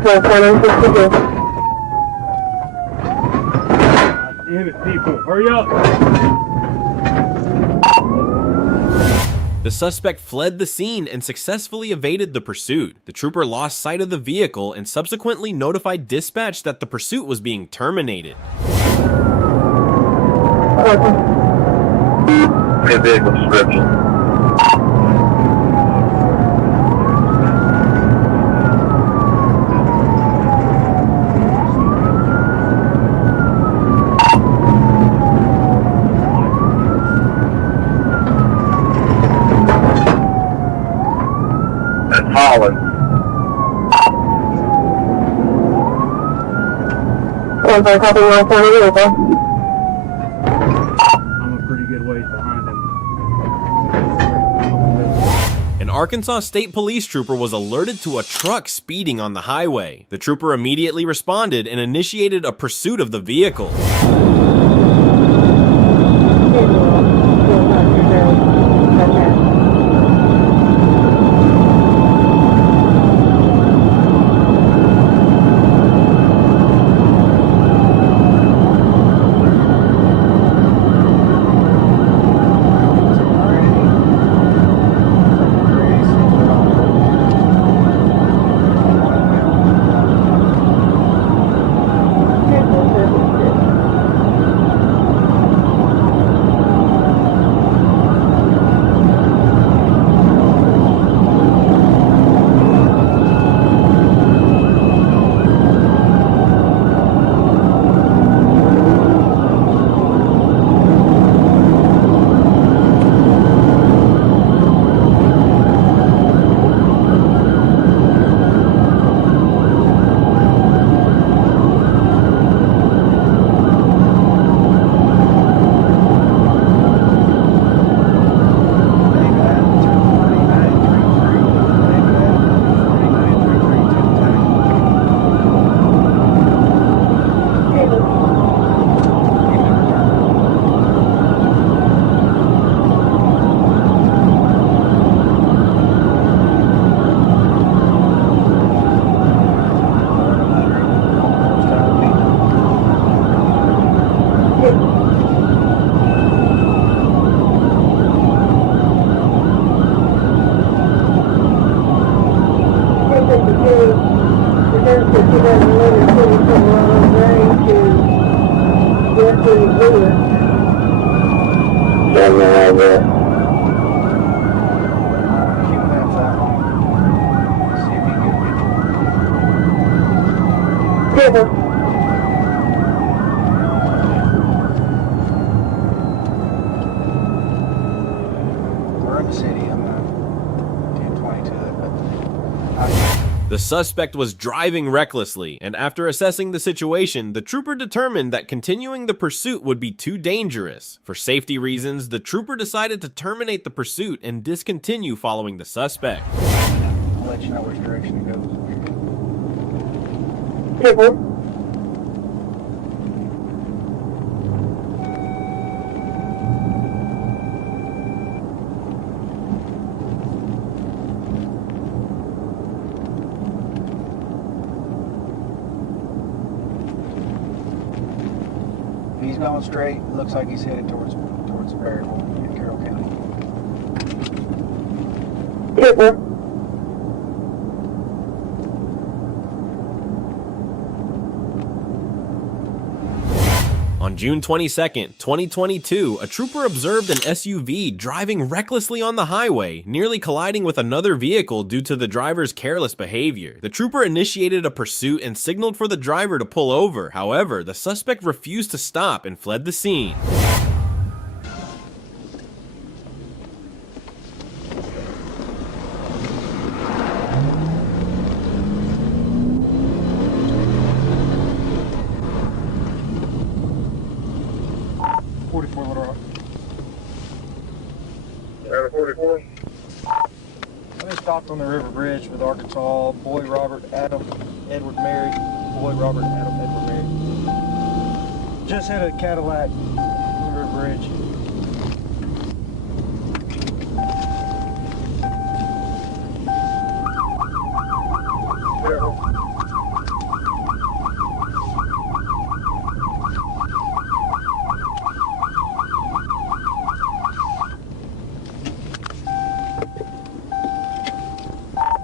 Okay, turn 62. Damn it, people, hurry up! The suspect fled the scene and successfully evaded the pursuit. The trooper lost sight of the vehicle and subsequently notified dispatch that the pursuit was being terminated. Good vehicle description. Holland. I'm a pretty good ways behind him. An Arkansas State Police trooper was alerted to a truck speeding on the highway. The trooper immediately responded and initiated a pursuit of the vehicle. We're in the city. I'm not 10-20 to it, but The suspect was driving recklessly, and after assessing the situation, the trooper determined that continuing the pursuit would be too dangerous. For safety reasons, the trooper decided to terminate the pursuit and discontinue following the suspect. I'll let you know which direction it goes. He's going straight. Looks like he's headed towards Berryville in Carroll County. On June 22nd, 2022, a trooper observed an SUV driving recklessly on the highway, nearly colliding with another vehicle due to the driver's careless behavior. The trooper initiated a pursuit and signaled for the driver to pull over. However, the suspect refused to stop and fled the scene. We stopped on the river bridge with Arkansas. Boy Robert Adam Edward Mary. Boy Robert Adam Edward Mary. Just hit a Cadillac on the river bridge.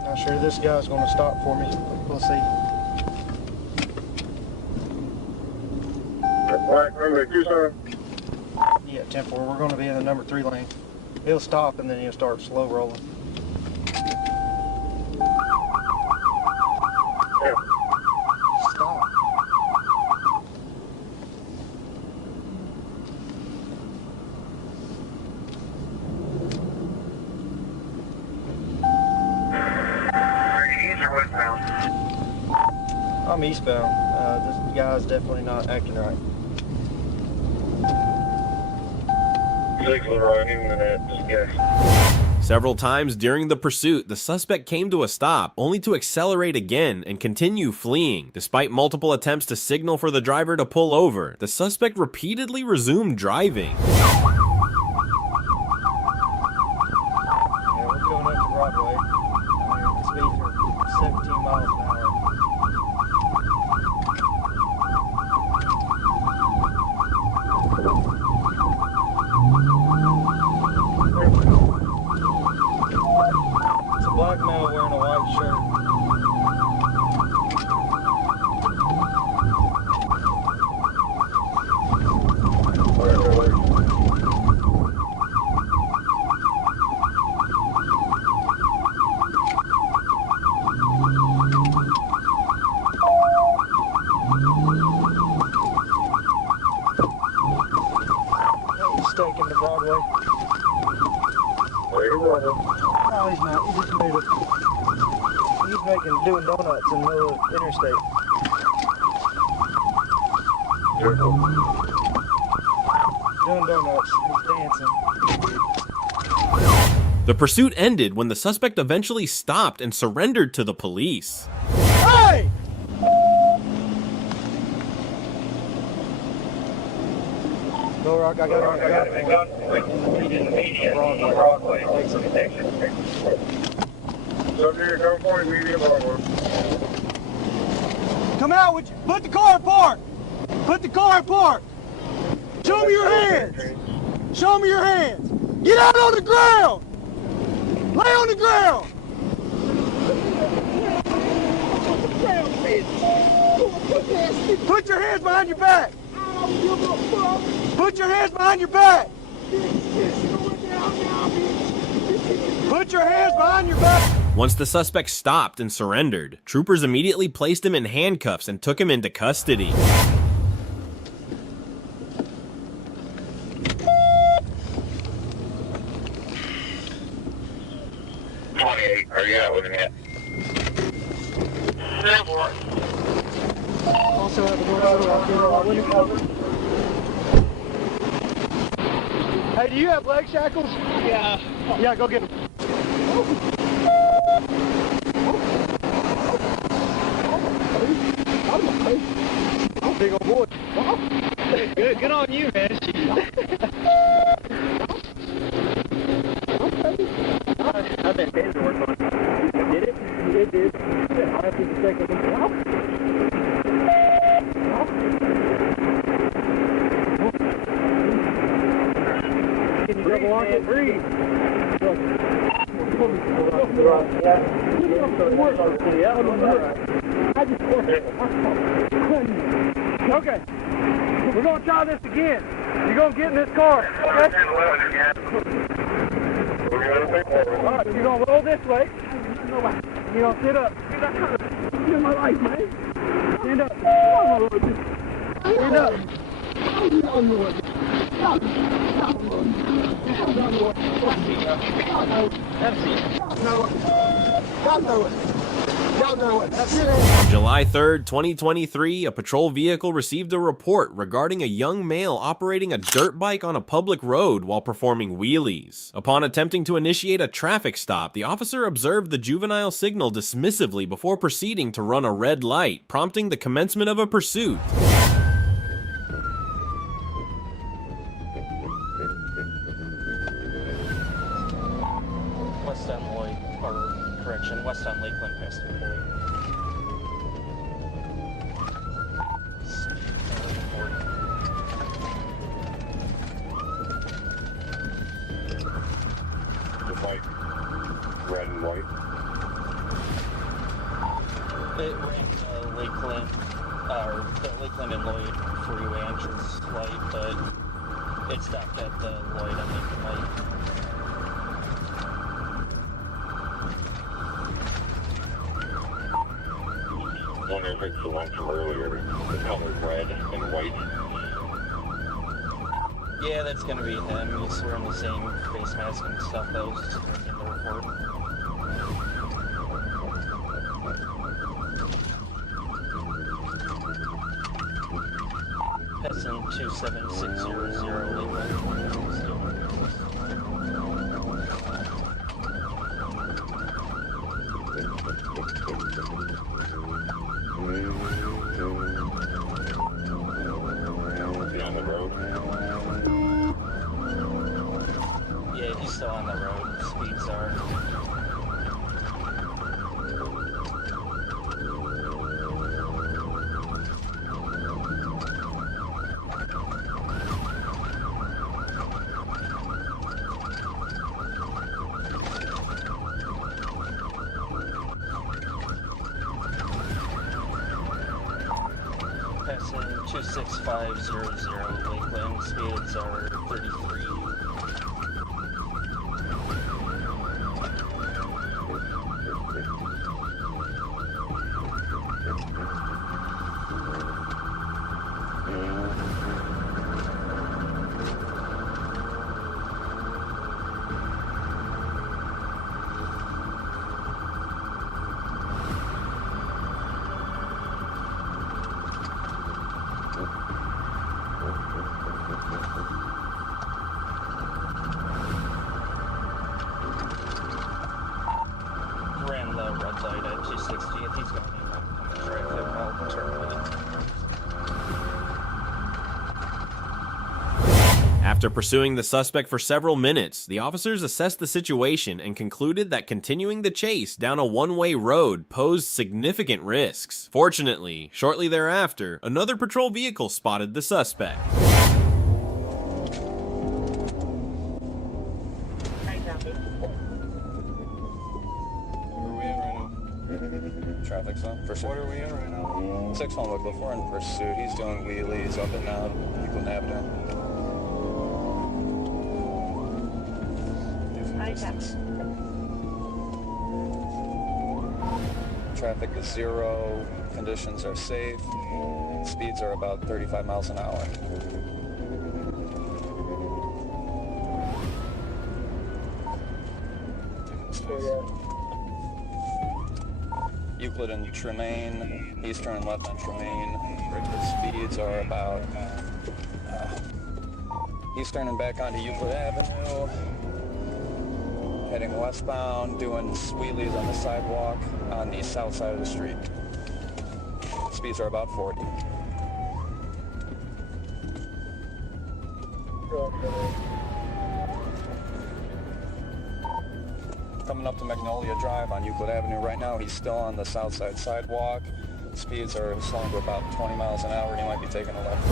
Not sure this guy's going to stop for me. We'll see. Yeah, 10-4. We're going to be in the number 3 lane. He'll stop and then he'll start slow rolling. Stop. I'm eastbound. This guy's definitely not acting right. Several times during the pursuit, the suspect came to a stop, only to accelerate again and continue fleeing. Despite multiple attempts to signal for the driver to pull over, the suspect repeatedly resumed driving. We're going up to Broadway. Speed for 17 miles an hour. It's a black male wearing a white shirt. He's taking to Broadway. No, he's not. He just made it. He's doing donuts in the middle of the interstate. Doing donuts. He's dancing. The pursuit ended when the suspect eventually stopped and surrendered to the police. Hey! Go Rock, I got it. Broadway. Come out with you. Put the car in park. Put the car in park. Show me your hands. Show me your hands. Get out on the ground. Lay on the ground. Put the ground, bitch. Put that Put your hands behind your back. Put your hands behind your back. Put your hands behind your back. Once the suspect stopped and surrendered, troopers immediately placed him in handcuffs and took him into custody. Are you out with me? Also have a door. Hey, do you have leg shackles? Yeah. Yeah, go get them. Big old boy. Good on you, man. I bet Ben's worked on it. Did it? It did. I have to check it. Can you double lock it? Breathe. Okay. We're going to try this again. You're going to get in this car. Okay? Alright, you're going to roll this way. You're going to sit up. You're my life, man. Stand up. Stand up. On July 3rd, 2023, a patrol vehicle received a report regarding a young male operating a dirt bike on a public road while performing wheelies. Upon attempting to initiate a traffic stop, the officer observed the juvenile signal dismissively before proceeding to run a red light, prompting the commencement of a pursuit. West on Lloyd, or correction, west on Lakeland past Lloyd. The bike, red and white. It ran Lakeland, or the Lakeland and Lloyd freeway entrance light, but it stopped at the Lloyd and Lincoln light. I wonder if it's the one from earlier, the color red and white. Yeah, that's gonna be him. He's wearing the same face mask and stuff that was just in the report. Pessin 27600 Lakeland. On the road. Yeah, he's still on the road. Speeds are. Passing 26500 Lakeland, speeds are 33. Ran the red light at 260. If he's going to come in traffic, I'll turn with it. After pursuing the suspect for several minutes, the officers assessed the situation and concluded that continuing the chase down a one-way road posed significant risks. Fortunately, shortly thereafter, another patrol vehicle spotted the suspect. Traffic. traffic zone. Pursuit. What are we in right now? 6-1 Wycliffe. We're in pursuit. He's doing wheelies up and down Euclid Avenue. Traffic is 0. Conditions are safe. Speeds are about 35 miles an hour. Euclid and Tremaine, eastern and left on Tremaine. The speeds are about eastern and back onto Euclid Avenue. Heading westbound, doing wheelies on the sidewalk on the south side of the street. Speeds are about 40. Coming up to Magnolia Drive on Euclid Avenue right now. He's still on the south side sidewalk. Speeds are slowing to about 20 miles an hour, and he might be taking a left.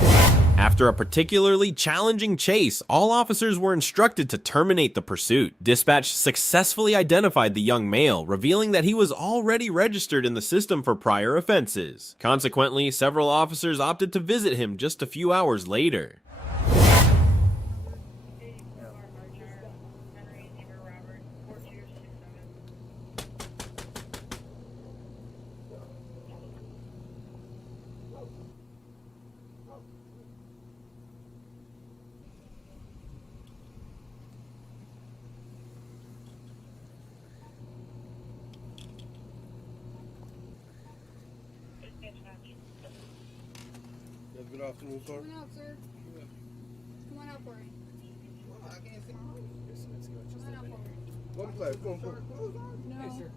After a particularly challenging chase, all officers were instructed to terminate the pursuit. Dispatch successfully identified the young male, revealing that he was already registered in the system for prior offenses. Consequently, several officers opted to visit him just a few hours later. Good afternoon, sir. Come on out, sir. Come on out for me. I can't see. Come on out for me. Go to class. Go on, sir. No. Hey, sir.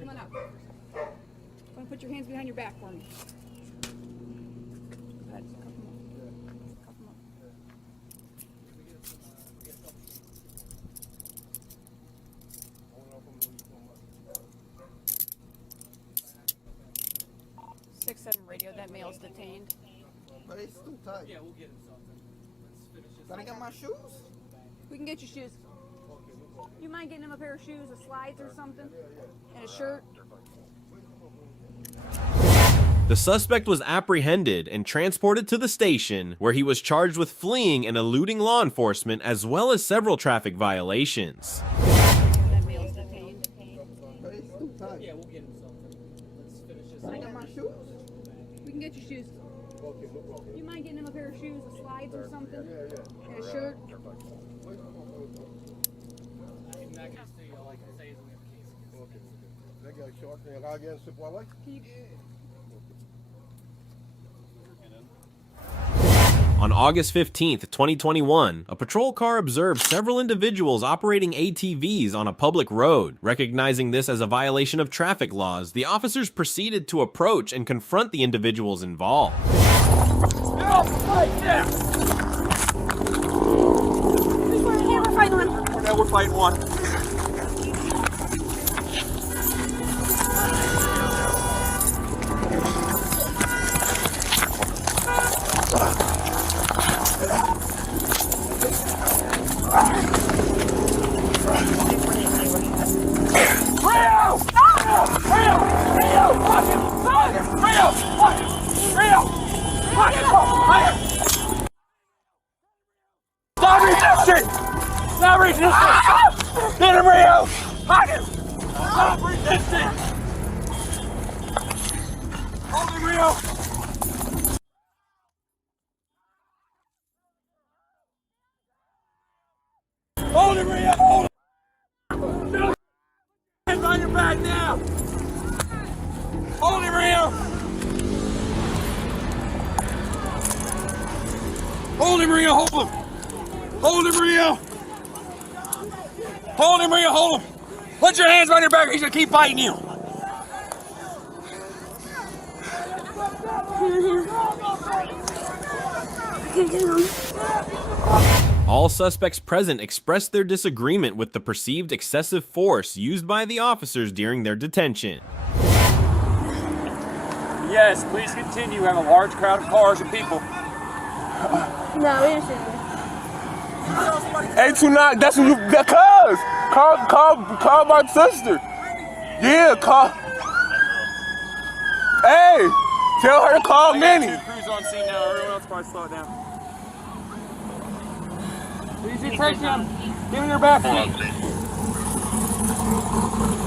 Come on out. Go and put your hands behind your back for me. Go ahead. Cuff them up. Cuff them up. Radio, that male's detained. But it's too tight. Yeah, we'll get him something. Let's finish this. Can I get my shoes? We can get you shoes. You mind getting him a pair of shoes, a slides or something? And a shirt? The suspect was apprehended and transported to the station, where he was charged with fleeing and eluding law enforcement as well as several traffic violations. That male's detained. But it's too tight. Yeah, we'll get him something. Let's finish this. Can I get my shoes? We can get you shoes. You mind getting him a pair of shoes, a slides or something? And a shirt? On August 15th, 2021, a patrol car observed several individuals operating ATVs on a public road. Recognizing this as a violation of traffic laws, the officers proceeded to approach and confront the individuals involved. We're fighting one. Yeah, we're fighting one. Stop resisting! Stop resisting! Get him, Rio! Hug him! Stop resisting! Hold him, Rio! Hold him, Rio! Hold him! Hands on your back now! Hold him, Rio! Hold him, Rio! Hold him! Hold him, Rio! Hold him, Rio! Hold him! Put your hands on your back, he's gonna keep biting you! All suspects present expressed their disagreement with the perceived excessive force used by the officers during their detention. Yes, please continue. We have a large crowd of cars and people. No, we didn't see you. 829, that's when you got cuz. Call my sister. Yeah, call. Hey! Tell her to call Minnie! Two crews on scene now. Everyone else probably slow it down. Easy, take him. Give me your back seat.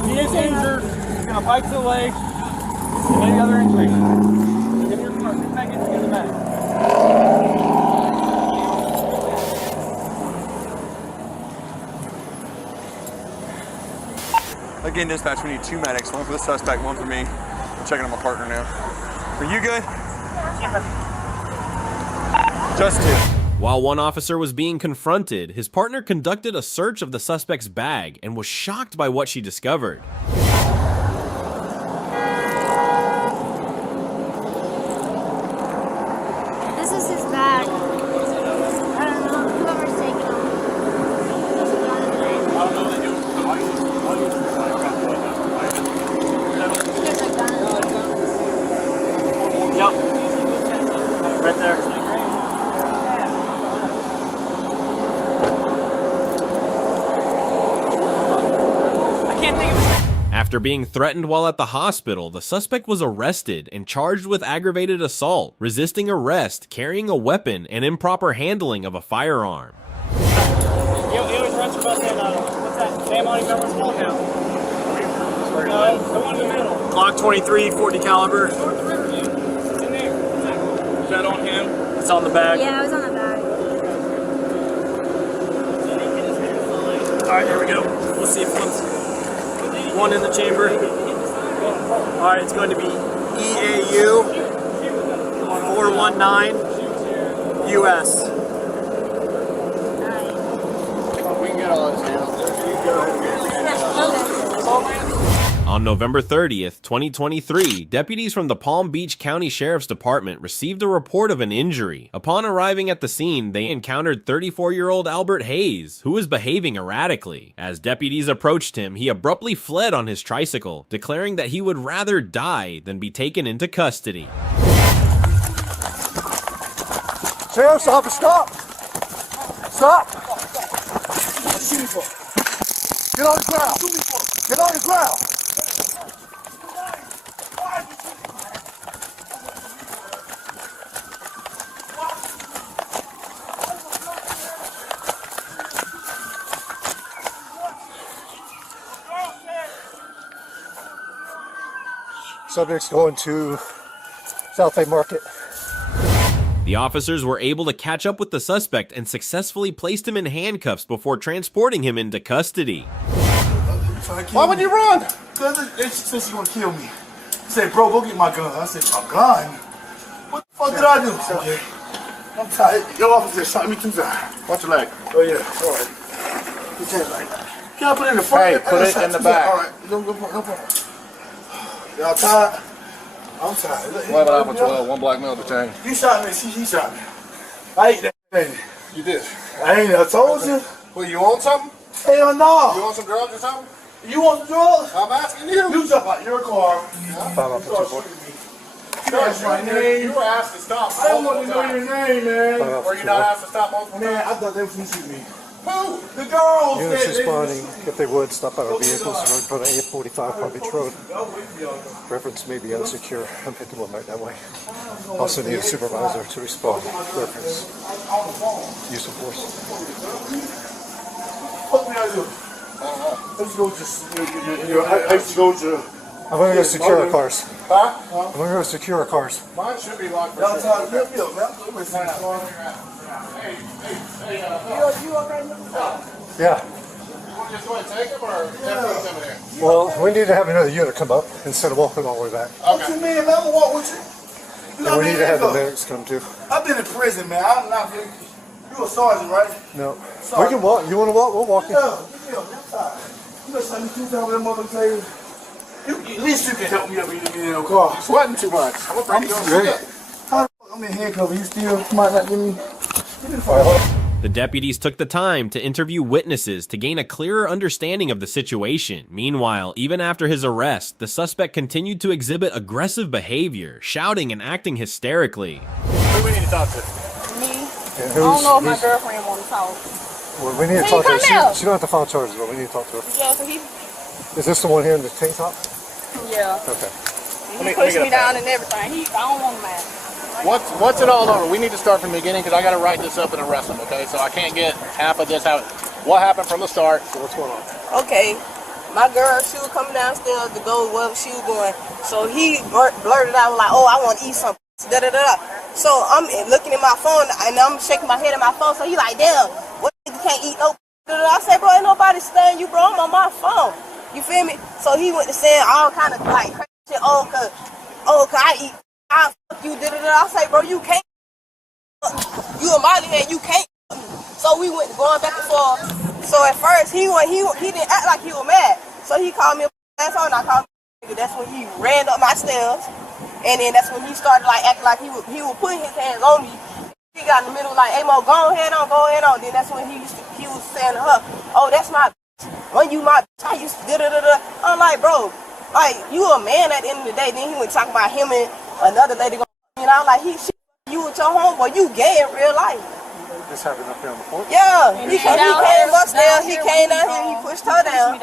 He is injured. He's got a bite to the leg. Any other injuries? Give me your car. Sit back in the back. Again, dispatch, we need 2 medics. 1 for the suspect, 1 for me. I'm checking on my partner now. Are you good? Just 2. While one officer was being confronted, his partner conducted a search of the suspect's bag and was shocked by what she discovered. This is his bag. I don't know, whoever's taking him. Yep. Right there. After being threatened while at the hospital, the suspect was arrested and charged with aggravated assault, resisting arrest, carrying a weapon, and improper handling of a firearm. He always runs across that, what's that? Damn, I don't remember what it's called now. No, the one in the middle. Glock 23, 40 caliber. It's in there. Is that on him? It's on the bag. Yeah, it was on the bag. Alright, here we go. We'll see if one in the chamber. Alright, it's going to be EAU 419 US. We can get all this down. On November 30th, 2023, deputies from the Palm Beach County Sheriff's Department received a report of an injury. Upon arriving at the scene, they encountered 34-year-old Albert Hayes, who was behaving erratically. As deputies approached him, he abruptly fled on his tricycle, declaring that he would rather die than be taken into custody. Sheriff's office, stop! Stop! Get on the ground! Get on the ground! Subject's going to South Bay Market. The officers were able to catch up with the suspect and successfully placed him in handcuffs before transporting him into custody. Why would you run? Because she said she's gonna kill me. She said, bro, go get my gun. I said, my gun? What the fuck did I do? Okay. I'm tired. Your officer shot me 2 times. Watch your leg. Oh yeah, alright. You can't like that. Can I put it in the front? Hey, put it in the back. Alright, no problem. Y'all tired? I'm tired. 11 Alpha 12, 1 black male detained. You shot me, he shot me. I ate that thing. You did. I ain't I told you. Well, you want something? Hell no. You want some drugs or something? You want some drugs? I'm asking you. You jump out your car. That's my name. You were asked to stop. I don't want to know your name, man. Were you not asked to stop multiple times? Man, I thought they was going to shoot me. Who? The girls. Units responding, if they would, stop out of vehicles in front of 845 Palm Beach Road. Reference may be unsecure. I'm hitting one right that way. Also need a supervisor to respond. Reference. Use of force. What did I do? Let's go to. I used to go to. I'm going to go secure our cars. Huh? I'm going to go secure our cars. Mine should be locked for Y'all sure. talk real deal, man. You okay? Yeah. You want to just go ahead and take them or definitely come in here? Well, we need to have another unit come up instead of walking all the way back. What you mean? I'm going to walk with you. And we need to have the medics come too. I've been in prison, man. I'm not. You a sergeant, right? No. Sergeant. We can walk. You want to walk? We'll walk in. Yeah, I'm tired. You just send me 2 times with that mother table. At least you can help me up in your car. Sweating too much. I'm afraid you're going to How the fuck I'm in handcuffs? You still might not give me. The deputies took the time to interview witnesses to gain a clearer understanding of the situation. Meanwhile, even after his arrest, the suspect continued to exhibit aggressive behavior, shouting and acting hysterically. Who do we need to talk to? Me? I don't know if my girlfriend wants to talk. Well, we need to talk to her. She don't have to file charges, but we need to talk to her. Yeah, so he. Is this the one here in the tank top? Yeah. Okay. He pushed me down and everything. I don't want him mad. What's it all over? We need to start from the beginning because I got to write this up and arrest him, okay? So I can't get half of this. What happened from the start? So what's going on? Okay, my girl, she was coming downstairs to go wherever she was going. So he blurted out like, oh, I want to eat something. Da-da-da-da. So I'm looking at my phone and I'm shaking my head at my phone. So he like, damn, what you can't eat no. I said, bro, ain't nobody studying you, bro. I'm on my phone. You feel me? So he went to saying all kind of like crazy shit. Oh, cause I eat. I fuck you. Da-da-da. I say, bro, you can't. You a Molly man, you can't. So we went going back and forth. So at first he didn't act like he was mad. So he called me a asshole and I called him a nigga. That's when he ran up my stairs. And then that's when he started like acting like he was putting his hands on me. He got in the middle like, hey Mo, go ahead on. Then that's when he was saying to her, oh, that's my bitch. When you my bitch, I used to da-da-da-da. I'm like, bro, like you a man at the end of the day. Then he went talking about him and another lady going, you know, like you with your homeboy, you gay in real life. This happened up here on the porch? Yeah, he came upstairs, he came down here, he pushed her down.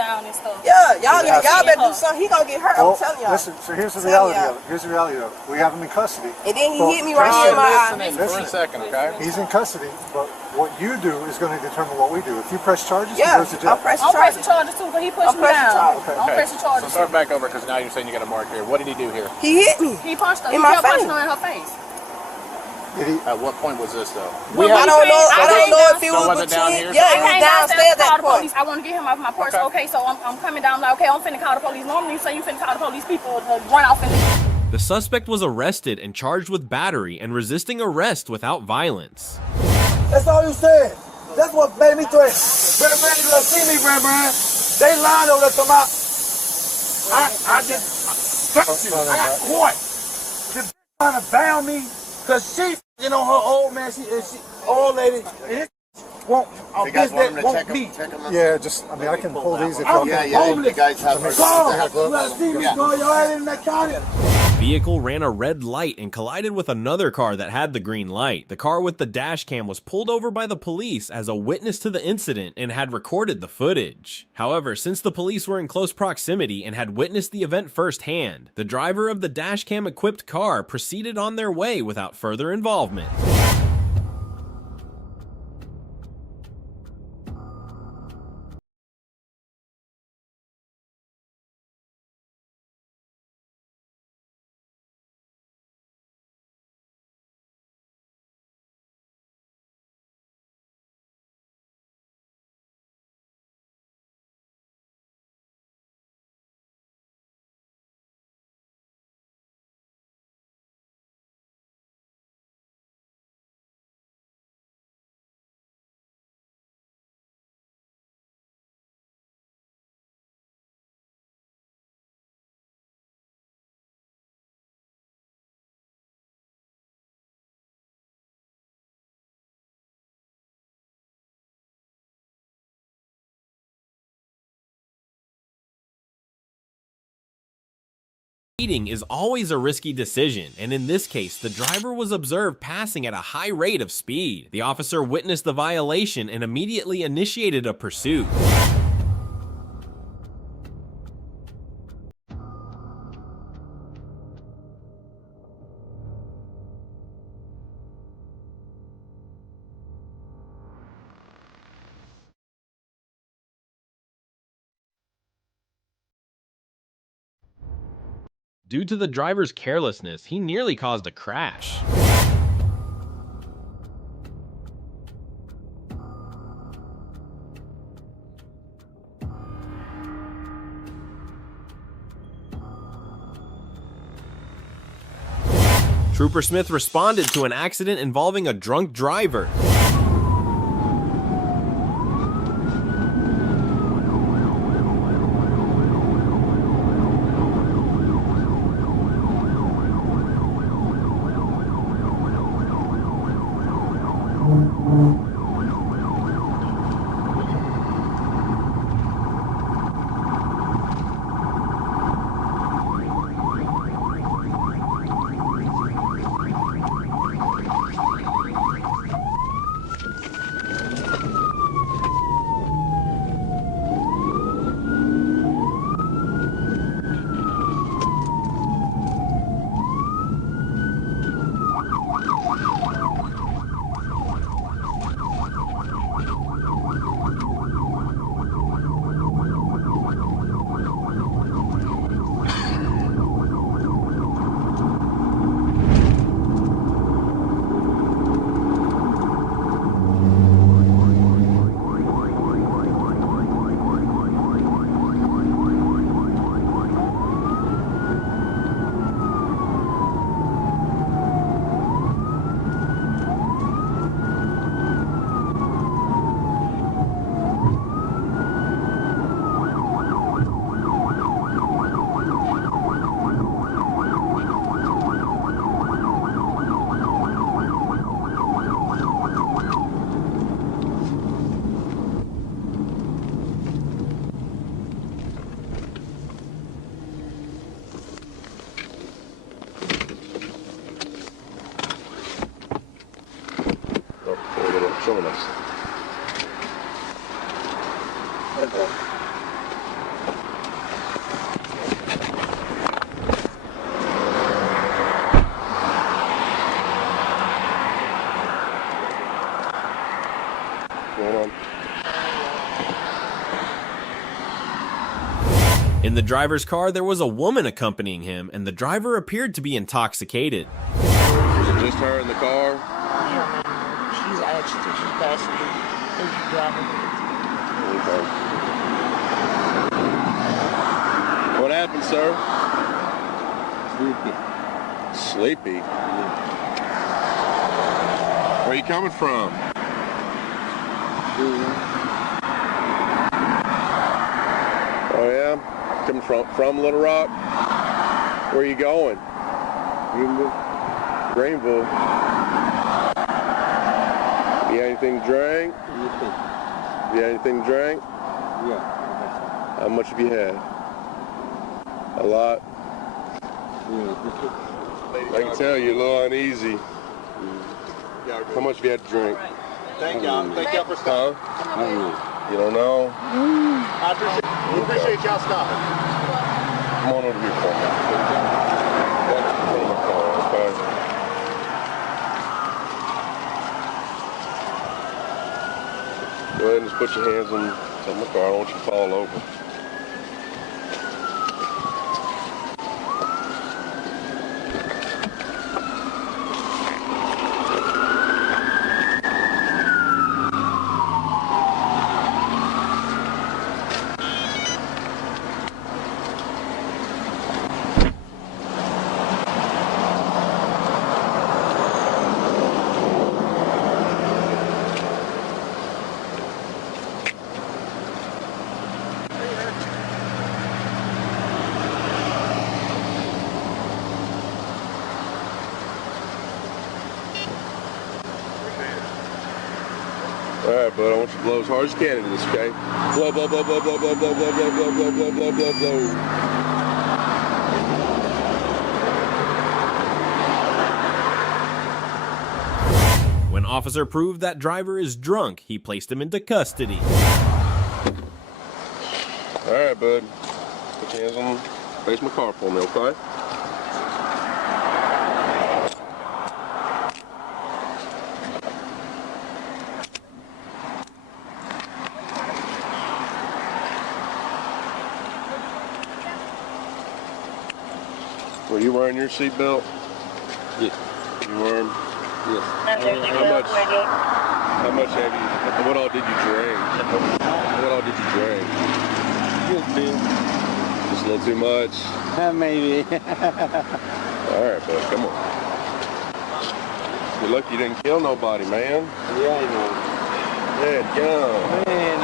Yeah, y'all better do something, he gonna get hurt, I'm telling y'all. Listen, so here's the reality of it. Here's the reality of it. We have him in custody. And then he hit me right here in my eye. Listen for a second, okay? He's in custody, but what you do is going to determine what we do. If you press charges, he yeah, goes to jail. I'll press charges too, but he pushed me down. I'll press the charges. So start back over because now you're saying you got a mark here. What did he do here? He hit me. He punched her. In my face. He punched her in her face. At what point was this though? I don't know if it was between. Yeah, it was downstairs at that point. I want to get him off my porch. Okay, so I'm coming down. Like, okay, I'm finna call the police. Normally, you say you finna call the police. People run off and. The suspect was arrested and charged with battery and resisting arrest without violence. That's all you said. That's what made me threaten. Brother Brandon, you see me, Brandon. They lied over there to my. I just. I got caught. The bitch trying to bound me. Cause she, you know, her old man, she old lady, and it won't, won't me. Yeah, just, I mean, I can pull these if y'all can. You guys have The vehicle ran a red light and collided with another car that had the green light. The car with the dash cam was pulled over by the police as a witness to the incident and had recorded the footage. However, since the police were in close proximity and had witnessed the event firsthand, the driver of the dash cam equipped car proceeded on their way without further involvement. Speeding is always a risky decision, and in this case, the driver was observed passing at a high rate of speed. The officer witnessed the violation and immediately initiated a pursuit. Due to the driver's carelessness, he nearly caused a crash. Trooper Smith responded to an accident involving a drunk driver. killing us. Going on. In the driver's car, there was a woman accompanying him, and the driver appeared to be intoxicated. Is it just her in the car? Yeah, man. She's actually, she's passenger. She's driving. Okay. What happened, sir? Sleepy. Sleepy? Where are you coming from? Oh yeah? Coming from Little Rock? Where are you going? Greenville. You got anything to drink? You got anything to drink? Yeah. How much have you had? A lot? I can tell you're a little uneasy. How much have you had to drink? Thank y'all. Thank y'all for stopping. You don't know? I appreciate y'all stopping. Come on over here for me. Okay. Go ahead and just put your hands on my car. I don't want you to fall over. All right, bud, I want you to blow as hard as you can into this, okay? Blow, blow, blow, blow, blow, blow, blow, blow, blow, blow, blow, blow, blow, blow, blow. When officer proved that driver is drunk, he placed him into custody. All right, bud. Put your hands on face my car for me, okay? Were you wearing your seatbelt? Yes. You wear them? Yes. How much have you, what all did you drink? What all did you drink? Just a Just a little too much? maybe. All right, bud, come on. You're lucky you didn't kill nobody, man. Yeah, I know. Yeah, go. Man, I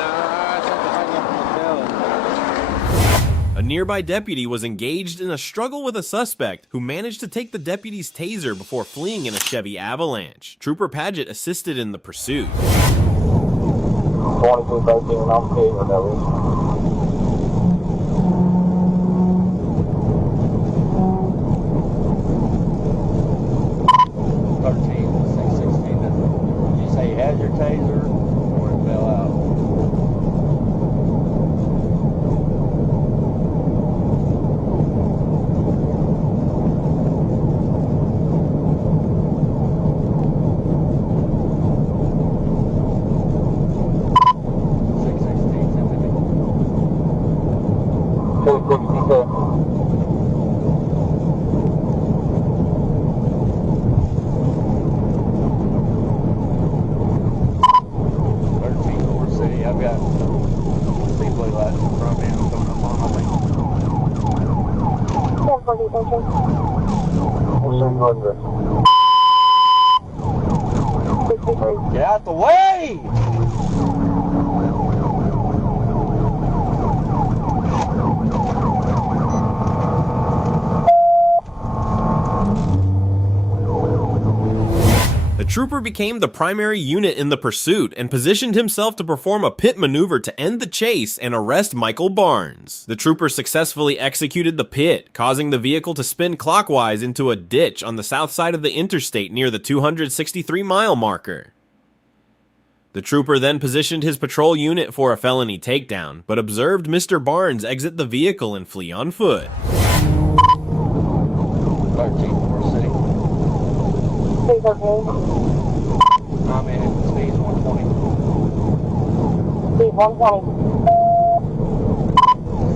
thought I got myself. A nearby deputy was engaged in a struggle with a suspect who managed to take the deputy's taser before fleeing in a Chevy Avalanche. Trooper Paget assisted in the pursuit. 22 13 on K or whatever. Did you say you had your taser or it fell out? I've got blue lights in front of me coming up on my way. Get out the way! The trooper became the primary unit in the pursuit and positioned himself to perform a pit maneuver to end the chase and arrest Michael Barnes. The trooper successfully executed the pit, causing the vehicle to spin clockwise into a ditch on the south side of the interstate near the 263-mile marker. The trooper then positioned his patrol unit for a felony takedown, but observed Mr. Barnes exit the vehicle and flee on foot. 13-4 City. I'm in. Speed's 120. Speed 120.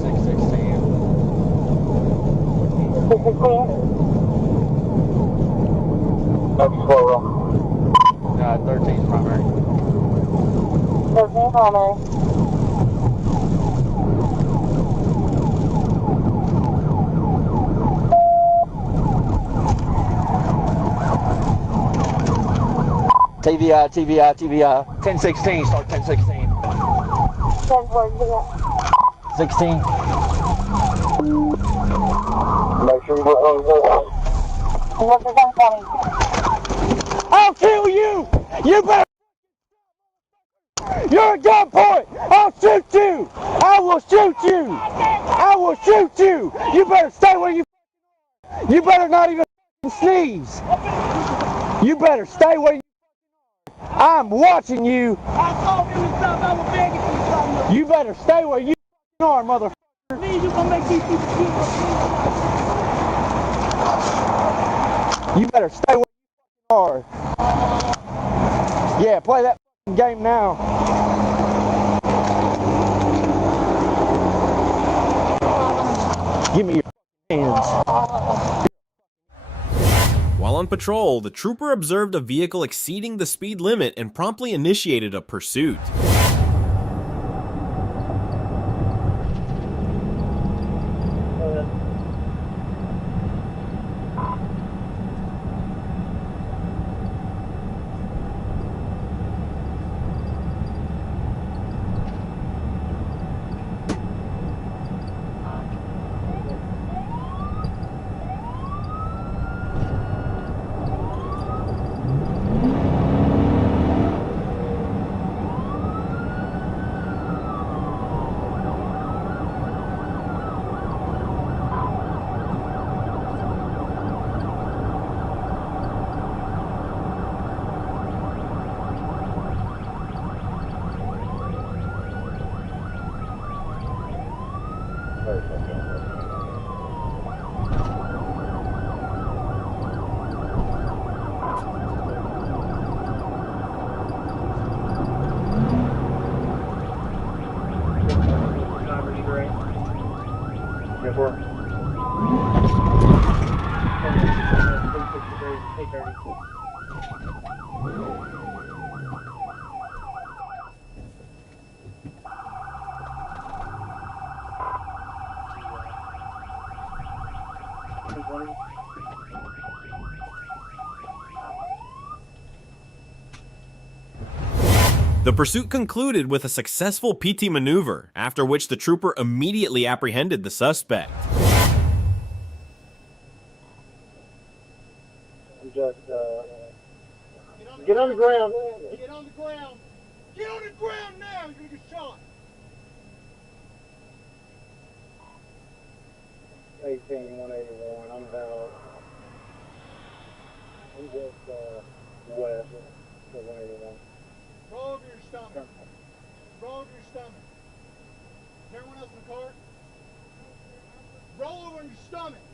6610. 616. That's slow. 13's primary. 13 primary. TVI, 1016, start 1016. 16. Make sure you go What's the 120? I'll kill you! You better. You're a gunpoint! I'll shoot you! I will shoot you! I will shoot you! You better stay where you. You better not even sneeze! You better stay where you. I'm watching you! You better stay where you are, motherfucker! You better stay where you are! Yeah, play that game now. Give me your hands. While on patrol, the trooper observed a vehicle exceeding the speed limit and promptly initiated a pursuit. The pursuit concluded with a successful PT maneuver, after which the trooper immediately apprehended the suspect. Just, get on the ground. Get on the ground. Get on the ground now. You're going to get shot. 181. I'm about. I'm just west of 181. Roll over your stomach. Roll over your stomach. Is everyone else in the car? Roll over on your stomach.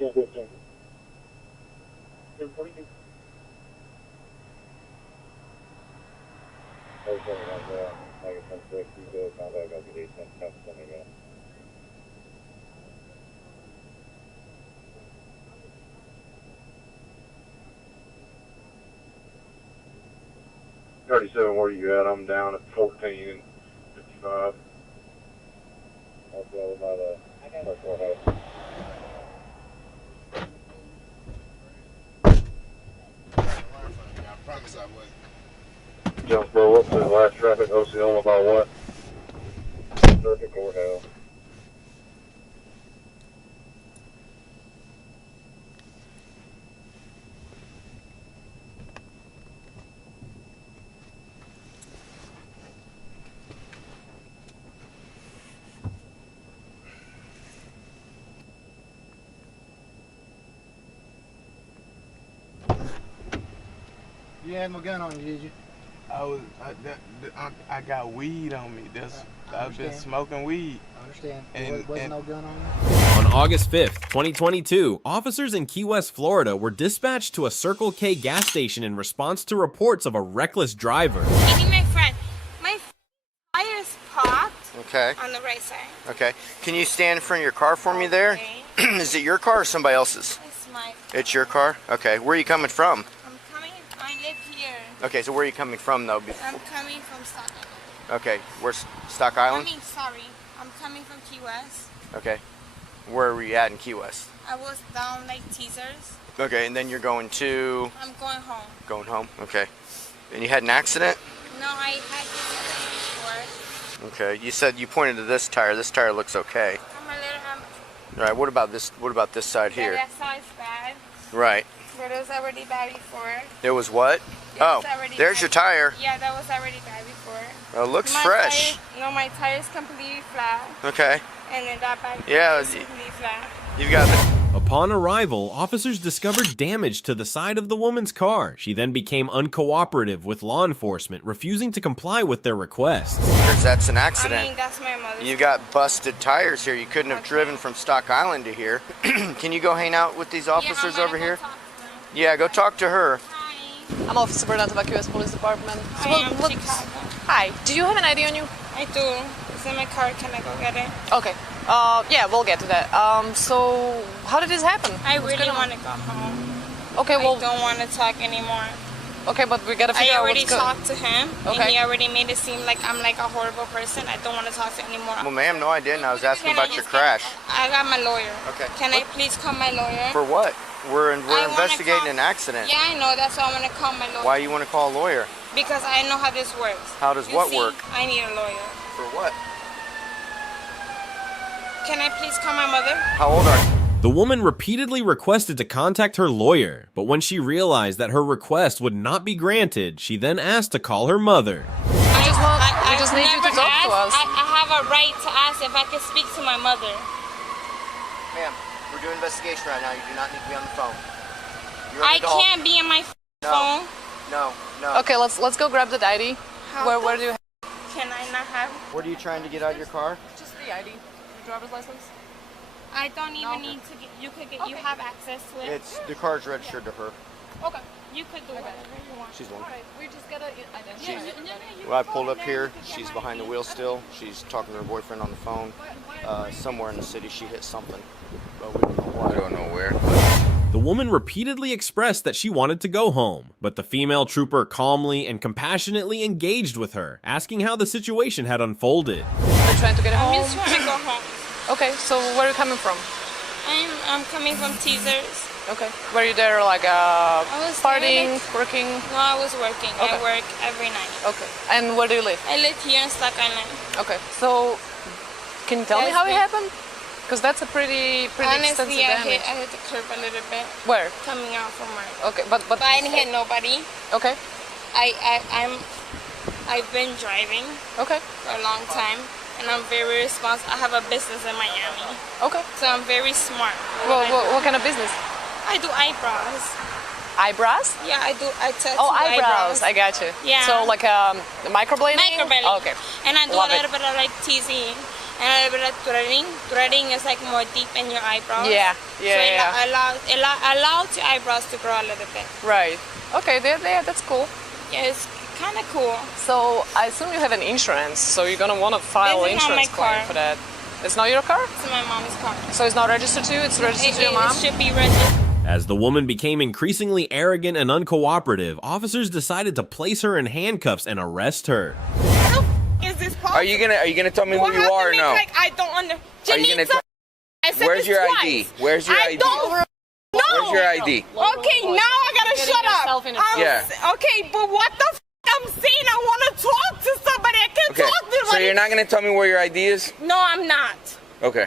Yeah, 15. What do you do? 37, where you at? I'm down at 14 and 55. I'll go by the courthouse. I promise I would. Jonesboro, what's the last traffic? Osceola by what? Circuit Courthouse. You had no gun on you, did you? I got weed on me. I've been smoking weed. I understand. And, Wasn't no gun on you? On August 5th, 2022, officers in Key West, Florida were dispatched to a Circle K gas station in response to reports of a reckless driver. My friend, my tire's popped. Okay. On the right side. Okay. Can you stand in front of your car for me there? Is it your car or somebody else's? It's my car. It's your car? Okay. Where are you coming from? I live here. Okay, so where are you coming from though? I'm coming from Stock Island. Okay. Where's Stock Island? I'm coming from Key West. Okay. Where were you at in Key West? I was down like Teasers. Okay, and then you're going to... I'm going home. Going home? Okay. And you had an accident? No, I had this before. Okay. You said you pointed to this tire. This tire looks okay. I'm a little... All right. What about this? What about this side here? That side's bad. Right. But it was already bad before. It was what? Oh, there's your tire. Yeah, that was already bad before. Oh, it looks fresh. My tire's completely flat. Okay. And then that back yeah, is completely flat. You've got it. Upon arrival, officers discovered damage to the side of the woman's car. She then became uncooperative with law enforcement, refusing to comply with their requests. Because that's an accident. I mean, that's my mother's. You've got busted tires here. You couldn't have driven from Stock Island to here. Can you go hang out with these officers over here? Yeah, go talk to her. I'm Officer Bernard of QS Police Department. So I am Chicago. Hi. Do you have an ID on you? I do. It's in my car. Can I go get it? Okay. Yeah, we'll get to that. So how did this happen? I really want to go home. Okay, well... I don't want to talk anymore. Okay, but we gotta figure out what's I already talked to him, okay. And he already made it seem like I'm like a horrible person. I don't want to talk to him anymore. Well, ma'am, no, I didn't. I was asking about your crash. I got my lawyer. Okay. Can I please call my lawyer? For what? We're investigating an accident. Yeah, I know. That's why I want to call my lawyer. Why you want to call a lawyer? Because I know how this works. How does what work? I need a lawyer. For what? Can I please call my mother? How old are you? The woman repeatedly requested to contact her lawyer, but when she realized that her request would not be granted, she then asked to call her mother. I just need you to talk to us. I have a right to ask if I can speak to my mother. Ma'am, we're doing investigation right now. You do not need to be on the phone. I can't be on my phone. No. Okay, let's go grab the ID. Where do you have? Can I not have? What are you trying to get out of your car? Just the ID. Your driver's license. I don't even need to get. You could get. You have access to it. The car's registered to her. Okay. You could do whatever you want. She's one. All right. We just gotta identify. Well, I pulled up here. She's behind the wheel still. She's talking to her boyfriend on the phone. Somewhere in the city, she hit something, but we don't know why. I don't know where. The woman repeatedly expressed that she wanted to go home, but the female trooper calmly and compassionately engaged with her, asking how the situation had unfolded. You're trying to get home? I'm just trying to go home. Okay, so where are you coming from? I'm coming from Teasers. Okay. Were you there like partying, working? No, I was working. Okay. I work every night. Okay. And where do you live? I live here in Stock Island. Okay. So, can you tell me how it happened? Because that's a pretty extensive Honestly, damage. I hit the curb a little bit. Where? Coming out from work. Okay, but I didn't hit nobody. Okay. I've been driving. Okay. For a long time, and I'm very responsible. I have a business in Miami. Okay. So I'm very smart. Well, what kind of business? I do eyebrows. Eyebrows? Yeah, I tattoo eyebrows. I got you. Yeah. So like microblading? Microblading. Oh, okay. And I do a little bit of like teasing. And a little bit of threading. Threading is like more deep in your eyebrows. Yeah. So it allows your eyebrows to grow a little bit. Right. Okay, that's cool. Yeah, it's kind of cool. So I assume you have an insurance, so you're gonna want to file an insurance claim for that. It's not your car? It's my mom's car. So it's not registered to you? It's registered to your mom? It should be registered. As the woman became increasingly arrogant and uncooperative, officers decided to place her in handcuffs and arrest her. Is this possible? Are you gonna tell me who you are or no? Like I don't under. Are you gonna? Where's your ID? Where's your ID? No. Where's your ID? Okay, now I gotta shut up. Yeah. Okay, but what the f I'm saying? I want to talk to somebody. I can't talk to somebody. So you're not gonna tell me where your ID is? No, I'm not. Okay.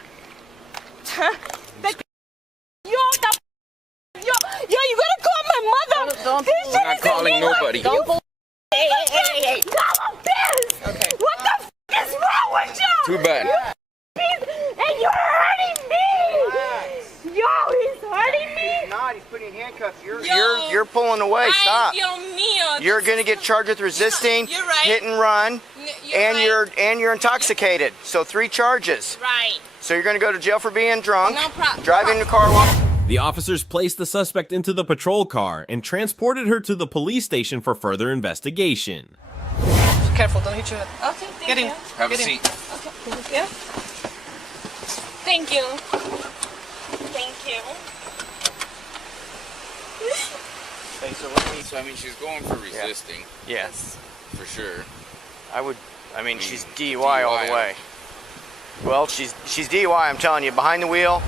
Yo, you gotta call my mother. I'm not calling nobody. Hey. I'm pissed. Okay. What the f is wrong with you? Too bad. And you're hurting me. Yo, he's hurting me. He's not. He's putting in handcuffs. You're pulling away. Stop. You're gonna get charged with resisting, hit and run, and you're intoxicated. So 3 charges. Right. So you're gonna go to jail for being drunk, no problem. Driving the car while. The officers placed the suspect into the patrol car and transported her to the police station for further investigation. Careful, don't hit your head. Okay, thank you. Have a seat. Okay, yeah. Thank you. Thank you. Okay, so I mean, she's going for resisting. Yes. For sure. I mean, she's DUI all the way. Well, she's DUI, I'm telling you, behind the wheel.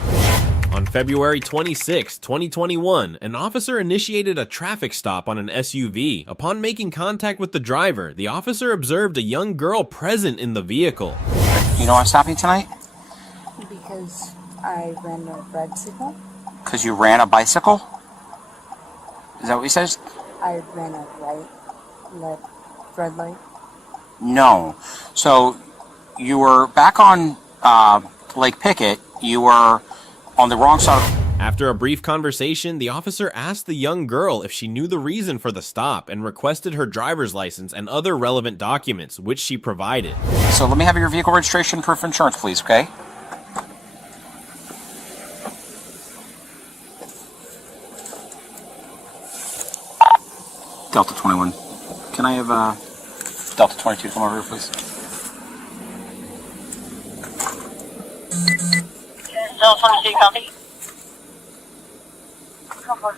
On February 26, 2021, an officer initiated a traffic stop on an SUV. Upon making contact with the driver, the officer observed a young girl present in the vehicle. You know why I'm stopping tonight? Because I ran a red signal. Because you ran a bicycle? Is that what he says? I ran a red light. No. So, you were back on Lake Pickett. You were on the wrong side. After a brief conversation, the officer asked the young girl if she knew the reason for the stop and requested her driver's license and other relevant documents, which she provided. So let me have your vehicle registration, proof of insurance, please, okay? Delta 21. Can I have Delta 22 come over here, please? Delta 22, copy. Come on.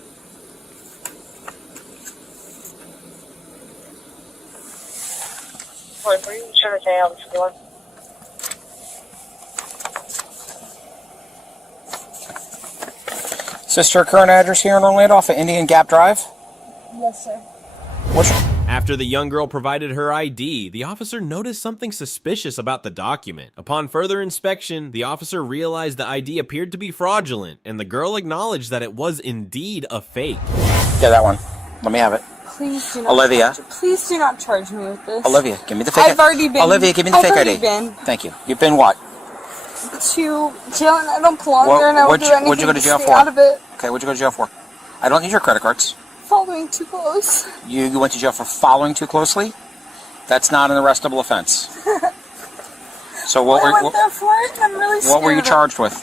Wait, were you sure to say I was going? Sister, current address here in Orlando off of Indian Gap Drive? Yes, sir. After the young girl provided her ID, the officer noticed something suspicious about the document. Upon further inspection, the officer realized the ID appeared to be fraudulent, and the girl acknowledged that it was indeed a fake. Yeah, that one. Let me have it. Please do not. Olivia. Please do not charge me with this. Olivia, give me the fake ID. I've already been. Olivia, give me the fake ID. Been Thank you. You've been what? To jail, and I don't belong there, and I would do anything what'd you go to jail stay for? out of it. Okay, what'd you go to jail for? I don't need your credit cards. Following too close. You went to jail for following too closely? That's not an arrestable offense. So what I went there for it, and I'm really scared. What were you charged with?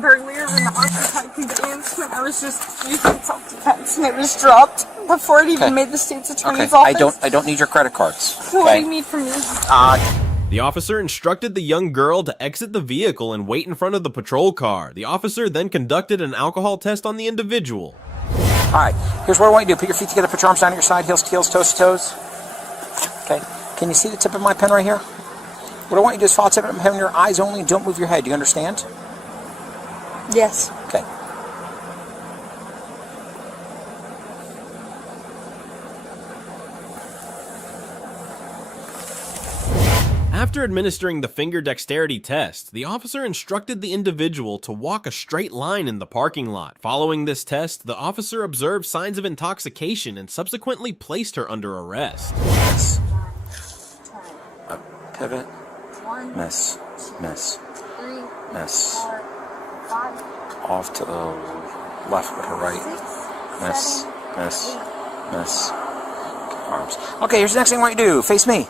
Burglary of an occupied conveyance when I was just using self-defense, and it was dropped before it even made the state's attorney's office. I don't need your credit cards. What do you need from me? The officer instructed the young girl to exit the vehicle and wait in front of the patrol car. The officer then conducted an alcohol test on the individual. Alright, here's what I want you to do. Put your feet together, put your arms down at your side, heels to heels, toes to toes. Okay, can you see the tip of my pen right here? What I want you to do is follow the tip of my pen with your eyes only, don't move your head. Do you understand? Yes. Okay. After administering the finger dexterity test, the officer instructed the individual to walk a straight line in the parking lot. Following this test, the officer observed signs of intoxication and subsequently placed her under arrest. Miss. Pivot. Miss. Miss. Miss. Off to the left with her right. Miss. Miss. Miss. Arms. Okay, here's the next thing I want you to do. Face me.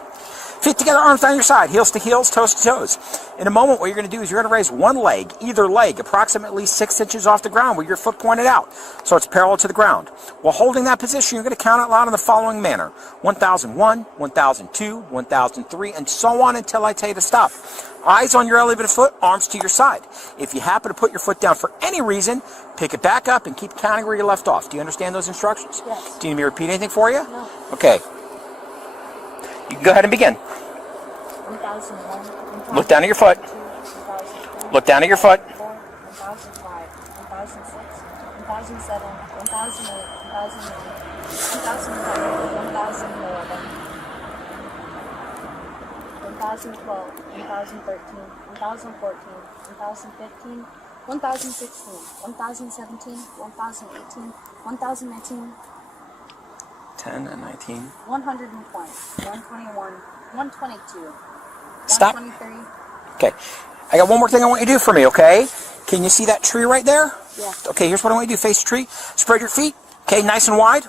Feet together, arms down your side, heels to heels, toes to toes. In a moment, what you're going to do is you're going to raise one leg, either leg, approximately 6 inches off the ground with your foot pointed out, so it's parallel to the ground. While holding that position, you're going to count out loud in the following manner: 1001, 1002, 1003, and so on until I tell you to stop. Eyes on your elevated foot, arms to your side. If you happen to put your foot down for any reason, pick it back up and keep counting where you left off. Do you understand those instructions? Yes. Do you need me to repeat anything for you? No. Okay. You can go ahead and begin. 1001. Look down at your foot. 1003, Look down at your foot. 1005, 1006, 1007, 1008, 1009, 1010, 1012, 1013, 1014, 2015, 1016, 1017, 1018, 1019, 10 and 19. 120, 121, 122, Stop. 123. Okay. I got one more thing I want you to do for me, okay? Can you see that tree right there? Yeah. Okay, here's what I want you to do. Face the tree. Spread your feet. Okay, nice and wide.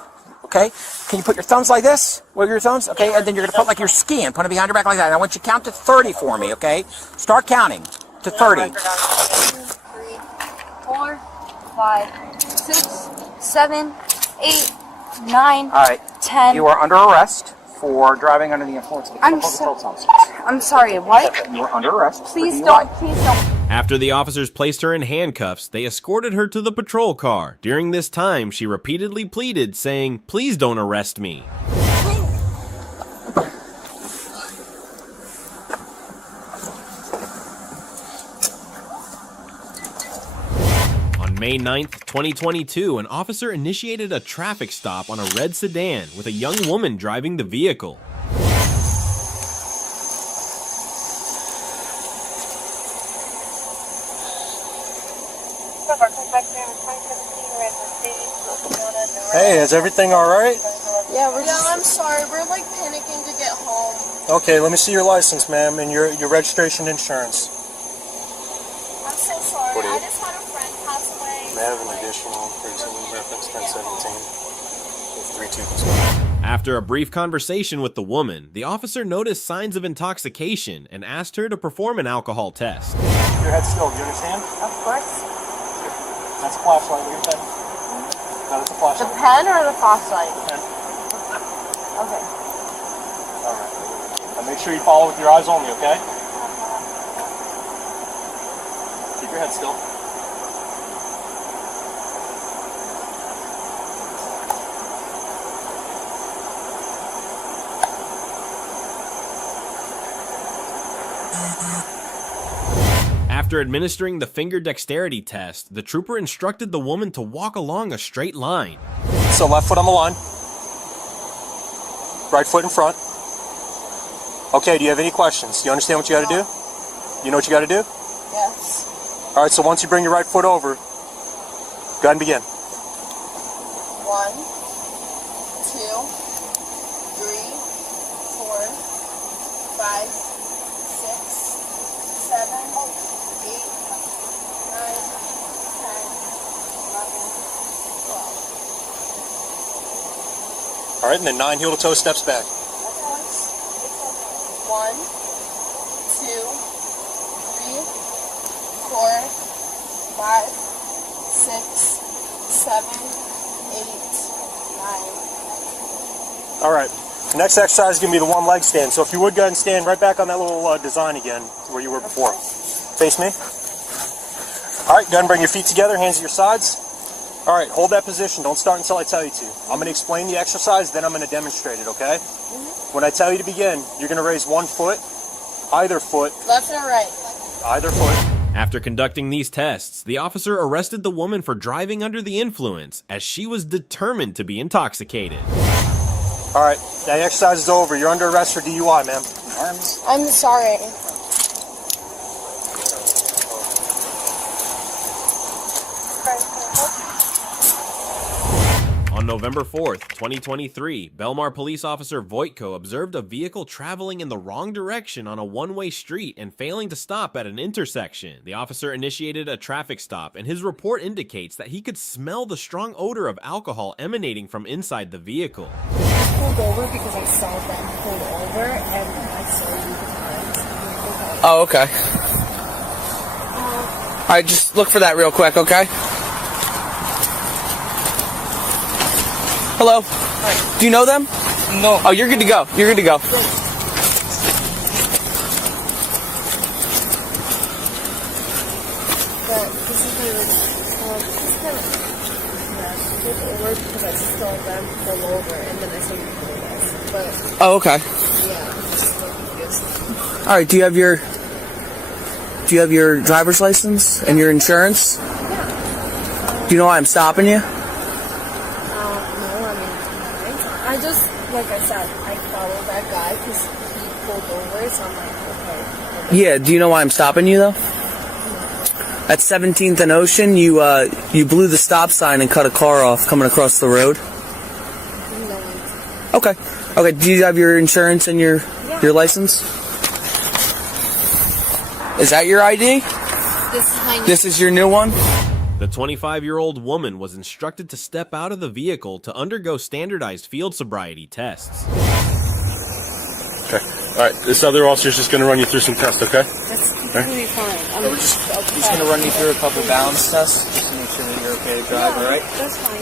Okay. Can you put your thumbs like this? Wiggle your thumbs. Okay, and then you're going to put like you're skiing. Put it behind your back like that. And I want you to count to 30 for me, okay? Start counting to 30. 2, 3, 4, 5, 6, 7, 8, 9, All right. 10. You are under arrest for driving under the influence of I'm sorry, what? You are under arrest. Please don't. After the officers placed her in handcuffs, they escorted her to the patrol car. During this time, she repeatedly pleaded, saying, "Please don't arrest me." On May 9th, 2022, an officer initiated a traffic stop on a red sedan with a young woman driving the vehicle. Hey, is everything all right? Yeah, I'm sorry. We're like panicking to get home. Okay, let me see your license, ma'am, and your registration insurance. I'm so sorry. I just had a friend pass away. May I have an additional reason reference 1017 with 32. After a brief conversation with the woman, the officer noticed signs of intoxication and asked her to perform an alcohol test. Your head still, do you understand? Of course. That's a flashlight. Look at that. That's a flashlight. The pen or the flashlight? Pen. Okay. All right. Now make sure you follow with your eyes only, okay? Keep your head still. After administering the finger dexterity test, the trooper instructed the woman to walk along a straight line. So left foot on the line. Right foot in front. Okay, do you have any questions? Do you understand what you got to do? You know what you got to do? Yes. All right, so once you bring your right foot over, go ahead and begin. 1, 2, 3, 4, 5, 6, 7, 8, 9, 10, 11, 12. All right, and then 9 heel-to-toe steps back. 1, 2, 3, 4, 5, 6, 7, 8, 9. All right, the next exercise is going to be the one leg stand. So if you would go ahead and stand right back on that little design again where you were before. Face me. All right, go ahead and bring your feet together, hands at your sides. All right, hold that position. Don't start until I tell you to. I'm going to explain the exercise, then I'm going to demonstrate it, okay? When I tell you to begin, you're going to raise one foot, either foot. Left or right? Either foot. After conducting these tests, the officer arrested the woman for driving under the influence, as she was determined to be intoxicated. All right, that exercise is over. You're under arrest for DUI, ma'am. I'm sorry. On November 4th, 2023, Belmar police officer Voitko observed a vehicle traveling in the wrong direction on a one-way street and failing to stop at an intersection. The officer initiated a traffic stop, and his report indicates that he could smell the strong odor of alcohol emanating from inside the vehicle. pulled over because I saw them pulled over and I saw you behind. Oh, okay. Alright, just look for that real quick, okay? Hello? Hi. Do you know them? No. Oh, you're good to go. You're good to go. But this is over because I saw them pull over and then I saw you pull us. But Oh, okay. yeah, I'm just so confused. Alright, do you have your driver's license and your insurance? Yeah. Do you know why I'm stopping you? No, I mean, I just, like I said, I followed that guy because he pulled over, so I'm like, okay. Yeah, do you know why I'm stopping you though? At 17th and Ocean, you blew the stop sign and cut a car off coming across the road. Okay. Okay, do you have your insurance and your license? Is that your ID? This is my This is your new one? The 25-year-old woman was instructed to step out of the vehicle to undergo standardized field sobriety tests. Okay. Alright, this other officer's just going to run you through some tests, okay? That's gonna be fine. I'm just okay. He's going to run you through a couple balance tests just to make sure that you're okay to drive, alright? That's fine.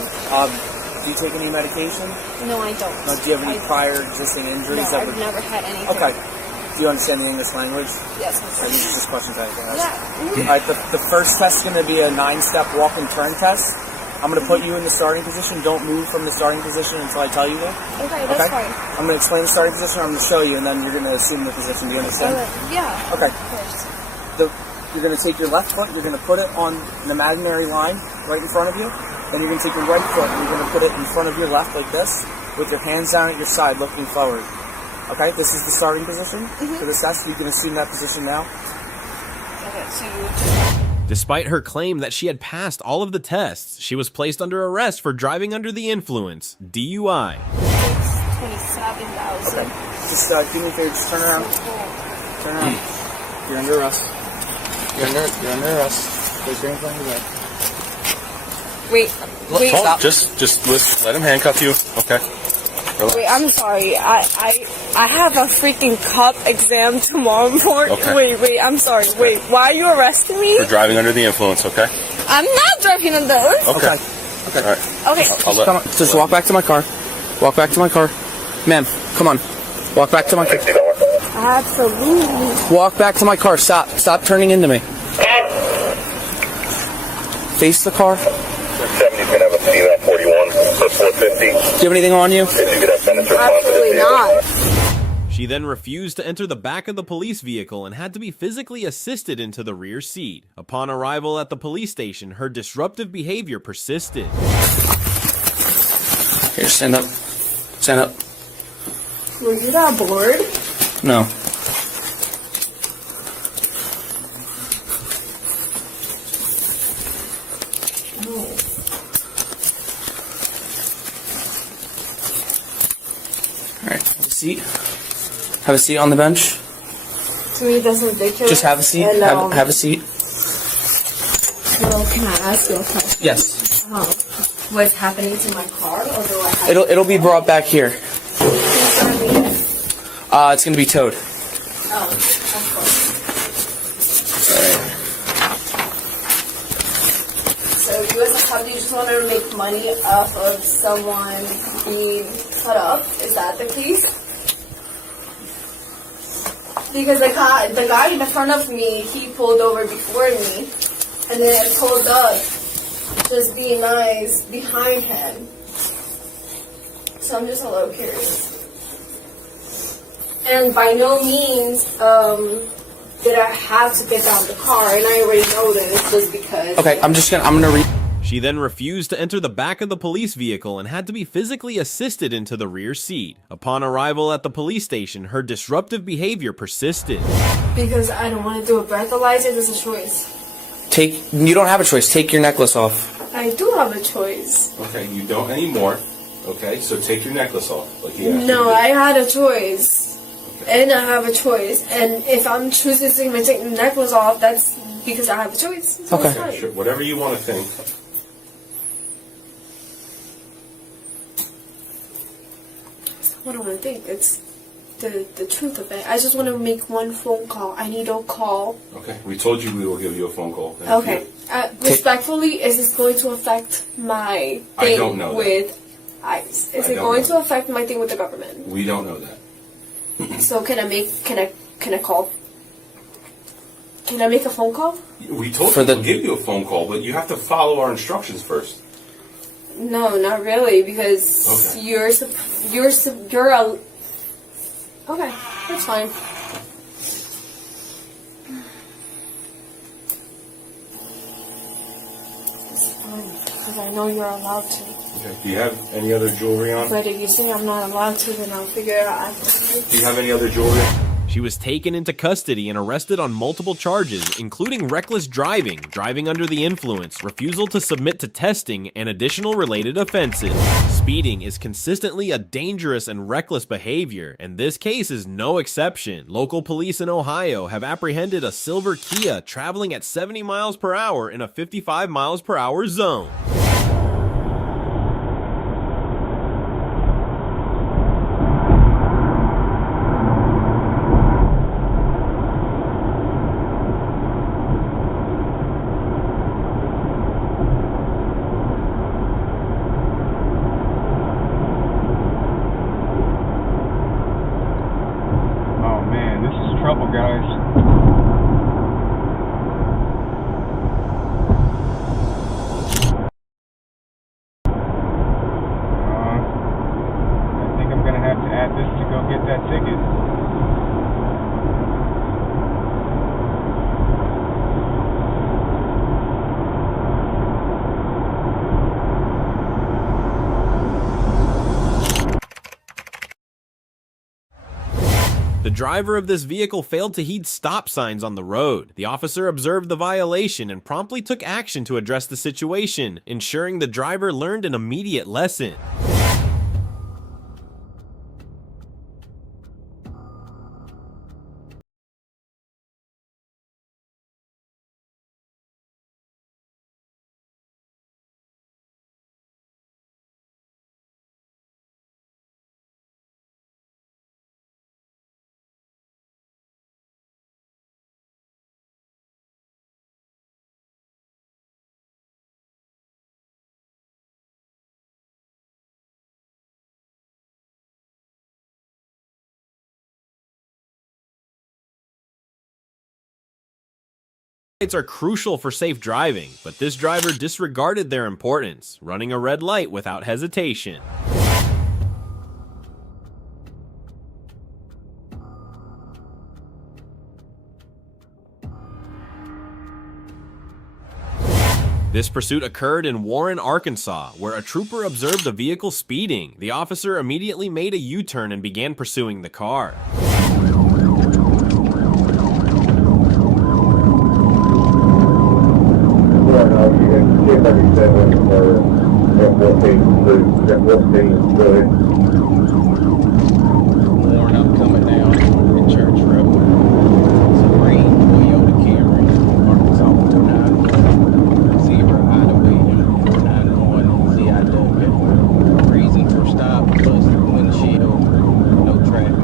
Do you take any medication? No, I don't. No, do you have any prior existing injuries? No, I've never had anything. Okay. Do you understand the English language? Yes. Are these just questions I can ask? Yeah. Alright, the first test is going to be a 9-step walk and turn test. I'm going to put you in the starting position. Don't move from the starting position until I tell you to. Okay, that's fine. I'm going to explain the starting position. I'm going to show you, and then you're going to assume the position. Do you understand? Yeah. Okay. Of course. You're going to take your left foot. You're going to put it on an imaginary line right in front of you. Then you're going to take your right foot, and you're going to put it in front of your left like this, with your hands down at your side, looking forward. Okay, this is the starting position for this test. You can assume that position now. Okay, so Despite her claim that she had passed all of the tests, she was placed under arrest for driving under the influence, DUI. it's 27,000. Okay, just do me a favor, just turn around. Turn around. You're under arrest. You're under arrest. Place your hands on your leg. Wait, Stop. Just let him handcuff you, okay? Relax. Wait, I'm sorry. I have a freaking cop exam tomorrow morning. Okay. Wait, I'm sorry. Wait, why are you arresting me? For driving under the influence, okay? I'm not driving on those. Okay. Okay. All right. Okay. Just walk back to my car. Walk back to my car. Ma'am, come on. Walk back to my car. Absolutely. Walk back to my car. Stop. Stop turning into me. Face the car. 70's gonna have a female 41 for 450. Do you have anything on you? Absolutely not. She then refused to enter the back of the police vehicle and had to be physically assisted into the rear seat. Upon arrival at the police station, her disruptive behavior persisted. Here, stand up. Stand up. Were you that bored? No. Alright, have a seat. Have a seat on the bench. To me, that's ridiculous. Just have a seat. And, have a seat. Well, can I ask you a question? Yes. What's happening to my car, or do I have It'll be brought back here. It's gonna be towed. Oh, of course. So you as a cop, you just want to make money off of someone being cut up? Is that the case? Because the guy in the front of me, he pulled over before me, and then I pulled up, just being nice, behind him. So I'm just a little curious. And by no means did I have to get down the car, and I already know this just because. Okay, I'm gonna read. She then refused to enter the back of the police vehicle and had to be physically assisted into the rear seat. Upon arrival at the police station, her disruptive behavior persisted. Because I don't want to do a breathalyzer, there's a choice. You don't have a choice. Take your necklace off. I do have a choice. Okay, you don't anymore. Okay, so take your necklace off. Like he asked you to No, do. I had a choice. And I have a choice. And if I'm choosing to take the necklace off, that's because I have a choice. So it's fine. Sure, whatever you want to think. what do I think? It's the truth of it. I just want to make one phone call. I need a call. Okay, we told you we will give you a phone call. Okay. Respectfully, is this going to affect my thing I don't know with ICE? Is it going to affect my thing with the government? We don't know that. So can I call? Can I make a phone call? We told you we'll give you a phone call, but you have to follow our instructions first. No, not really, because you're a. Okay, that's fine. It's fine, because I know you're allowed to. Okay. Do you have any other jewelry on? But if you say I'm not allowed to, then I'll figure it out after. Do you have any other jewelry? She was taken into custody and arrested on multiple charges, including reckless driving, driving under the influence, refusal to submit to testing, and additional related offenses. Speeding is consistently a dangerous and reckless behavior, and this case is no exception. Local police in Ohio have apprehended a silver Kia traveling at 70 miles per hour in a 55 miles per hour zone. The driver of this vehicle failed to heed stop signs on the road. The officer observed the violation and promptly took action to address the situation, ensuring the driver learned an immediate lesson. Lights are crucial for safe driving, but this driver disregarded their importance, running a red light without hesitation. This pursuit occurred in Warren, Arkansas, where a trooper observed a vehicle speeding. The officer immediately made a U-turn and began pursuing the car. Warren, I'm coming down at Church Road. It's a green Toyota Camry, Arkansas 290 Ida William 491 CIW. Reason for stop, busted windshield, no traffic.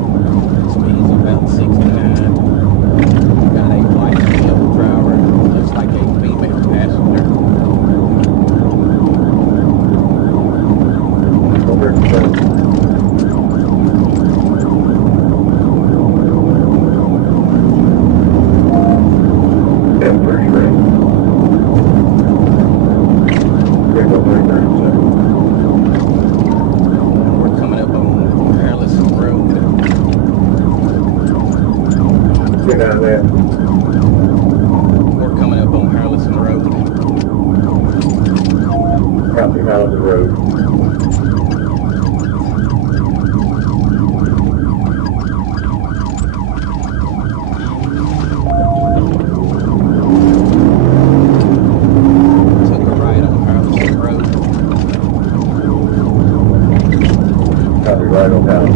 Speed's about 69. Got a white male driver, looks like a female passenger. We're coming up on Harrison Road. Get out of there. We're coming up on Harrison Road. Copy Harrison Road. Took a right on Harrison Road. Copy right on down.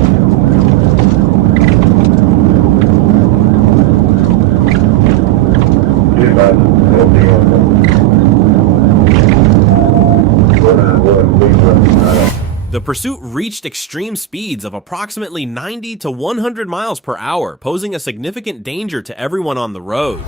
The pursuit reached extreme speeds of approximately 90 to 100 miles per hour, posing a significant danger to everyone on the road.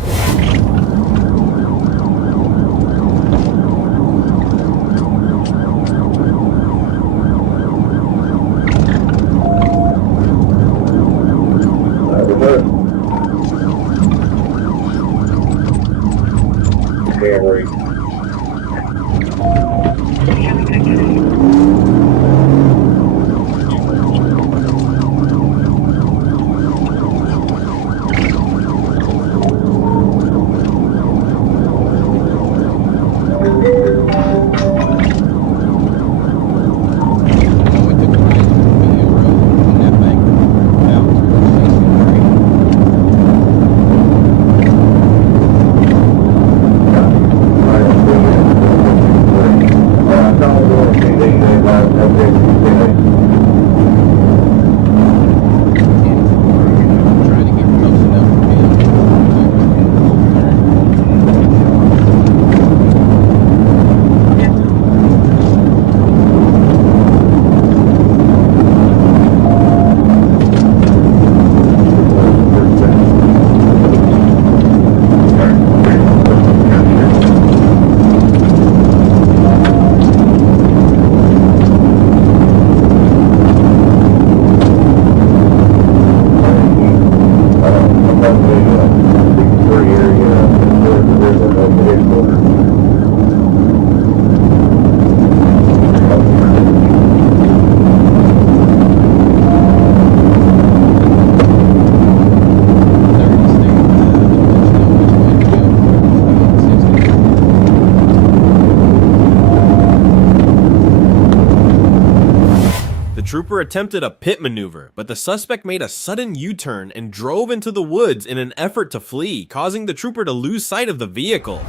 The trooper attempted a pit maneuver, but the suspect made a sudden U-turn and drove into the woods in an effort to flee, causing the trooper to lose sight of the vehicle.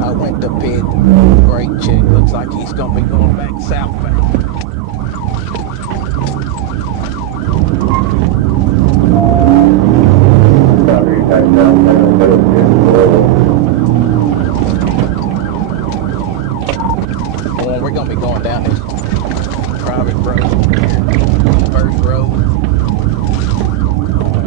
I went to pit. Great chick. Looks like he's gonna be going back southbound. We're gonna be going down this private road, first road.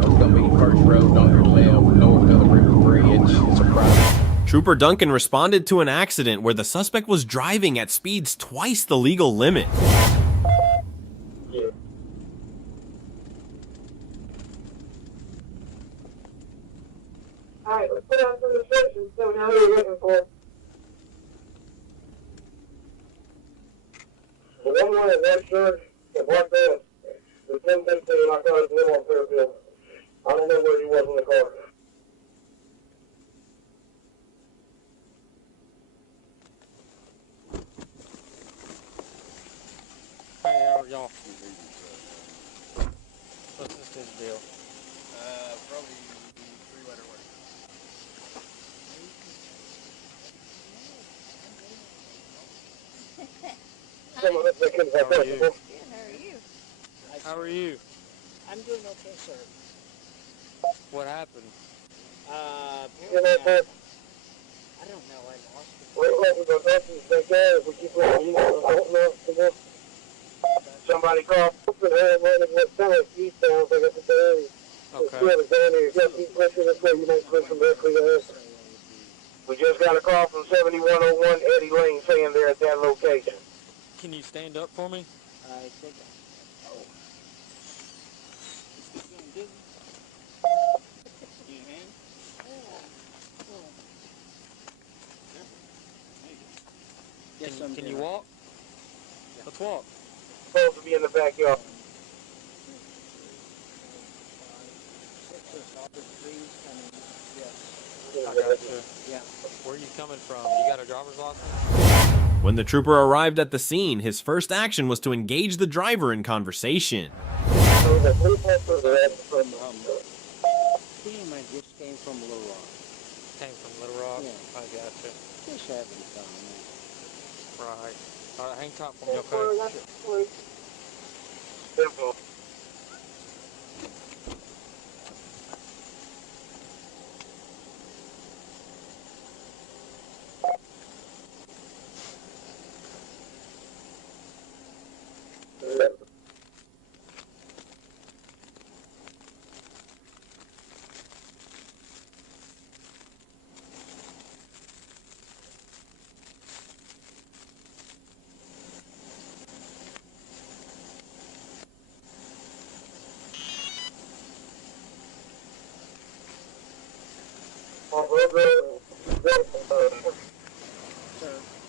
We're gonna be first road on your left, north of the river bridge. It's a private. Trooper Duncan responded to an accident where the suspect was driving at speeds twice the legal limit. Alright, let's put on some restrictions so we know who we're looking for. The one in that shirt, the black man, the 1015, I thought his name on Fairfield. I don't know where he was in the car. Hey, how are y'all? What's this deal? Probably 3-letter word. How are you? Good, how are you? How are you? I'm doing okay, sir. What happened? I don't know, I lost it. We're going to go back to the guy if we keep running. I don't know. Somebody called and running what time eastbound. I got the day. Okay. You just keep pushing this way. You might push them directly to us. We just got a call from 7101 Eddie Lane saying they're at that location. Can you stand up for me? I think. Can you walk? Let's walk. Supposed to be in the backyard. I got you. Where are you coming from? You got a driver's license? When the trooper arrived at the scene, his first action was to engage the driver in conversation. The police officer from team I just came from Little Rock. Came from Little Rock? Yeah. I got you. Just having fun. Right. All right, hang tight for me, okay? Simple.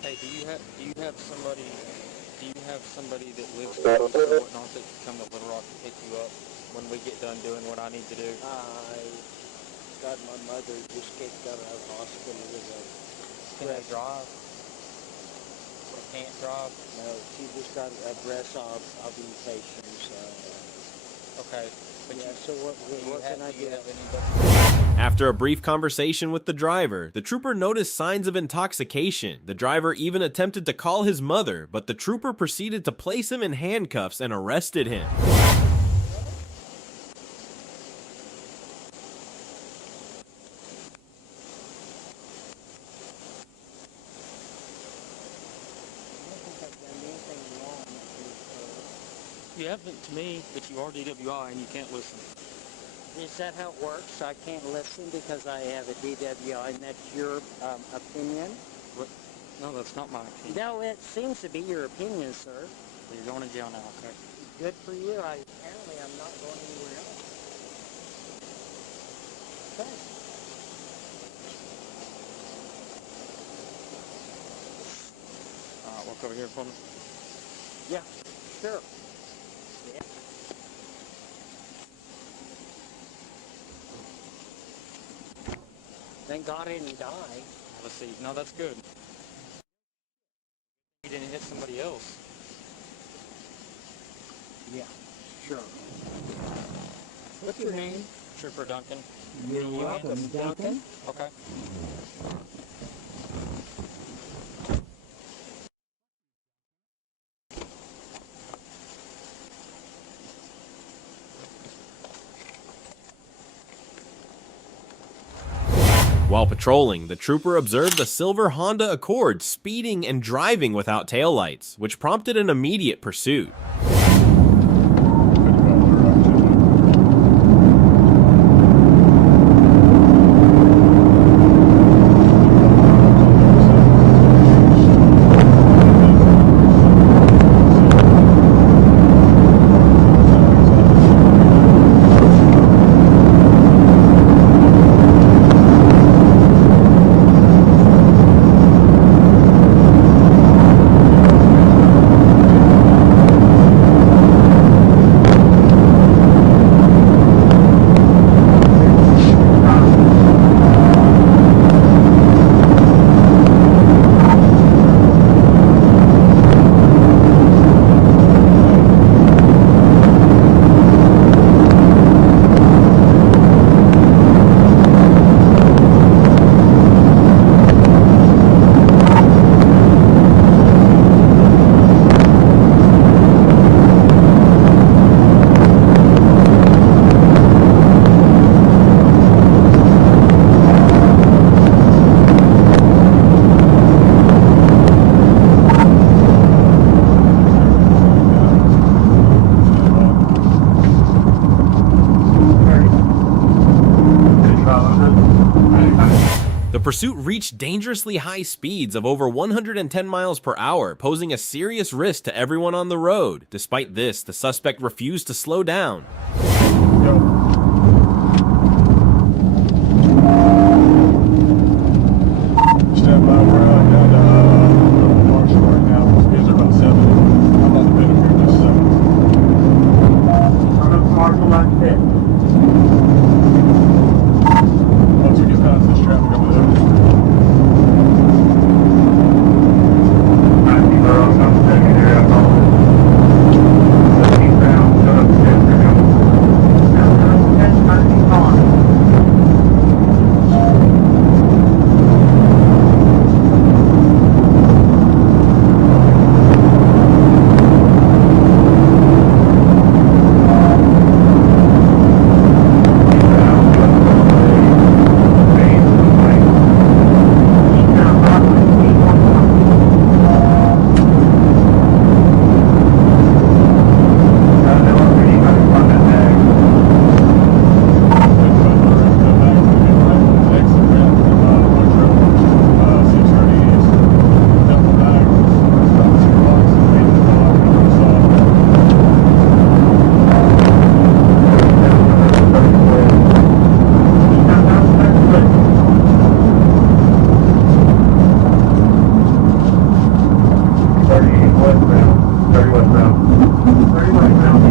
Hey, do you have somebody that lives close or whatnot that can come to Little Rock to pick you up when we get done doing what I need to do? I got my mother just kicked out of the hospital with a... Can they drive? Or can't drive? No, she just got a breast augmentation, so... Okay. But yeah, so what can I do? After a brief conversation with the driver, the trooper noticed signs of intoxication. The driver even attempted to call his mother, but the trooper proceeded to place him in handcuffs and arrested him. You haven't to me, but you are DWI and you can't listen. Is that how it works? I can't listen because I have a DWI and that's your opinion? What? No, that's not my opinion. No, it seems to be your opinion, sir. Well, you're going to jail now, okay? Good for you. Apparently I'm not going anywhere else. Okay. Alright, walk over here for me. Yeah, sure. Yeah. Thank God I didn't die. Let's see. No, that's good. You didn't hit somebody else. Yeah, sure. What's your name? Trooper Duncan. You're welcome, Duncan. Okay. While patrolling, the trooper observed a silver Honda Accord speeding and driving without taillights, which prompted an immediate pursuit. The pursuit reached dangerously high speeds of over 110 miles per hour, posing a serious risk to everyone on the road. Despite this, the suspect refused to slow down. Stand by, we're down to Marshall right now. Speeds are about 70. I'm about to bid here in just a second. I'm up to Marshall like that. Once we get past this traffic over there. I'm secondary, I call it. 17 pounds, shut up, shit, 30 westbound. 30 westbound.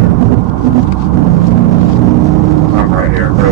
I'm right here, bro.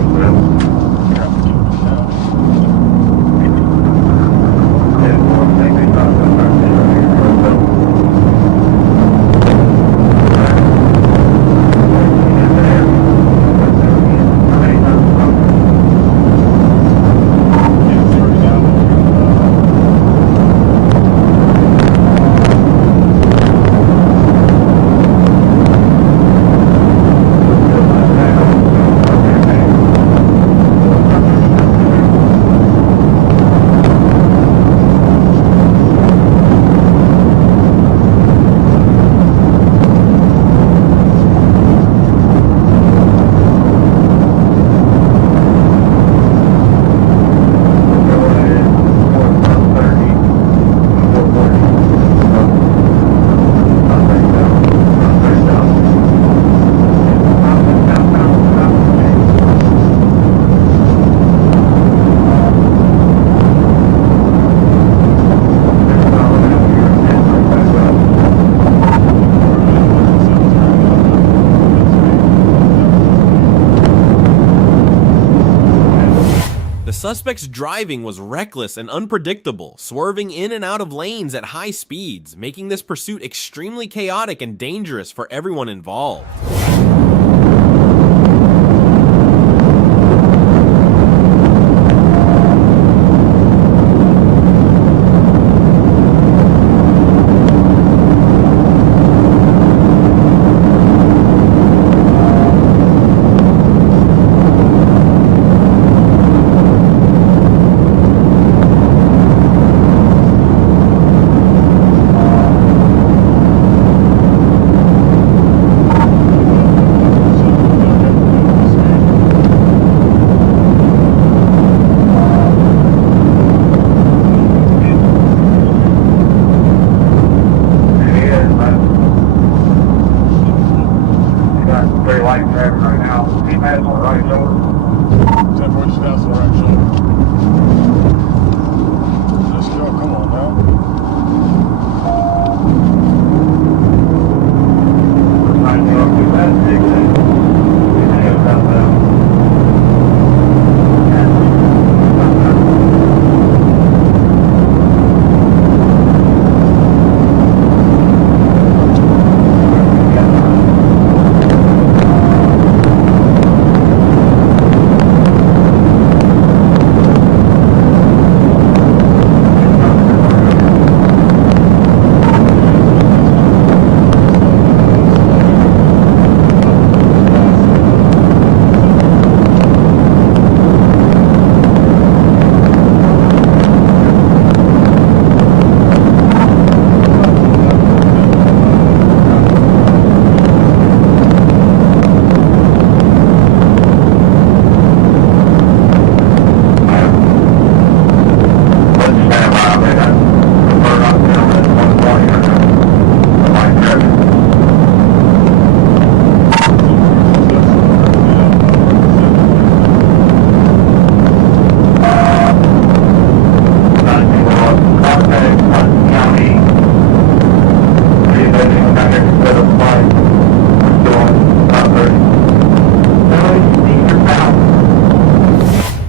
The suspect's driving was reckless and unpredictable, swerving in and out of lanes at high speeds, making this pursuit extremely chaotic and dangerous for everyone involved.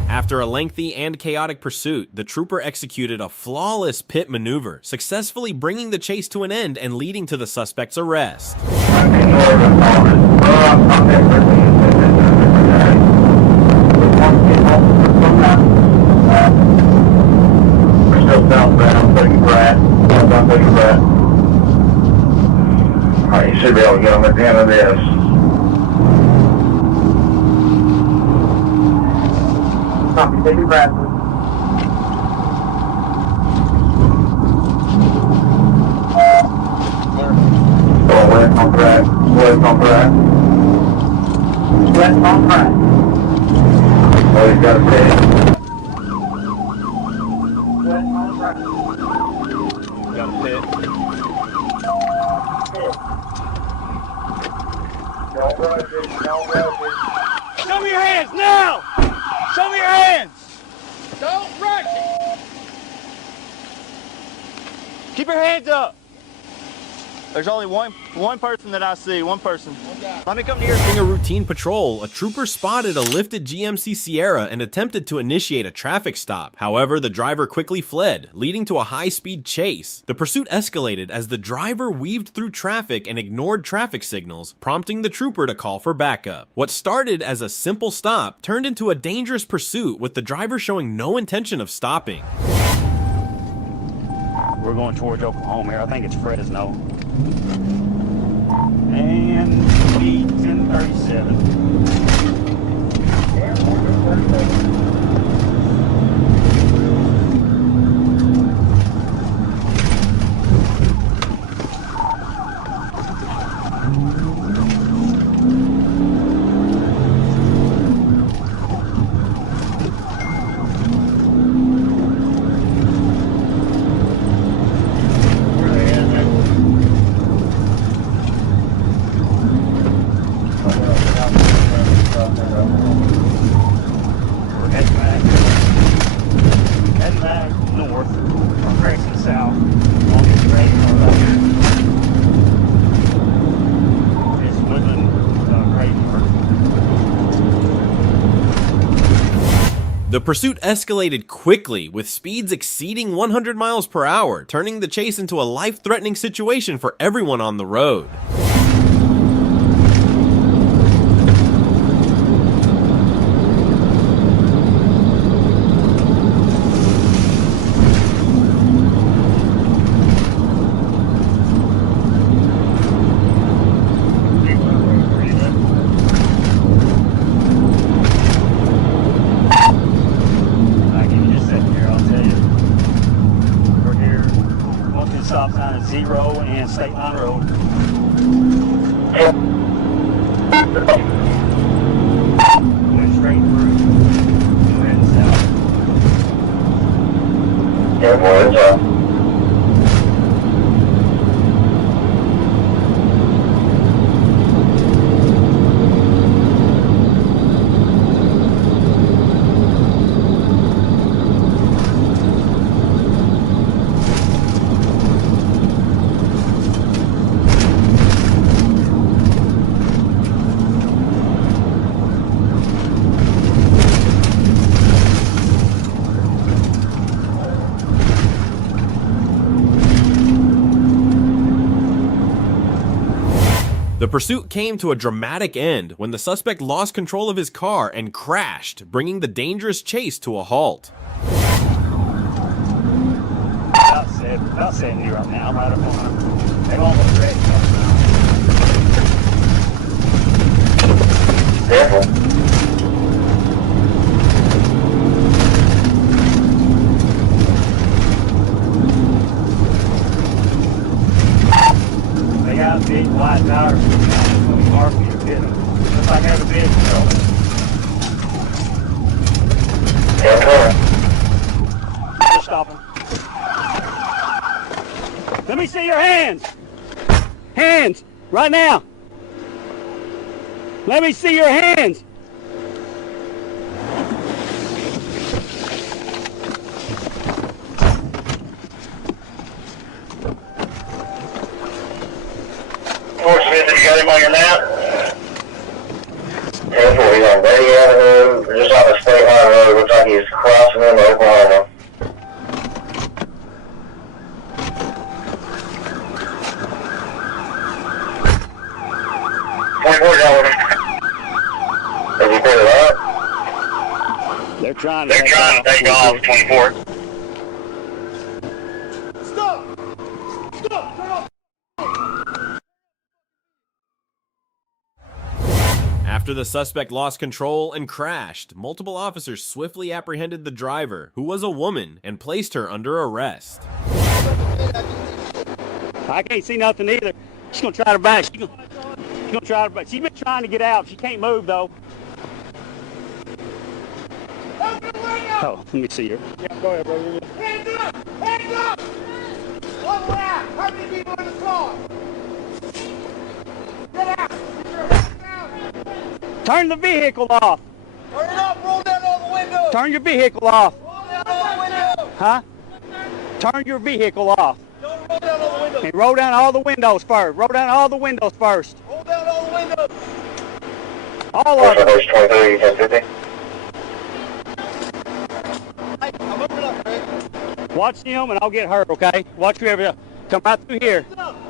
After a lengthy and chaotic pursuit, the trooper executed a flawless pit maneuver, successfully bringing the chase to an end and leading to the suspect's arrest. Alright, you should be able to get them at the end of this. Copy, take your breath. Go west on track, west on track. West on track. Oh, he's got a pit. West on track. Got a pit. Don't rush it, don't rush it. Show me your hands now! Show me your hands! Don't rush it! Keep your hands up! There's only one person that I see, one person. Let me come to your... During a routine patrol, a trooper spotted a lifted GMC Sierra and attempted to initiate a traffic stop. However, the driver quickly fled, leading to a high-speed chase. The pursuit escalated as the driver weaved through traffic and ignored traffic signals, prompting the trooper to call for backup. What started as a simple stop turned into a dangerous pursuit, with the driver showing no intention of stopping. We're going towards Oklahoma here. I think it's Fresno. And speed 1037. The pursuit escalated quickly, with speeds exceeding 100 miles per hour, turning the chase into a life-threatening situation for everyone on the road. Stop sign is 0 and State Line Road. Went straight through. Go ahead and south. Yeah, boy, it's up. The pursuit came to a dramatic end when the suspect lost control of his car and crashed, bringing the dangerous chase to a halt. About 70 right now. I'm right up on them. They've almost ready. Careful. They got big white tires. It's going to be hard for you to hit them. Looks like there's a big Just stop them. Let me see your hands. Hands, right now. Let me see your hands. Smith, you got him on your map? 10-4, he's on Betty Avenue, just on the State Line Road. Looks like he's crossing into Oklahoma. Has he put it up? They're trying to take off 24. Stop! Stop! Turn off! After the suspect lost control and crashed, multiple officers swiftly apprehended the driver, who was a woman, and placed her under arrest. I can't see nothing either. She's gonna try to back. She's gonna try to back. She's been trying to get out. She can't move though. Oh, let me see her. Yeah, go ahead, bro. Hands up! Hands up! All the way out! How many people in the car? Get out! Get your hands out! Turn the vehicle off. Turn it off! Roll down all the windows! Turn your vehicle off. Roll down all the windows! Huh? Turn your vehicle off. Don't roll down all the windows! Hey, roll down all the windows first. Roll down all the windows first. Roll down all the windows. All of them. 23, 1050. Hey, I'm opening up, Craig. Watch him and I'll get her, okay? Watch whoever. Come right through here.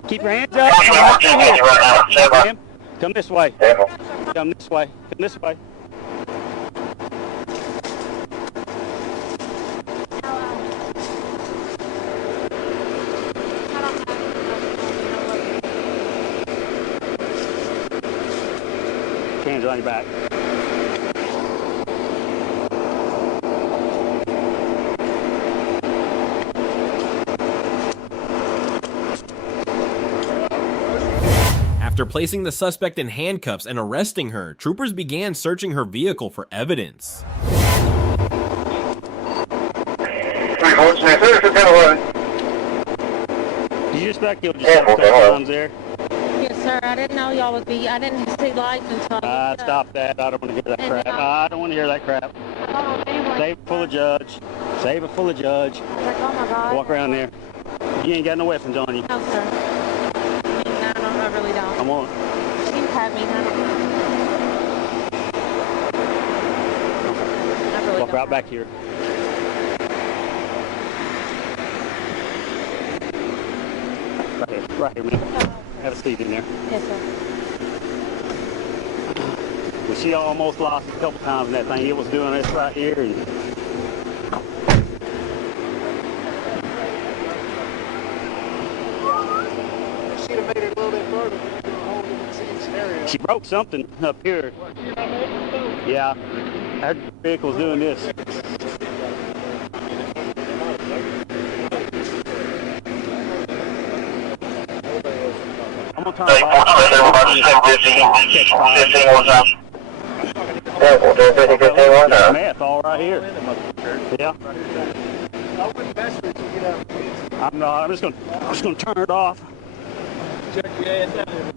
Keep your hands up. Come right through here. Come this way. Come this way. Come this way. Hands on your back. After placing the suspect in handcuffs and arresting her, troopers began searching her vehicle for evidence. Do you expect you'll just have a couple times there? Yes, sir. I didn't know y'all would be. I didn't see lights until. Stop that. I don't want to hear that crap. I don't want to hear that crap. Save it full of judge. Save it full of judge. Like, oh my God. Walk around there. You ain't got no weapons on you. No, sir. I mean, I really don't. I won't. You can pat me. I really Walk right back here. Right here, man. Have a seat in there. Yes, sir. Well, she almost lost a couple times in that thing. It was doing this right here. And She'd have made it a little bit further. Whole different scene scenario. she broke something up here. Yeah. Her vehicle's doing this. I'm gonna turn it off. Meth all right here. Yeah. I'm just gonna turn it off. Check your ass out here.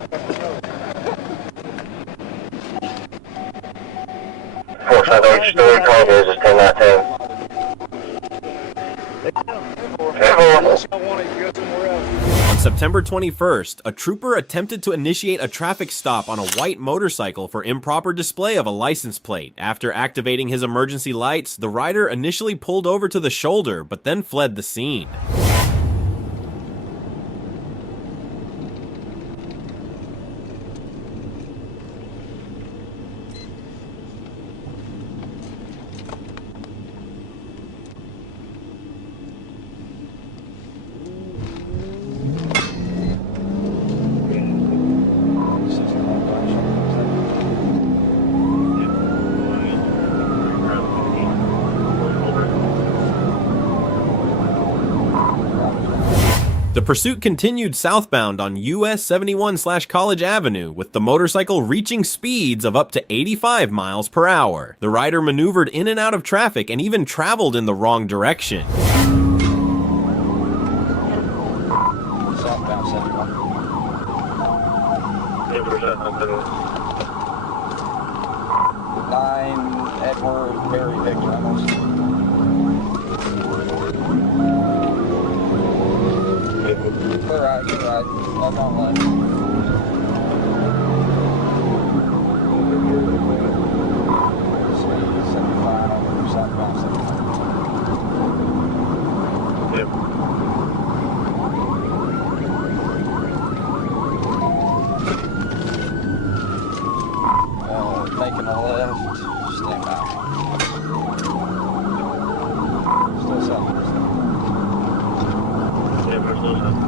478 story car is 1019. On September 21st, a trooper attempted to initiate a traffic stop on a white motorcycle for improper display of a license plate. After activating his emergency lights, the rider initially pulled over to the shoulder, but then fled the scene. The pursuit continued southbound on US 71/College Avenue, with the motorcycle reaching speeds of up to 85 miles per hour. The rider maneuvered in and out of traffic and even traveled in the wrong direction. Edward Mary Victor almost. You're right. I'm on line. Taking a left, stand by. Still something. Yeah, we're still something.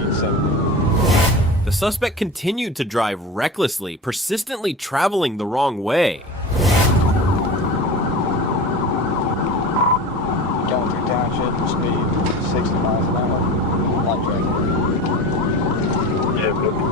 speed 70. The suspect continued to drive recklessly, persistently traveling the wrong way. Going through township, speed 60 miles an hour. Light traffic. Yeah, good.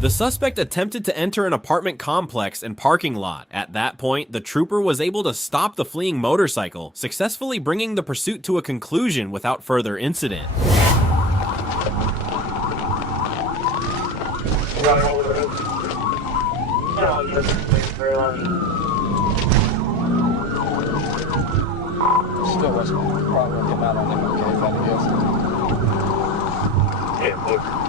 The suspect attempted to enter an apartment complex and parking lot. At that point, the trooper was able to stop the fleeing motorcycle, successfully bringing the pursuit to a conclusion without further incident. Still, that's probably come out on them okay, if I had to guess. Yeah, look.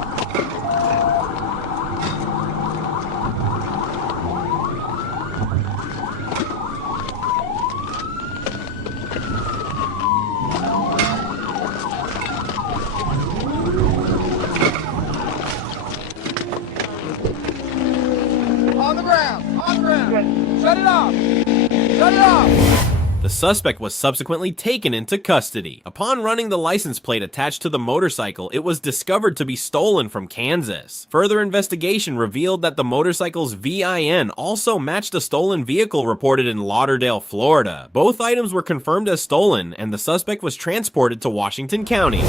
On the ground! Shut it off! Shut it off! The suspect was subsequently taken into custody. Upon running the license plate attached to the motorcycle, it was discovered to be stolen from Kansas. Further investigation revealed that the motorcycle's VIN also matched a stolen vehicle reported in Lauderdale, Florida. Both items were confirmed as stolen, and the suspect was transported to Washington County.